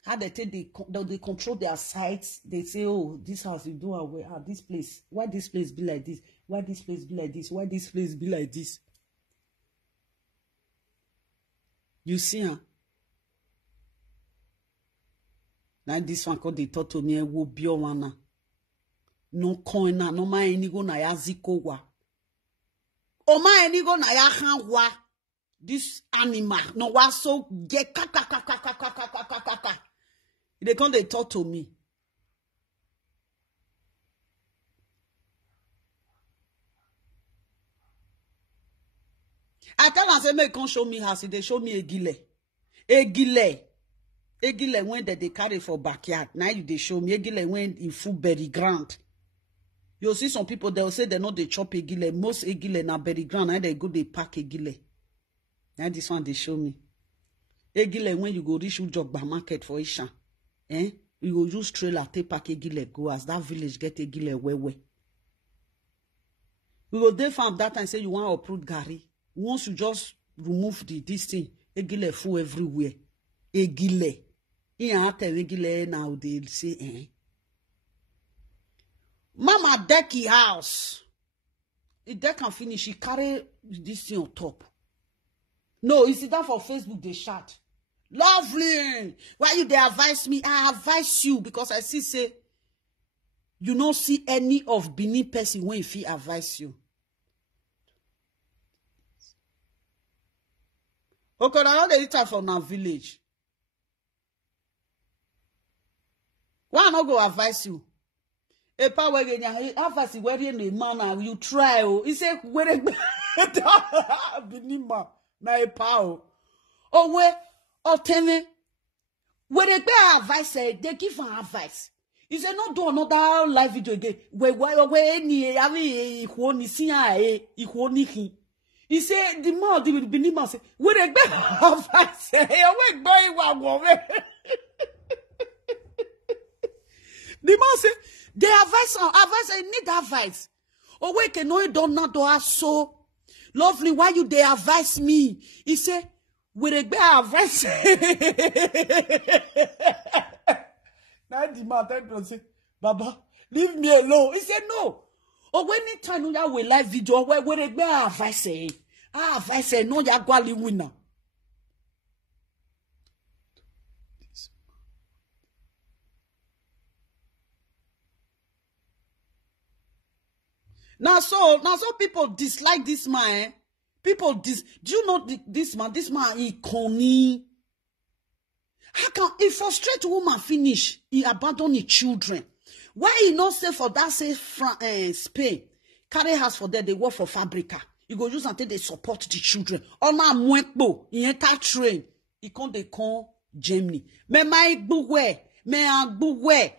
How they take they control their sites. They say, oh, this house you do away. This place. Why this place be like this? Why this place be like this? Why this place be like this? You see, huh? Now this one called they talk to me, wo bio wana. No coin na, no ma enigo na ya ziko wa. O ma enigo na ya han wa. This animal, no wa so get kaka. They come, they talk to me. I tell them, say, make come show me house. They show me a gile. When they carry for backyard. Now you they show me a gile when in full berry ground. You'll see some people, they'll say they know they chop a gile. Most a gile na berry ground. Now they go, they pack a gile. Now this one they show me. A gile when you go reach Ujogba market for Isha. You go use trailer, take pack a gile, go as that village get a gile where. We go there farm that and say you want to uproot Gary. Once you just remove this thing, a gile full everywhere. A gile. In after a gile now they say, Mama decky house. If deck can finish, he carry this thing on top. No, you see that for Facebook, they shout. Lovely. Why you they advise me? I advise you because I see say you don't see any of Benin person when if he advise you. Okay, now they return from our village. Why not go advise you? A power when advise you where you man you try. He say where Benin man na a power. Oh where or tell me, when they give advice, they give an advice. He said, not do another live video again. He said, the man, the Benin man say, when they give advice, the man say, they advice, I need advice. Oh, wait, can no, don't not do us so lovely. Why you they advise me? He said, with a bear advice. Now the man say, Baba, leave me alone. He said, no. Or when it time you will live video where a bear advice. Advice no ya gwali winner. Now so people dislike this man. People, do you know this man? This man, he conny. How can he frustrate woman finish? He abandon his children. Why you not say for that say Spain? Carry house for there, they work for Fabrica. You go use until they support the children. On a mwekbo, in enter train. You can't they come Germany. Me my buwe, me a buwe.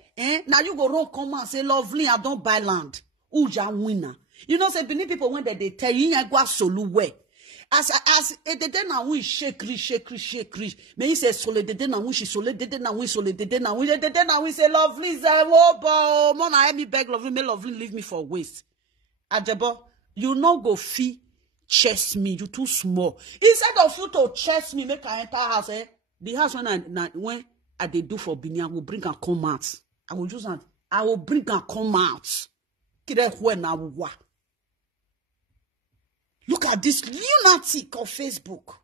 Now you go run come and say lovely, I don't buy land. Uja winner. You know say Benin people when they tell you you go solu way. As the na we shake rich. Me say sole the na we she sole the na we sole the na we the na we say lovely say oh bo mona me beg lovely me lovely leave me for waste. Ajebor, you no go fee chase me, you too small. Instead of you to chase me, make I enter house, the house when I they do for Bini, I will bring and come out. I will use that. I will bring and come out. Look at this lunatic on Facebook.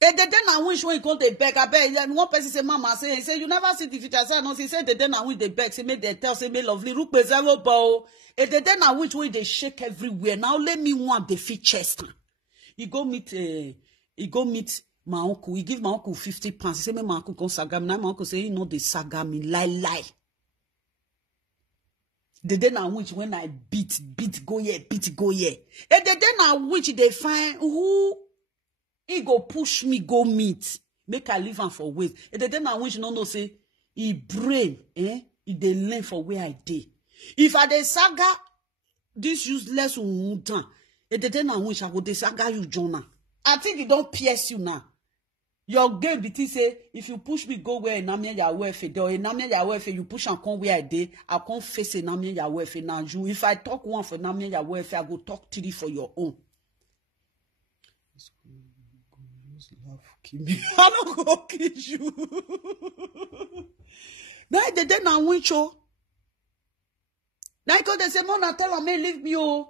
And then I wish when you go to beg, I beg. One person say, Mama, say, you never see the future. I know, he said, then I wish they beg, say, make they tell, say, me lovely, look, zero bow. And then I wish when they shake everywhere. Now let me want the feet chest. He go meet my uncle. He give my uncle 50 pounds. He say, me, my uncle go saga me. Now my uncle say, you know, they saga me, lie. The then I wish when I beat go here. And the then I wish they find who he go push me go meet. Make I leave him for ways. And the then I wish no say he brain, he dey learn for where I dey. If I dey saga this useless woman, and the then I wish I go dey saga you, Jonah. I think it don't pierce you now. Your game be say if you push me go where Namia ya welfare, or Namia ya welfare, you push and come where I dey, I can't face a Namia ya welfare now. You if I talk one for Namia ya welfare, I go talk 3 for your own. Love kill me. I don't go kill you. Now the day na winch oh. Now they say, Mona tell me leave me oh.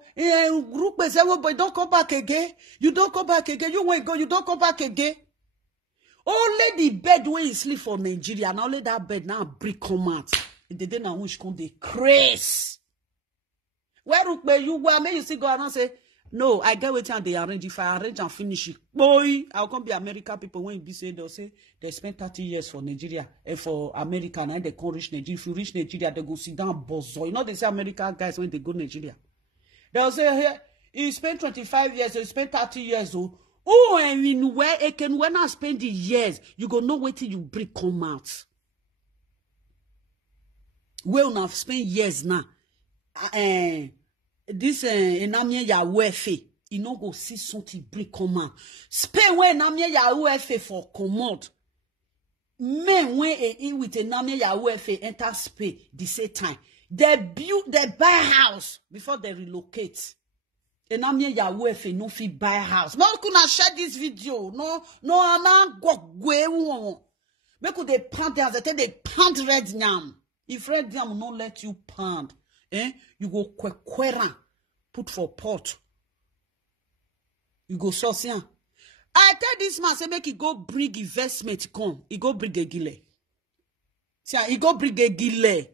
Group say, well, boy, don't come back again. You don't come back again. You won't go. You don't come back again. Only the bed where you sleep for Nigeria, and only that bed now brick come out. The day na winch come the craze. Where you where may you see go and say. No, I get what they arrange. If I arrange and finish it, boy, I'll come be American people when you be say they'll say they spend 30 years for Nigeria and for America and they can't reach Nigeria. If you reach Nigeria, they go sit down bozo. You know they say American guys when they go Nigeria. They'll say here, you spend 25 years, you spend 30 years. Oh, and in where it can when I spend the years, you go know wait till you break come out. Well, I've spent years now. This enamie ya welfare, you no go see something break command. Spain when enamie ya welfare for command. Men when with enamie ya welfare enter Spain the same time. They buy house before they relocate. Enamie ya welfare no fit buy house. No kuna share this video. No na go gwe. Make they pound there. They pound red yam. If red yam no let you pound. You go kwekweran, put for pot. You go sauce. I tell this man, say make he go bring investment come. He go bring a gile. See, he go bring a gile.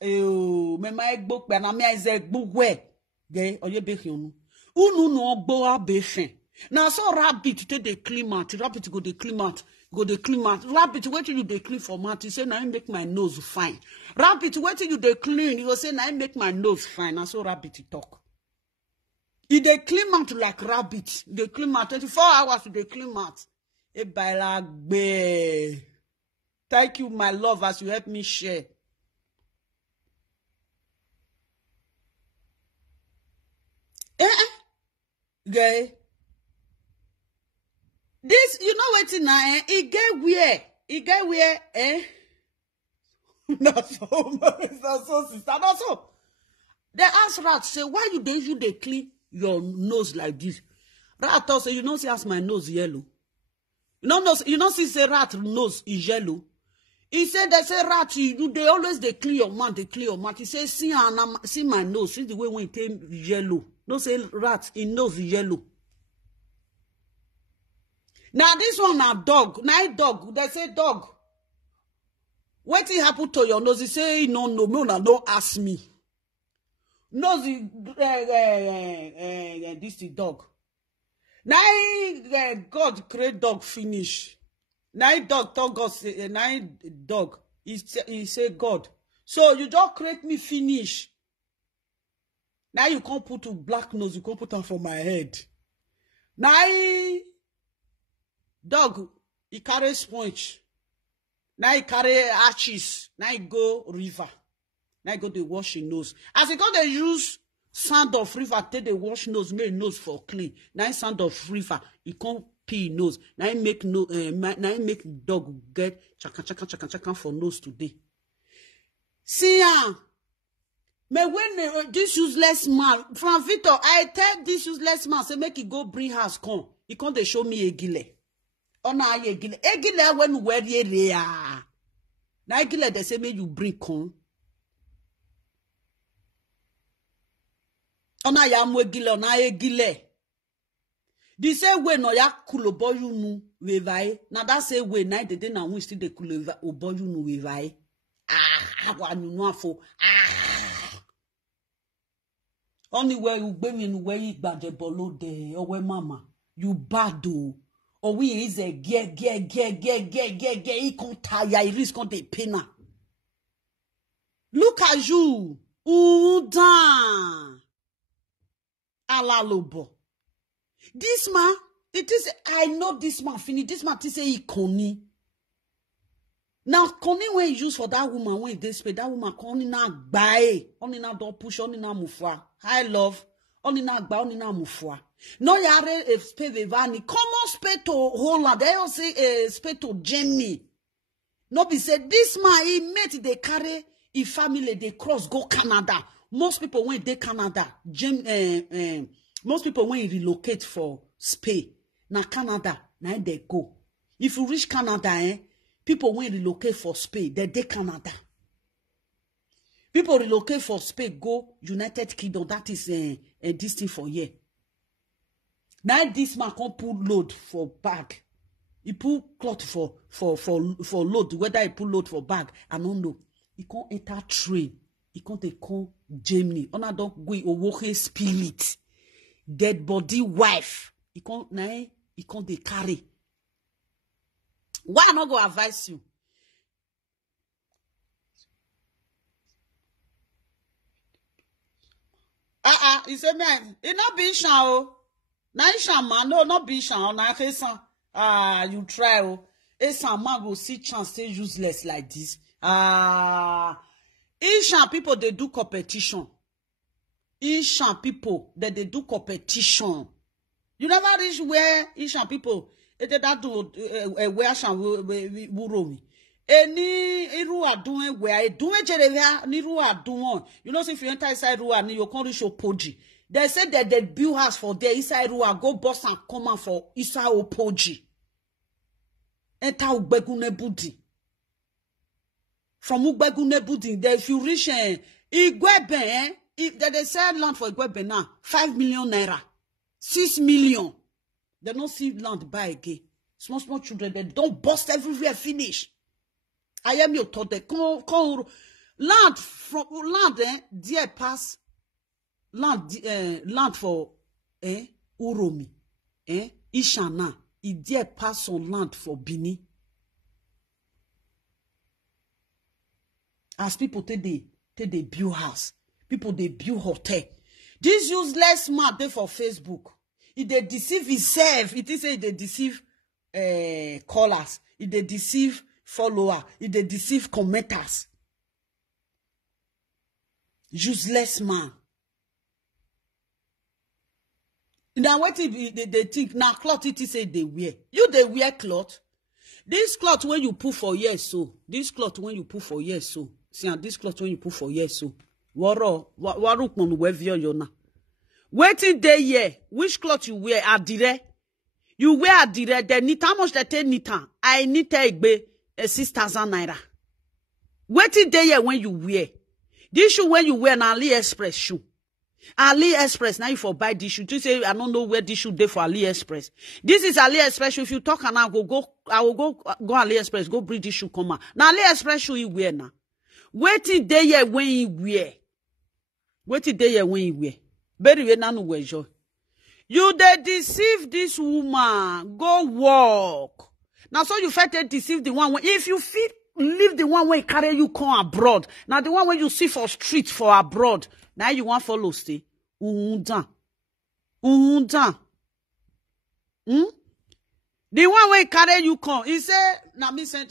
Me my book, but na me is a book where. Gay, or you be him. Unu no boa befen. Now so rabbit to the climate. Rabbit go the climate. Go the clean. Rabbit, wait till you dey clean for mat. You say, now I make my nose fine. Rabbit, wait till you dey clean. You go say, now I make my nose fine. And so rabbit talk. He dey clean mat like rabbit. They clean mat 24 hours. They clean mat. E bailagbe. Thank you, my love, as you help me share. Gay. This, you know what now, it get where, That's so, sister, that's so. They ask rat, say, why you they clean your nose like this? Rat also, you know, see, as my nose yellow. You know, see, say rat nose is yellow. He said, they say, rat, they always, they clean your mouth, He say, see my nose, see the way when it came yellow. No, say rat, in nose is yellow. Now this one a dog. Now dog. They say dog. What it happen to your nose? He say no. Don't ask me. Nose this is dog. Now God create dog finish. Now dog talk God say now dog He say God. So you don't create me finish. Now you can't put a black nose, you can't put on for my head. Now dog, he carry sponge. Now he carry ashes. Now he go river. Now he go the wash his nose. As he go they use sand of river, take the wash nose, make nose for clean. Now sand of river, he can't pee nose. Now he make no now he make dog get chaka for nose today. See ya. Me when this useless man from Victor, I tell this useless man say make he go bring house come. He come they show me egile. Ona egile. Egile when where ye ya. Na egile they say make you bring come. Ona ya mu egile, ona egile. The same way no ya kulobo you nu wevae. Na that same way na the day na we still the kulobo you nu wevae. Wa nu no afo. Only where you bring in where you bad below there or where mama you bad do or we is a get he can't tire he risk on the pena. Look at you Udan Alalobo. This man it is I know this man finish this man to say he conny. Now, Connie when you use for that woman when they spray that woman Connie na buy, only na don't push, only na mufwa. Hi love, only na buy, only na mufwa. No yare if spray the vani. Common spray to Holland. They all say spray to Jamie. No be said this man he met they carry a family they cross go Canada. Most people when they Canada, most people when relocate for spay na Canada na they go. If you reach Canada, people when relocate for Spain, they Canada. People relocate for Spain, go United Kingdom. That is this thing for year. Now this man can put load for bag. He put cloth for load. Whether he put load for bag, I don't know. He can't enter train. He can't come Germany. On a don't go walking spirit. Dead body wife. He can't they carry. Why I not go advise you? He said, man, it not be shan. Na ishan man, no, not be shan. Na kesan. You try. Esan man go see chance stay useless like this. Ishan people they do competition. Ishan people that they do competition. You never reach where Ishan people. That do where shan wuromi. Any Irua doing where doing Jerevia, Nirua doing. You know, if you enter inside Rua, you can't reach your Poji. They said that they build house for there inside Rua, go boss and come out for inside Poji. Enter Ubegune Budi. From Ubegune Budi, there if you reach Igwebe, if they sell land for Igwebe now, 5 million naira, 6 million. They don't see land buy again. Small children, they don't bust everywhere, finish. I am your thought that land from land dear pass land for Uromi Ishana it dear pass on land for Bini. As people take the build house, people they build hotel. This useless man there for Facebook. If they deceive himself, it is a they deceive callers, if they deceive follower, if they deceive commenters. Useless man. Now what if they think now cloth it is say they wear. You they wear cloth. This cloth when you put for years so. This cloth when you put for years so. See this cloth when you put for years so. Waru pon we vio yona. Waiting day year, which cloth you wear? Adire. You wear adire, then nita how much they take nita? I need take be 6,000 naira. Waiting day year when you wear. This shoe when you wear an AliExpress shoe. AliExpress, now you for buy this shoe. You say I don't know where this shoe dey for AliExpress. This is AliExpress shoe. If you talk and I will go AliExpress, go bring this shoe come out. Now AliExpress shoe you wear now. Waiting day year when you wear. Waiting day year when you wear. Very well, nanu wejo. You they deceive this woman. Go walk. Now, so you felt to deceive the one. If you feel leave the one wey carry you come abroad. Now the one wey you see for street for abroad. Now you want follow stay. Down. Down. The one wey carry you come, he say, na me send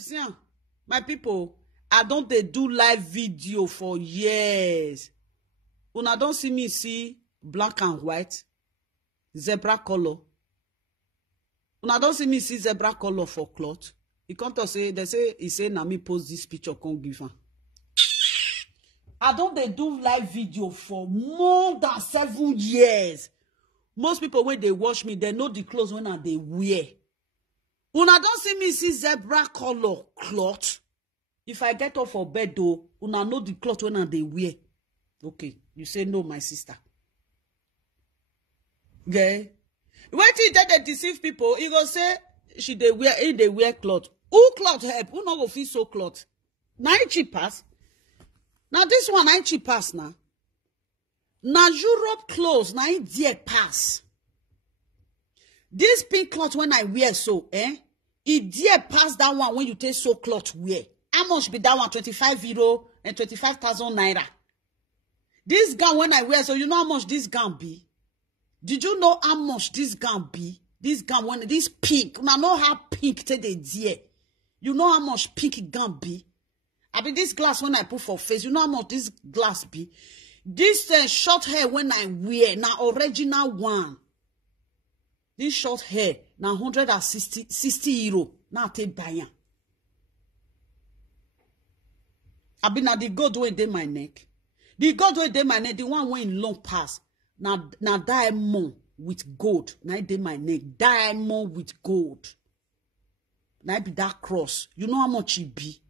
my people, I don't they do live video for years. Una don't see me see black and white, zebra color. Una don't see me see zebra color for cloth. He come to say, he say, na me post this picture, come give am. I don't they do live video for more than 7 years. Most people, when they watch me, they know the clothes when they wear. Una don't see me see zebra color cloth. If I get up for bed, though, una know the cloth when they wear. Okay, you say no, my sister. Okay? When they deceive people, he go say, they wear cloth. Who cloth help? Who not go feel so cloth? Now cheap pass. Now this one ain't cheap pass now. Now Europe clothes, now it dear pass. This pink cloth when I wear so, it dear pass that one when you take so cloth wear. How much be that one? 25 euro and 25,000 naira. This gown when I wear, so you know how much this gown be? Did you know how much this gown be? This gown when this pink, now know how pink take the dear. You know how much pink gown be? I mean this glass when I put for face, you know how much this glass be? This short hair when I wear, now original one. This short hair, now 160 euro. Now take buy. I been at the gold way dey my neck. The gold way dey my neck, the one way in long pass. Now diamond with gold. Now dey my neck. Diamond with gold. Now be that cross. You know how much it be?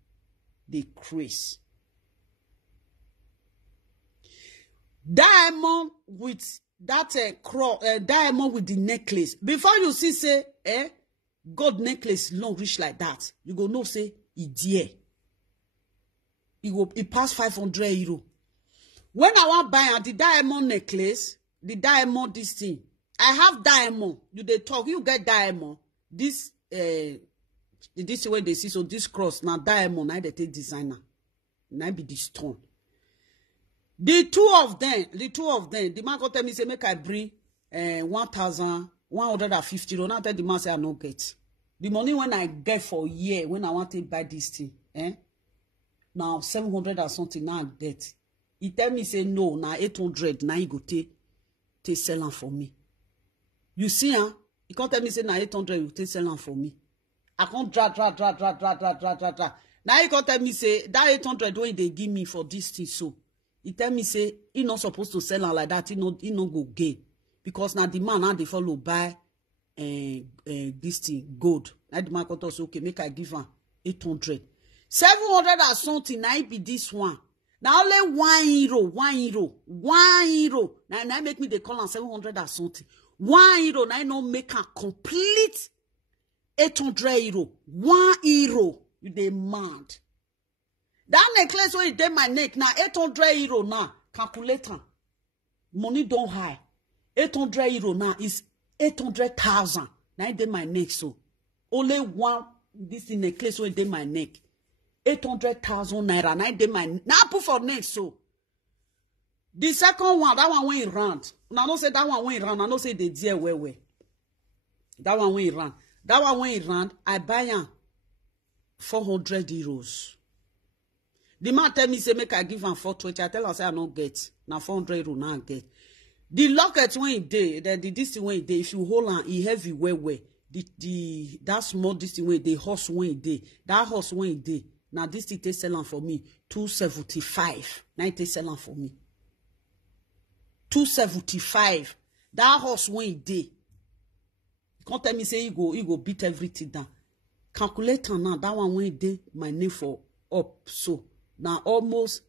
The crease. Diamond with that diamond with the necklace. Before you see say, gold necklace long reach like that, you go know say it dear. It pass 500 euro. When I want buy the diamond necklace, the diamond this thing, I have diamond. You they talk, you get diamond. This way they see, so this cross now diamond. Now they take designer. Now be this stone. The two of them, the man go tell me say make I bring 1,150 euro. Now tell the man say I no get. The money when I get for a year when I want to buy this thing, now 700 or something now I get. He tell me say no, now 800 now he go take sell am for me. You see, he can't tell me say now 800 you take sell am for me. I can't drag. Now he can't tell me say that 800 when they give me for this thing so. He tell me say he not supposed to sell am like that. He no go gain because now the man now they follow buy this thing gold. Now the man can't say okay make I give him 800. 700 or something, now it be this one. Now only 1 euro. Now make me they call on 700 or something. 1 euro, now no make a complete 800 euro. 1 euro, you dey mad. That necklace where it dey my neck, now 800 euro now, calculator. Money don't high. 800 euro now is 800,000. Now it dey my neck so. Only one, this necklace where it dey my neck. 800,000 naira. Now they my now put for next so. The second one, that one when it ran. Now no say that one when it ran. I no say the dear where. That one when it ran. That one when it ran. I buy 400 euros. The man tell me say make I give him 420. I tell her say I don't get. Now 400 euro now I get. The locket when it day, the this thing when it day. If you hold on, it heavy where. That small this thing when the horse when it day. That horse when it day. Now this thing they selling for me 275. Now they selling for me 275. That horse when it day. You can't tell me say you go beat everything down. Calculator now that one when it day my name for up so now almost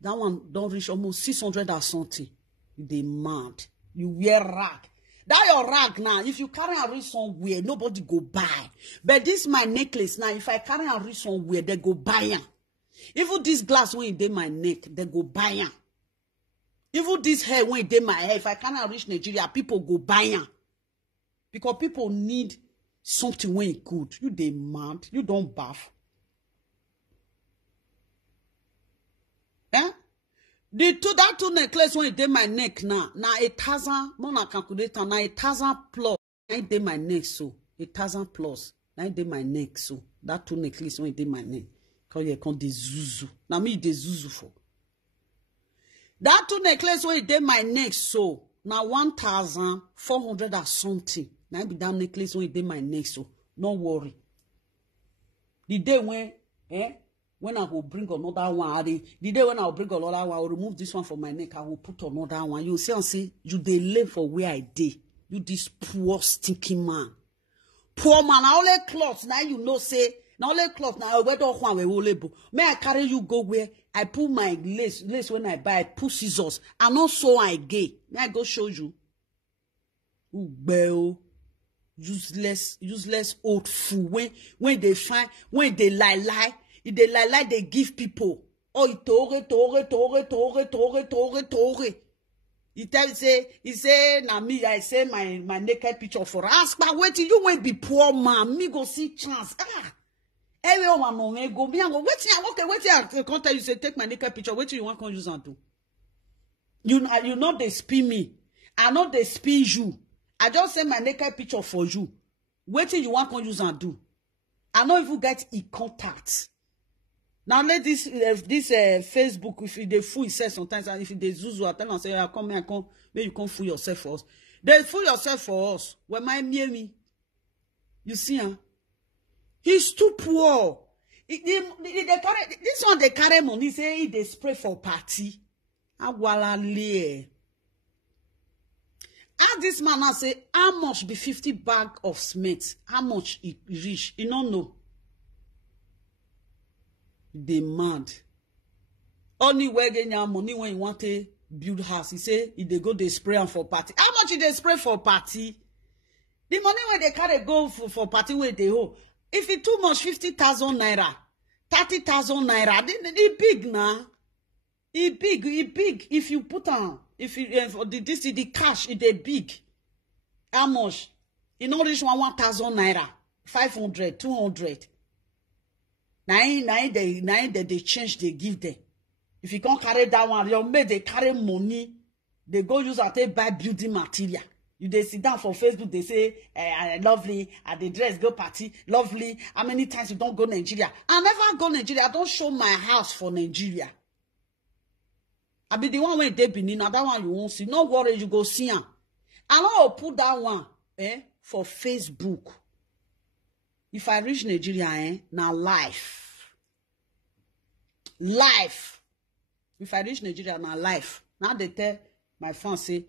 that one don't reach almost 600 or something. You dey mad. You wear rag. That your rag now, if you carry a reach somewhere, nobody go buy. But this my necklace now, if I carry a reach somewhere, they go buy am. Even this glass when it dey my neck, they go buy am. Even this hair when it dey my hair, if I carry a reach Nigeria, people go buy am. Because people need something when it good. You dey mad. You don't bath. That two necklace when it did my neck now 1,000 more na calculator now 1,000 plus I did my neck so 1,000 plus I did my neck so that two necklace when it did my neck cause you can't de zuzu now me de zuzu for that two necklace when it did my neck so now 1,400 or something now be that necklace when it did my neck so no worry the day when I will bring another one, the day when I will bring another one, I will remove this one from my neck. I will put another one. You see and say, you dey live for where I did. You this poor stinking man. Poor man, I only clothes. Now you know say, now only clothes. Now where do I go? May I carry you go where I put my lace when I buy, I put scissors. And also I gay. May I go show you? Ooh, bell. Useless old fool. When they find, when they lie. If they lie, they give people. Oh, tore. He say, na me, I say my naked picture for ask, but wait till you won't be poor man. Me go see chance. Everyone no me go. Me go. Wait till I can't tell you say take my naked picture. Wait till you want to use and do. You know they spin me. I know they spin you. I just say my naked picture for you. Wait till you want to use and do. I know if you get in contact. Now let this Facebook, if they fool yourself sometimes, and if they zuzu at and say, come, where you can't fool yourself for us. They fool yourself for us. When my me, you see, huh? He's too poor. This one they carry money. Say they spray for party. Awala. And this man now say, how much be 50 bag of cement? How much it reach? You don't know. They mad. Only where get your money when you want to build house. He say if they go they spray and for party. How much they spray for party? The money where they carry go for party where they hold. If it too much 50,000 naira, 30,000 naira, it big now. It big. If you put on, if you for the cash, it big. How much? You know this 1,000 naira, 500, 200. Now they change, they give them. If you can't carry that one, your mate they carry money, they go use at buy building material. You they sit down for Facebook, they say, lovely, at the dress, go party, lovely. How many times you don't go Nigeria? I never go Nigeria. I don't show my house for Nigeria. I be the one when they Benin, now that one you won't see. No worry, you go see him. I will put that one for Facebook. If I reach Nigeria, now life. If I reach Nigeria, now life. Now they tell my fans say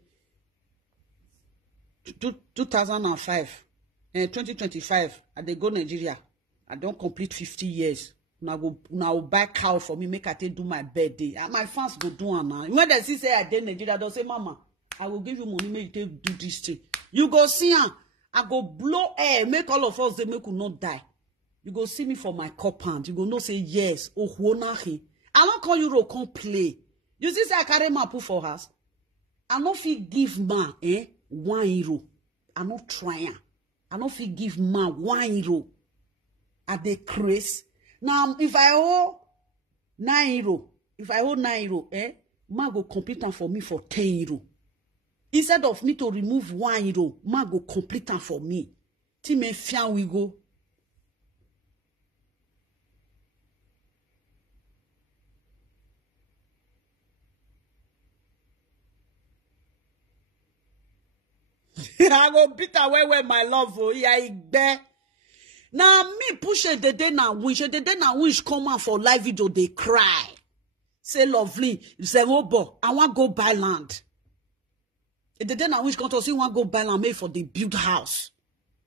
2005 and 2025, I they go Nigeria. I don't complete 50 years. Now buy cow for me, make I take do my birthday. And my fans go do it now. When they see say I did Nigeria, they'll say, Mama, I will give you money, make you do this thing. You go see her. I go blow air, make all of us, they make you not die. You go see me for my compound. You go no say yes. Oh, I don't call you to come play. You see, say I carry my put for us. I don't feel give man, €1. I not trying. I don't feel give man €1. At the craze. Now, if I owe €9, man go complete them for me for €10. Instead of me to remove €1, man go complete them for me. Ti me fian we go. I go beat away my love. Now me push a day now wish come out for live video, they cry. Say lovely. You say, oh boy, I want go buy land. The day now wish come to see want go buy land made for the build house.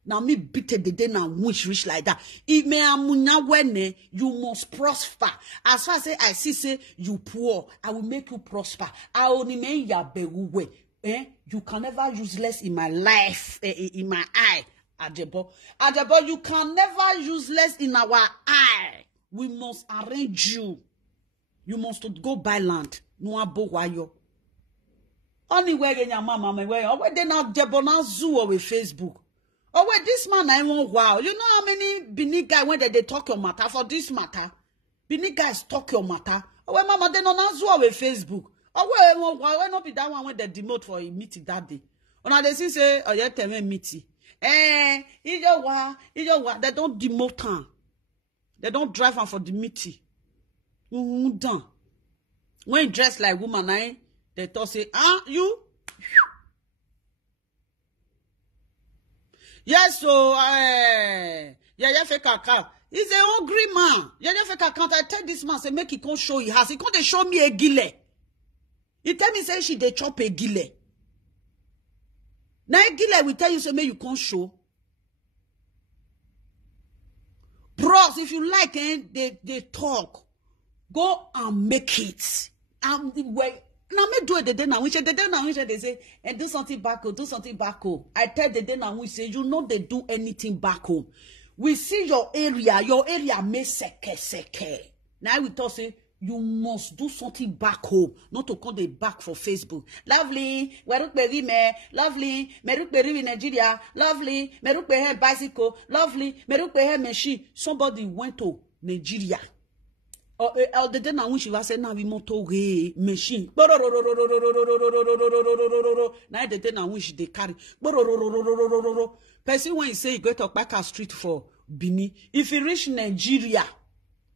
Now me beat the day now wish rich like that. If me amunya wene, you must prosper. As far as I see say you poor, I will make you prosper. I only make ya beguwe. You can never use less in my life, in my eye. Ajebor, you can never use less in our eye. We must arrange you. You must go buy land. No abo wayo. Only where your mama me where they now Ajebor now zoo with Facebook. Oh wait, this man I want wow. You know how many Benin guys when they talk your matter for this matter? Benin guys talk your matter. Oh wait, mama they now zoo with Facebook. Oh, why not be that one when they demote for a meeting that day? Una they say, oh, yeah, tell me meeting. They don't demote her. They don't drive her for the meeting. Done. When you dress like woman, they talk say, you? Yes, so, yeah, fake account. He's a hungry man. Yeah, fake account. I tell this man, say, make he can't show he has. He can't show me a gile. He tell me, say, she they chop a gile. Now, a gile will tell you, say, make you can't show. Bros, if you like, they talk. Go and make it. Now me do it the day now. Which they say, and do something back home, do something back home. I tell the day now, we say, you know they do anything back home. We see your area may seke. Now we talk say, you must do something back home, not to come the back for Facebook. Lovely, Werukberi me, lovely, Merukberi in Nigeria, lovely, Merukberi bicycle, lovely, Merukberi machine. Somebody went to Nigeria. The day now when she was saying now we moto machine. Now the day now when she they carry. Person when you say you go to Okpaka Street for Bini, if you reach Nigeria,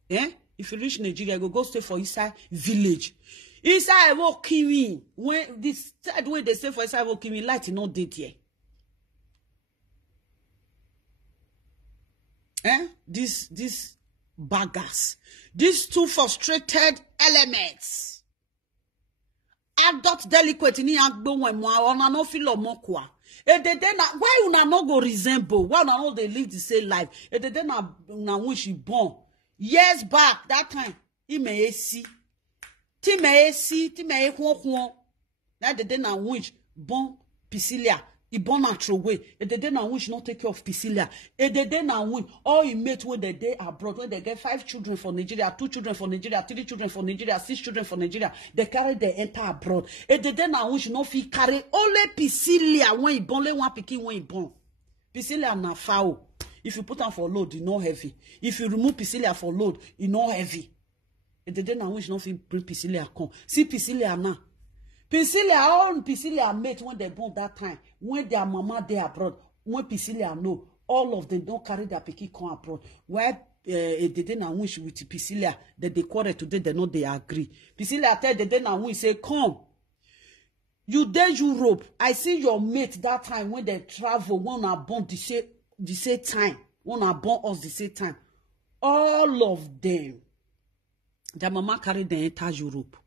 if you reach Nigeria, go stay for inside village. Inside walking when this third way they say for inside walking light is not dead here. This baggers, these two frustrated elements, adult delinquent ni agbo wen mo ona no feel omokwa. E de na why una no go resemble? Why una no they live the same life? E de na when she born years back that time, he may see, ti me kwon. That the day na when born Pisilia. He born natural way. And the day now we should not take care of Pisilia. And the day now we all he made when the day abroad, when they get 5 children for Nigeria, 2 children for Nigeria, 3 children for Nigeria, 6 children for Nigeria, they carry the enter abroad. And the day now we should not feel carry only Pisilia when he born, only one picking when he born. Pisilia na foul. If you put on for load, it's not heavy. If you remove Pisilia for load, it's not heavy. And the day now we should not feel bring Pisilia come. See Pisilia now. Pisilia mate when they born that time, when their mama they abroad, when Pisilia know, all of them don't carry their picky come abroad. Why they didn't wish with Pisilia that they quarrel today, they know they agree. Pisilia tell they didn't wish say, come. You there Europe. I see your mate that time when they travel, when are born the same time, when are born us the same time. All of them, their mama carry the entire Europe.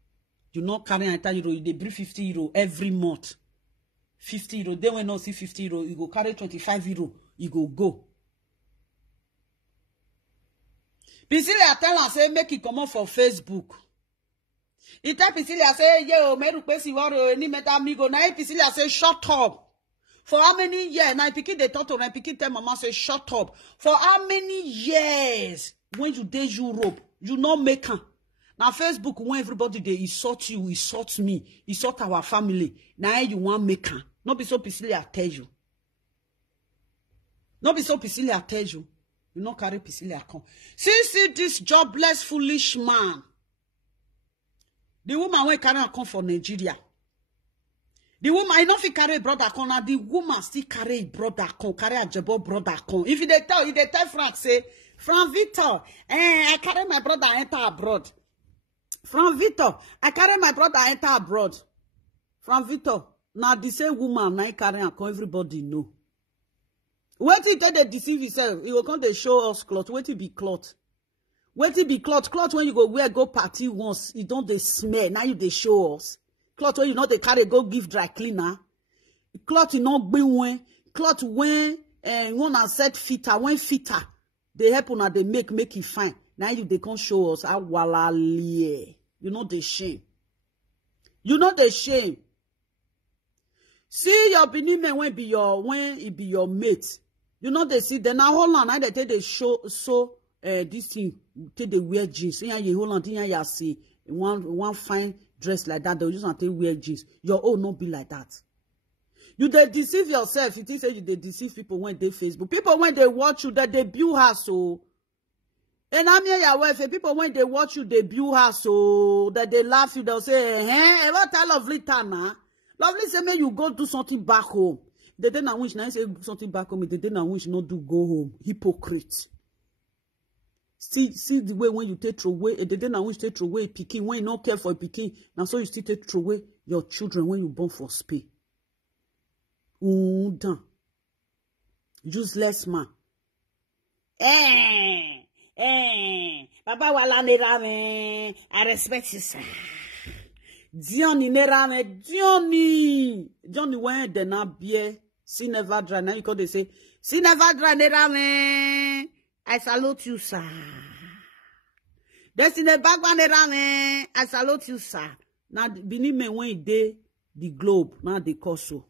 You not carry enter euro, they bring 50 euro every month. 50 euro. Then when not see 50 euro, you go carry 25 euro, you go. Pisilia tell her say make it come up for Facebook. He tell Pisilia say, yo, meru pesi waro ni meta amigo. Now Pisilia say shut up. For how many years? Now Piki they talk to me, Piki tell mama say shut up. For how many years when you dey Europe, you not make her. Now Facebook, when everybody they insult you, insult me, insult our family. Now you want make her. Not be so Pisilia tell you. Not be so Pisilia tell you. You not carry Pisilia come. See this jobless foolish man. The woman when carry come for Nigeria. The woman, I know if he carry brother come, now the woman still carry brother come, carry Ajebor brother come. If they tell Frank say, Frank Victor, I carry my brother enter abroad. From Victor, I carry my brother enter abroad. From Victor, now the same woman now carry and come everybody know. Wait till they deceive yourself. You will come to show us cloth. Wait till be cloth. Wait till be cloth. Cloth when you go party once, you don't they smell. Now you they show us. Cloth when you know they carry go give dry cleaner. Cloth you not be when. Cloth when one and set fitter when fitter. They help on they make it fine. Now you they can't show us how walalie. You know the shame. You know the shame. See your Benin men when it be your mate. You know they see then now hold on. Now they take the show this thing take the wear jeans. See you hold on. Then you see one fine dress like that. They just want to wear jeans. Your own not be like that. You they deceive yourself. You think say you they deceive people when they Facebook. People when they watch you that they build her so. And I'm here your wife. People when they watch you debut her, so that they laugh you, they'll say, what tell Lovely Tana? Lovely say, may you go do something back home. The day na wish na say something back home. The day na wish not do go home. Hypocrite. See the way when you take away. The day na wish take away pikin when you not care for a pikin. Now so you still take away your children when you born for spay. Done. Useless man. Papa wala nera me. I respect you, sir. Dioni nera me. Dioni when they na beer. See never dry. Now you call they say, see never dry nera me. I salute you, sir. Destiny bagwa nera me. I salute you, sir. Now beneath me when he dey the globe. Now they call so.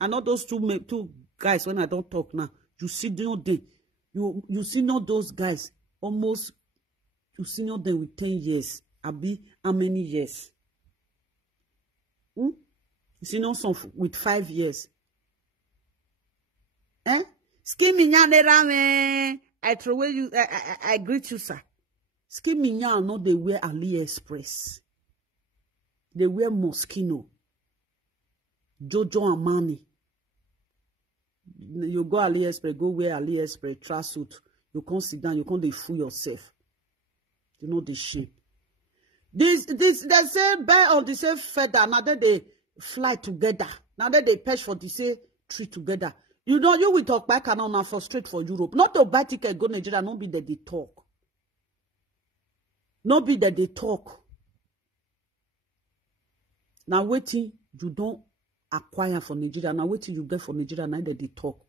I know those two guys when I don't talk now. You see them. You see not those guys almost. You see not them with 10 years. Abi how many years? You see not some with 5 years. Skiminya nerame. I throw away you. I greet you, sir. Skiminya no they wear AliExpress. They wear Moschino. Jojo Amani. You go AliExpress, go wear AliExpress tracksuit. You can't sit down, you can't fool yourself. You know the shame. This they say bear on the same feather, now that they fly together. Now that they perch for the same tree together. You know, you will talk back and on frustrate for Europe. Not to buy ticket, go Nigeria, not be that they talk. Not be that they talk. Now waiting, you don't acquire for Nigeria. Now wait till you get for Nigeria. Now that they talk.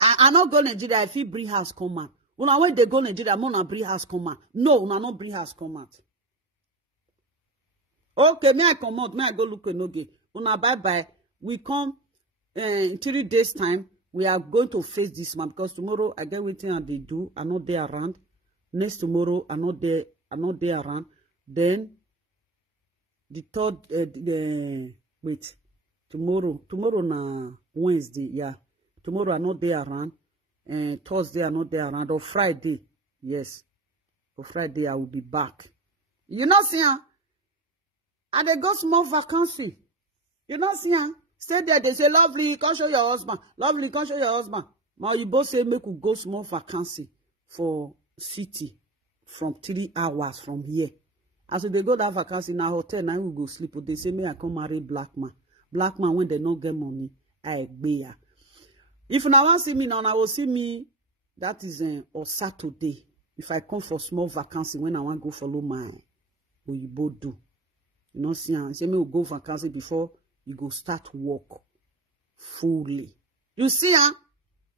I not go Nigeria. If you bring house come out. When I wait they go Nigeria, I'm not bring house come out. No, I not bring house come out. Okay, may I come out? May I go look at Noge? Una bye bye. We come in 3 days time. We are going to face this man because tomorrow I get waiting and they do. I'm not there around. Next tomorrow I'm not there. I'm not there around. Then the third wait. Tomorrow na Wednesday, yeah. Tomorrow I'm not there around. Thursday I'm not there around. Or Friday, yes. Or Friday I will be back. You know, see, and they go small vacancy. You know, see, stay there. They say, lovely, come show your husband. Lovely, come show your husband. Now you both say make we go small vacancy for city from 3 hours from here. As they go that vacancy in a hotel, now we go sleep. But they say, may I come marry black man. Black man, when they don't get money, I bear. If now want see me now, I will see me. That is on Saturday. If I come for small vacancy, when I want to go follow my Oyibo do. You know, see, me will go vacancy before you go start work fully. You see,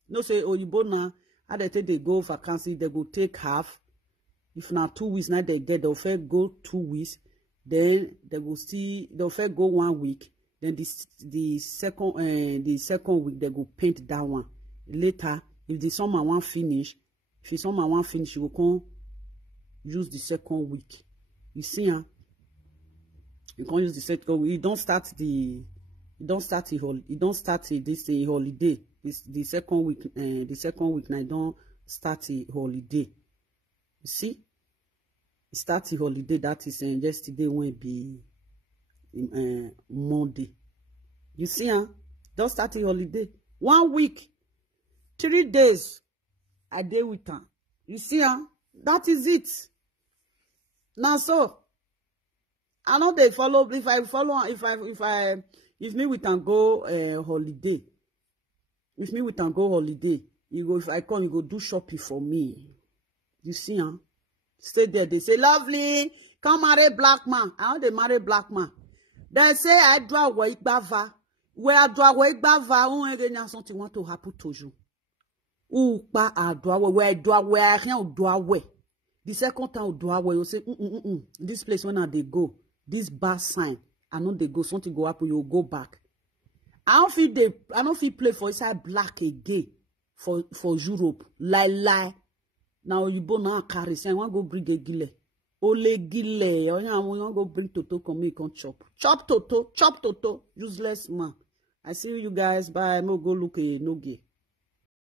no say Oyibo now. How they take they go vacancy, they go take half. If now 2 weeks now they get, they'll first go 2 weeks. Then they will see they'll first go 1 week. Then the second week they go paint that one. Later, if the summer one finish, you will come use the second week. You see, you can't use the second week. You don't start the holiday. The second week now you don't start a holiday. You see, start a holiday. That is yesterday won't be. Monday. You see, don't start a holiday. 1 week, 3 days a day with her. You see, that is it. Now so I know they follow. If me we can go holiday. If me we can go holiday, you go if I come, you go do shopping for me. You see, stay there. They say, lovely, come marry black man. I want to marry black man. They say I draw away bava. Where I draw away bava, something want to happen to you. Ba I draw away, where I draw away, I can't draw away. The second time I draw away, you say, this place when they go, this bad sign, I know they go, something go up, you go back. I don't feel play for inside black again for Europe. Lie. Now you born now carry, say I want to go bring a gile. Ole gile, I want go bring Toto come me come chop. Chop Toto, useless man. I see you guys. Bye. I'm go look a no gay.